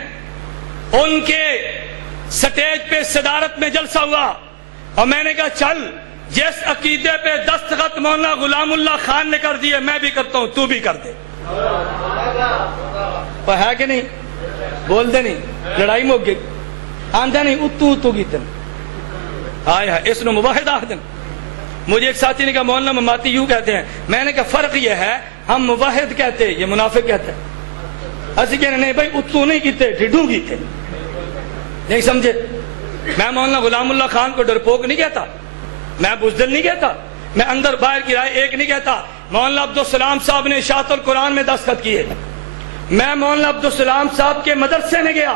ان کے سٹیج پہ صدارت میں جلسہ ہوا، اور میں نے کہا چل، جس عقیدے پہ دستخط مولانا غلام اللہ خان نے کر دیے میں بھی کرتا ہوں، تو بھی کر دے۔ ہے کہ نہیں؟ بول دے نہیں، لڑائی مک گئی، آندھا نہیں اتو کی تن آیا اس نے مواحد آخ دن۔ مجھے ایک ساتھی نے کہا مولانا مماتی یوں کہتے ہیں، میں نے کہا فرق یہ ہے، ہم مواحد کہتے، یہ منافق کہتے ہیں۔ ایسے کہنے نہیں بھائی اتو نہیں کیتے، ڈھڈو کیتے، نہیں سمجھے۔ میں مولانا غلام اللہ خان کو ڈرپوک نہیں کہتا، میں بزدل نہیں کہتا، میں اندر باہر کی رائے ایک نہیں کہتا۔ مولانا عبدالسلام صاحب نے اشاعت القرآن میں دستخط کیے، میں مولانا عبدالسلام صاحب کے مدرسے میں گیا،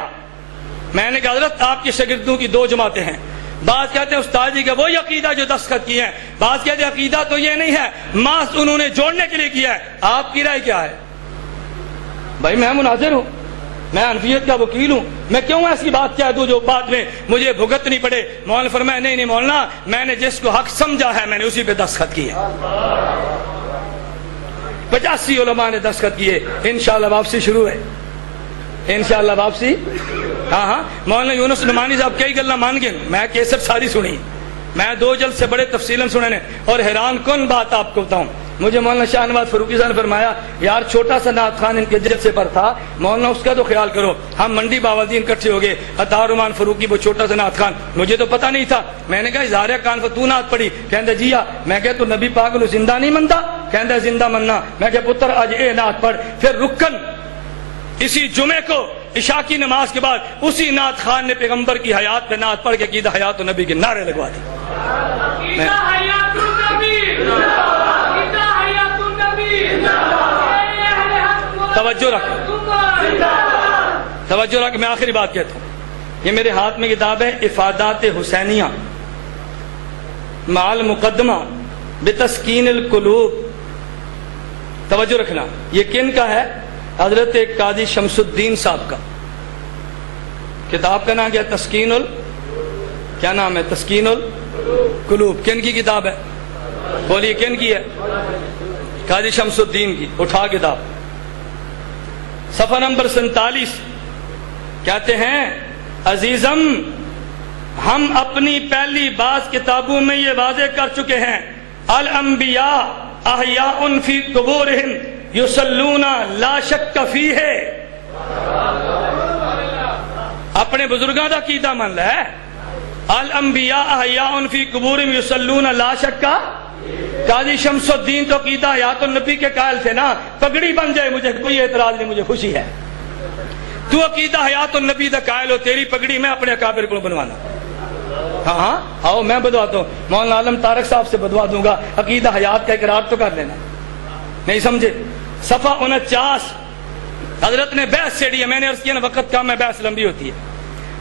میں نے کہا حضرت آپ کے شاگردوں کی 2 جماعتیں ہیں، بعض کہتے ہیں استاد جی کا وہی عقیدہ جو دستخط کیے ہیں، بعض کہتے ہیں عقیدہ تو یہ نہیں ہے، محض انہوں نے جوڑنے کے لیے کیا ہے، آپ کی رائے کیا ہے؟ بھائی میں مناظر ہوں، میں حنفیت کا وکیل ہوں، میں کیوں ایسی بات کہہ دوں جو بعد میں مجھے بھگتنی پڑے۔ مولانا فرمایا نہیں مولانا، میں نے جس کو حق سمجھا ہے میں نے اسی پہ دستخط کیے۔ 85 علماء نے دستخط کیے، انشاءاللہ واپسی شروع ہے، انشاءاللہ واپسی۔ ہاں ہاں، مولانا یونس نعمانی صاحب کئی گلاں مان گئے، میں کیسٹ ساری سنی، میں 2 جلسے بڑے تفصیلاً سنے نے، اور حیران کن بات آپ کو بتاؤں، مجھے مولانا شاہ نواز فاروقی صاحب نے فرمایا یار چھوٹا سا نعت خان ان کے جلسے پر تھا، مولانا اس کا تو خیال کرو۔ ہم منڈی باوالدین اکٹھے ہو گئے، عطا الرحمان فاروقی وہ چھوٹا سا نعت خان، مجھے تو پتہ نہیں تھا، میں نے کہا اظہار کان پر تو نعت پڑھی، کہندا جی میں کہا تو نبی پاک نو زندہ نہیں منتا، کہندا زندہ مننا، میں کہا پتر اج اے نعت پڑھ۔ پھر رکن اسی جمعے کو عشاء کی نماز کے بعد اسی نعت خان نے پیغمبر کی حیات پہ نعت پڑھ کے عقیدہ حیات النبی کے نعرے لگوا دی۔ توجہ رکھ، میں آخری بات کہتا ہوں، یہ میرے ہاتھ میں کتاب ہے افادات حسینیہ مع المقدمہ بتسکین القلوب۔ توجہ رکھنا، یہ کن کا ہے؟ حضرت قاضی شمس الدین صاحب کا۔ کتاب کا نام کیا؟ تسکین کیا نام ہے؟ تسکین القلوب۔ کن کی کتاب ہے؟ بولیے کن کی ہے؟ قاضی شمس الدین کی۔ اٹھا کتاب، صفحہ نمبر 47، کہتے ہیں عزیزم ہم اپنی پہلی بعض کتابوں میں یہ واضح کر چکے ہیں، الانبیاء احیاء فی قبورہم یصلون لا شک فیہ۔ اپنے بزرگاں دا عقیدہ مان لے، الانبیاء احیاء فی قبورہم یصلون لا شک۔ قاضی شمس الدین تو عقیدہ حیات النبی کے قائل تھے نا، پگڑی بن جائے مجھے کوئی اعتراض نہیں، مجھے خوشی ہے۔ تو عقیدہ حیات النبی دا قائل ہو، تیری پگڑی میں اپنے اکابر کو بنوانا. ہاں ہاں آؤ میں بدواتا ہوں، مولانا عالم طارق صاحب سے بدوا دوں گا، عقیدہ حیات کا اقرار تو کر لینا. نہیں سمجھے؟ صفحہ 49 حضرت نے بحث چھیڑی ہے. میں نے عرض کیا نا وقت کم ہے، بحث لمبی ہوتی ہے.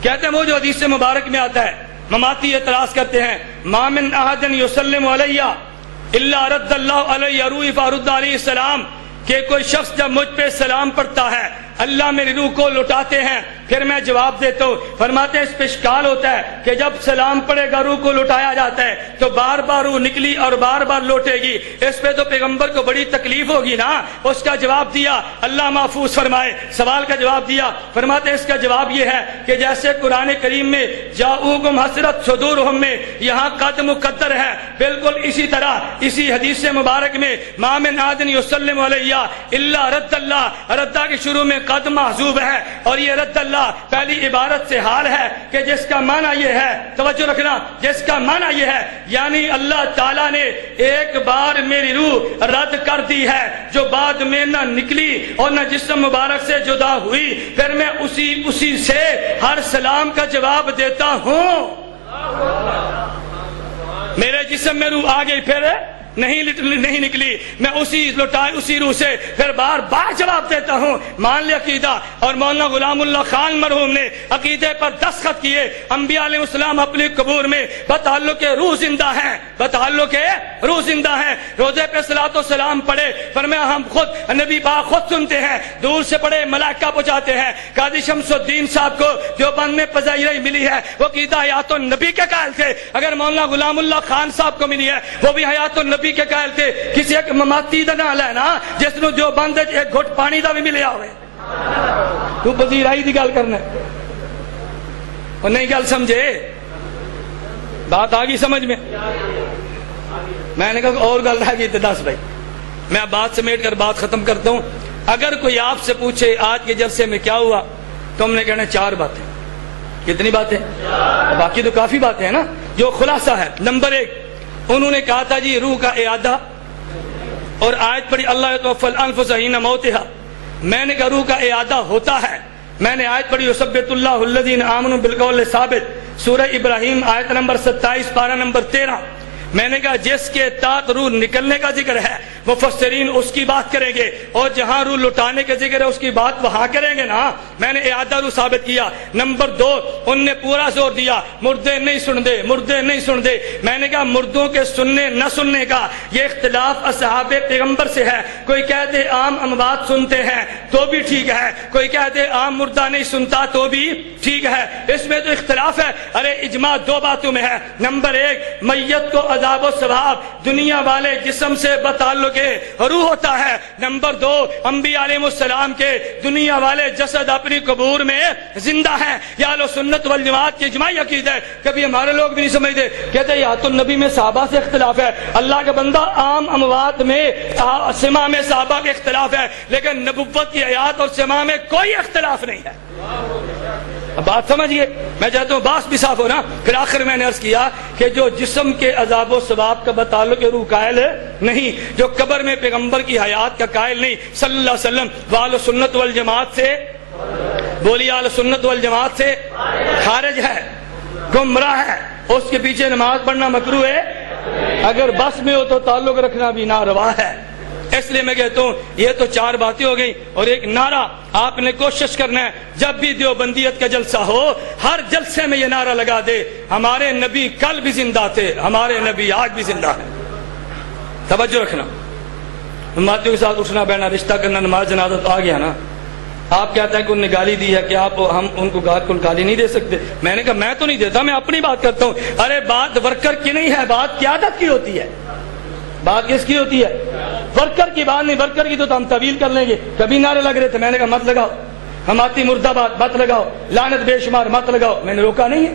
کہتے ہیں وہ جو حدیث مبارک میں آتا ہے، مماتی اعتراض کرتے ہیں ما من احد یسلم علیہ الا رد اللہ علیہ روح فارد علیہ السلام، کہ کوئی شخص جب مجھ پہ سلام پڑھتا ہے اللہ میری روح کو لوٹاتے ہیں پھر میں جواب دیتا ہوں. فرماتے ہیں اس پہ اشکال ہوتا ہے کہ جب سلام پڑے گا روح کو لوٹایا جاتا ہے تو بار بار روح نکلی اور بار بار لوٹے گی، اس پہ تو پیغمبر کو بڑی تکلیف ہوگی نا. اس کا جواب دیا اللہ محفوظ فرمائے، سوال کا جواب دیا. فرماتے ہیں اس کا جواب یہ ہے کہ جیسے قرآن کریم میں جاؤکم حسرت صدورہم میں یہاں قد مقدر ہے، بالکل اسی طرح اسی حدیث مبارک میں ما من احد یسلم علیہ الا رد اللہ، ردہ کے شروع میں قد محذوب ہے، اور یہ رد اللہ پہلی عبارت سے حال ہے کہ جس کا معنی یہ ہے، توجہ رکھنا، جس کا معنی یہ ہے یعنی اللہ تعالیٰ نے ایک بار میری روح رد کر دی ہے جو بعد میں نہ نکلی اور نہ جسم مبارک سے جدا ہوئی، پھر میں اسی سے ہر سلام کا جواب دیتا ہوں. میرے جسم میں روح آ گئی پھر نہیں نکلی، میں اسی روح سے پھر بار بار جواب دیتا ہوں. مان لے عقیدہ. اور مولانا غلام اللہ خان مرحوم نے عقیدے پر دستخط کیے. انبیاء علیہ السلام اپنے قبور میں بتعلق روح زندہ ہیں، بتعلق روح زندہ ہیں. روزے پہ صلاۃ و سلام پڑھے، فرمایا ہم خود نبی پاک خود سنتے ہیں، دور سے پڑھے ملائکہ پہنچاتے ہیں. قاضی شمس الدین صاحب کو دیوبند میں پذیرائی ملی ہے، وہ عقیدہ حیات النبی کے قائل تھے. اگر مولانا غلام اللہ خان صاحب کو ملی ہے وہ بھی حیات النبی کے قائل تھے. کسی ایک مماتی دا نال ہے نا جس نو جو بند ایک گھٹ پانی دا بھی ملیا ہوئے. تو پذیرائی دی گل کرنا اور نہیں گل سمجھے؟ بات آ گئی سمجھ میں؟ میں نے کہا اور گل رہ گئی تو دس بھائی. میں بات سمیٹ کر بات ختم کرتا ہوں. اگر کوئی آپ سے پوچھے آج کے جلسے میں کیا ہوا تو ہم نے کہنا 4 باتیں. کتنی باتیں؟ باقی تو کافی باتیں ہیں نا. جو خلاصہ ہے، نمبر 1 انہوں نے کہا تھا جی روح کا اعادہ، اور آیت پڑھی اللہ یتوفی الانفس حین موتہا. میں نے کہا روح کا اعادہ ہوتا ہے. میں نے آیت پڑھی یثبت اللہ الذین آمنوا بالقول ثابت، سورہ ابراہیم آیت نمبر 27 پارہ نمبر 13. میں نے کہا جس کے تحت روح نکلنے کا ذکر ہے مفسرین اس کی بات کریں گے، اور جہاں روح لٹانے کا ذکر ہے اس کی بات وہاں کریں گے نا. میں نے اعادہ روح ثابت کیا. نمبر 2 ان نے پورا زور دیا مردے نہیں سن دے، مردے نہیں سن دے. میں نے کہا مردوں کے سننے نہ سننے کا یہ اختلاف اصحاب پیغمبر سے ہے. کوئی کہتے عام اموات سنتے ہیں تو بھی ٹھیک ہے، کوئی کہتے عام مردہ نہیں سنتا تو بھی ٹھیک ہے. اس میں تو اختلاف ہے. ارے اجماع 2 باتوں میں ہے. نمبر 1 میت کو عذاب و ثواب دنیا والے جسم سے بتعلق روح ہوتا ہے. نمبر 2 انبیاء علیہ السلام کے دنیا والے جسد اپنی قبور میں زندہ ہیں. یہ اہل سنت والجماعت کی اجماعی عقیدہ ہے. کبھی ہمارے لوگ بھی نہیں سمجھتے، کہتے ہیں حیات النبی میں صحابہ سے اختلاف ہے. اللہ کا بندہ عام اموات میں سما میں صحابہ کے اختلاف ہے، لیکن نبوت کی حیات اور سما میں کوئی اختلاف نہیں ہے. بات سمجھئے. میں چاہتا ہوں بات بھی صاف ہو نا. پھر آخر میں نے عرض کیا کہ جو جسم کے عذاب و ثواب کا بتعلق روح قائل نہیں، جو قبر میں پیغمبر کی حیات کا قائل نہیں صلی اللہ علیہ وسلم، وہ اہل سنت والجماعت سے، بولیے اہل سنت والجماعت سے خارج ہے، گمراہ ہے. اس کے پیچھے نماز پڑھنا مکروہ ہے. اگر بس میں ہو تو تعلق رکھنا بھی ناروا ہے. اس لیے میں کہتا ہوں یہ تو 4 باتیں ہو گئی. اور ایک نعرہ آپ نے کوشش کرنا ہے جب بھی دیوبندیت کا جلسہ ہو ہر جلسے میں یہ نعرہ لگا دے ہمارے نبی کل بھی زندہ تھے، ہمارے نبی آج بھی زندہ ہیں. توجہ رکھنا. امتیوں کے ساتھ اٹھنا بیٹھنا رشتہ کرنا نماز جنازہ تو آ گیا نا. آپ کہتا ہے کہ انہوں نے گالی دی ہے کہ ہم ان کو گالی نہیں دے سکتے. میں نے کہا میں تو نہیں دیتا، میں اپنی بات کرتا ہوں. ارے بات ورکر کی نہیں ہے، بات قیادت کی ہوتی ہے. بات کس کی ہوتی ہے؟ ورکر کی بات نہیں. ورکر کی تو ہم طویل کر لیں گے. کبھی نعرے لگ رہے تھے، میں نے کہا مت لگاؤ. ہماتی مردہ باد مت لگاؤ، لعنت بے شمار مت لگاؤ. میں نے روکا نہیں ہے.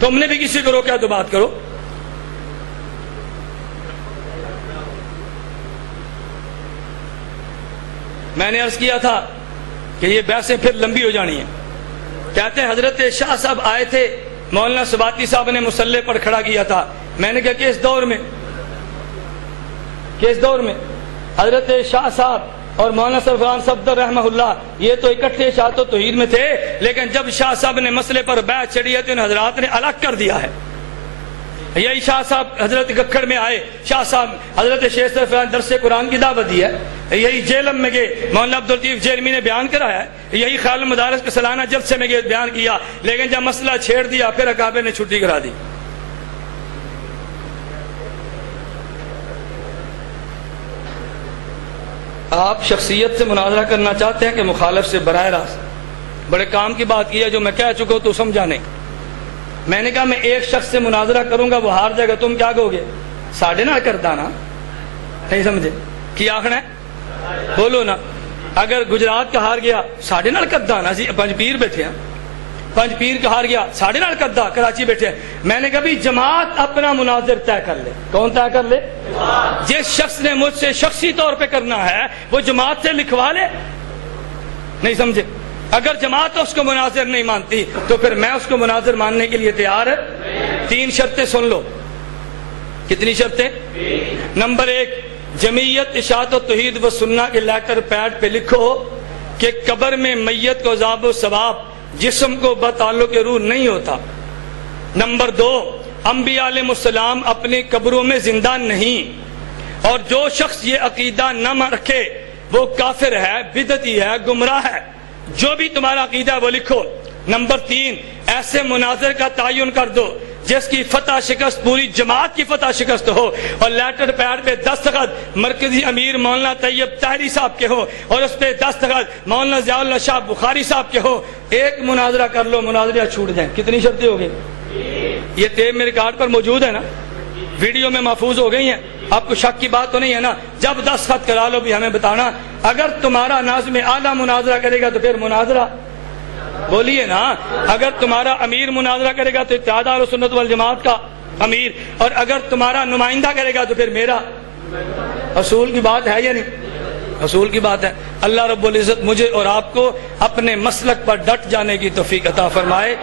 تم نے بھی کسی کو روکا تو بات کرو. میں نے عرض کیا تھا کہ یہ بحثیں پھر لمبی ہو جانی ہیں. کہتے ہیں حضرت شاہ صاحب آئے تھے، مولانا سباتی صاحب نے مصلی پر کھڑا کیا تھا. میں نے کہا کہ اس دور میں حضرت شاہ صاحب اور مولانا سرفراز صفدر رحمہ اللہ یہ تو اکٹھے اشاعت و توحید میں تھے، لیکن جب شاہ صاحب نے مسئلے پر بیعت چڑھی ہے تو ان حضرات نے الگ کر دیا ہے۔ یہی شاہ صاحب حضرت گکھڑ میں آئے، شاہ صاحب حضرت شیخ سرفراز درس قرآن کی دعوت دی ہے، یہی جیلم میں گئے مولانا عبداللطیف جیلمی نے بیان کرایا ہے، یہی خیال المدارس کے سالانہ جلسے میں گئے بیان کیا، لیکن جب مسئلہ چھیڑ دیا پھر اکابر نے چھٹی کرا دی۔ آپ شخصیت سے مناظرہ کرنا چاہتے ہیں کہ مخالف سے براہ راست؟ بڑے کام کی بات کی ہے، جو میں کہہ چکا ہوں تو سمجھا نہیں۔ میں نے کہا میں ایک شخص سے مناظرہ کروں گا، وہ ہار جائے گا، تم کیا کہو گے؟ ساڑھے نہ کرتا نا، نہیں سمجھے کی آخنا ہے؟ بولو نا۔ اگر گجرات کا ہار گیا ساڑھے نال کردا نا، جی پنج پیر بیٹھے ہیں، پنج پیر کا ہار گیا ساڑھے نال کردا، کراچی بیٹھے ہیں۔ میں نے کہا بھی جماعت اپنا مناظر طے کر لے۔ کون طے کر لے؟ جس شخص نے مجھ سے شخصی طور پہ کرنا ہے وہ جماعت سے لکھوا لے، نہیں سمجھے؟ اگر جماعت اس کو مناظر نہیں مانتی تو پھر میں اس کو مناظر ماننے کے لیے تیار ہے۔ 3 شرطیں سن لو۔ کتنی شرطیں؟ نمبر 1، جمعیت اشاعت و توحید و سنہ کے لیٹر پیڈ پہ لکھو کہ قبر میں میت کو عذاب و ثواب، جسم کو بتعلق روح نہیں ہوتا۔ نمبر 2، انبیاء علیہ السلام اپنی قبروں میں زندہ نہیں، اور جو شخص یہ عقیدہ نہ رکھے وہ کافر ہے، بدعتی ہے، گمراہ ہے۔ جو بھی تمہارا عقیدہ ہے وہ لکھو۔ نمبر 3، ایسے مناظر کا تعین کر دو جس کی فتح شکست پوری جماعت کی فتح شکست ہو، اور لیٹر پیڈ پہ دستخط مرکزی امیر مولانا طیب طاہری صاحب کے ہو، اور اس پہ دستخط مولانا ضیاء اللہ شاہ بخاری صاحب کے ہو۔ ایک مناظرہ کر لو، مناظرہ چھوٹ جائیں۔ کتنی شرطیں ہو گئی؟ یہ ٹیپ میرے کارڈ پر موجود ہے نا، ویڈیو میں محفوظ ہو گئی ہیں، آپ کو شک کی بات تو نہیں ہے نا؟ جب دستخط کرا لو بھی ہمیں بتانا۔ اگر تمہارا ناظم اعلیٰ مناظرہ کرے گا تو پھر مناظرہ بولیے نا، اگر تمہارا امیر مناظرہ کرے گا تو اتحاد اہل سنت والجماعت کا امیر، اور اگر تمہارا نمائندہ کرے گا تو پھر میرا۔ اصول کی بات ہے یا نہیں؟ اصول کی بات ہے۔ اللہ رب العزت مجھے اور آپ کو اپنے مسلک پر ڈٹ جانے کی توفیق عطا فرمائے۔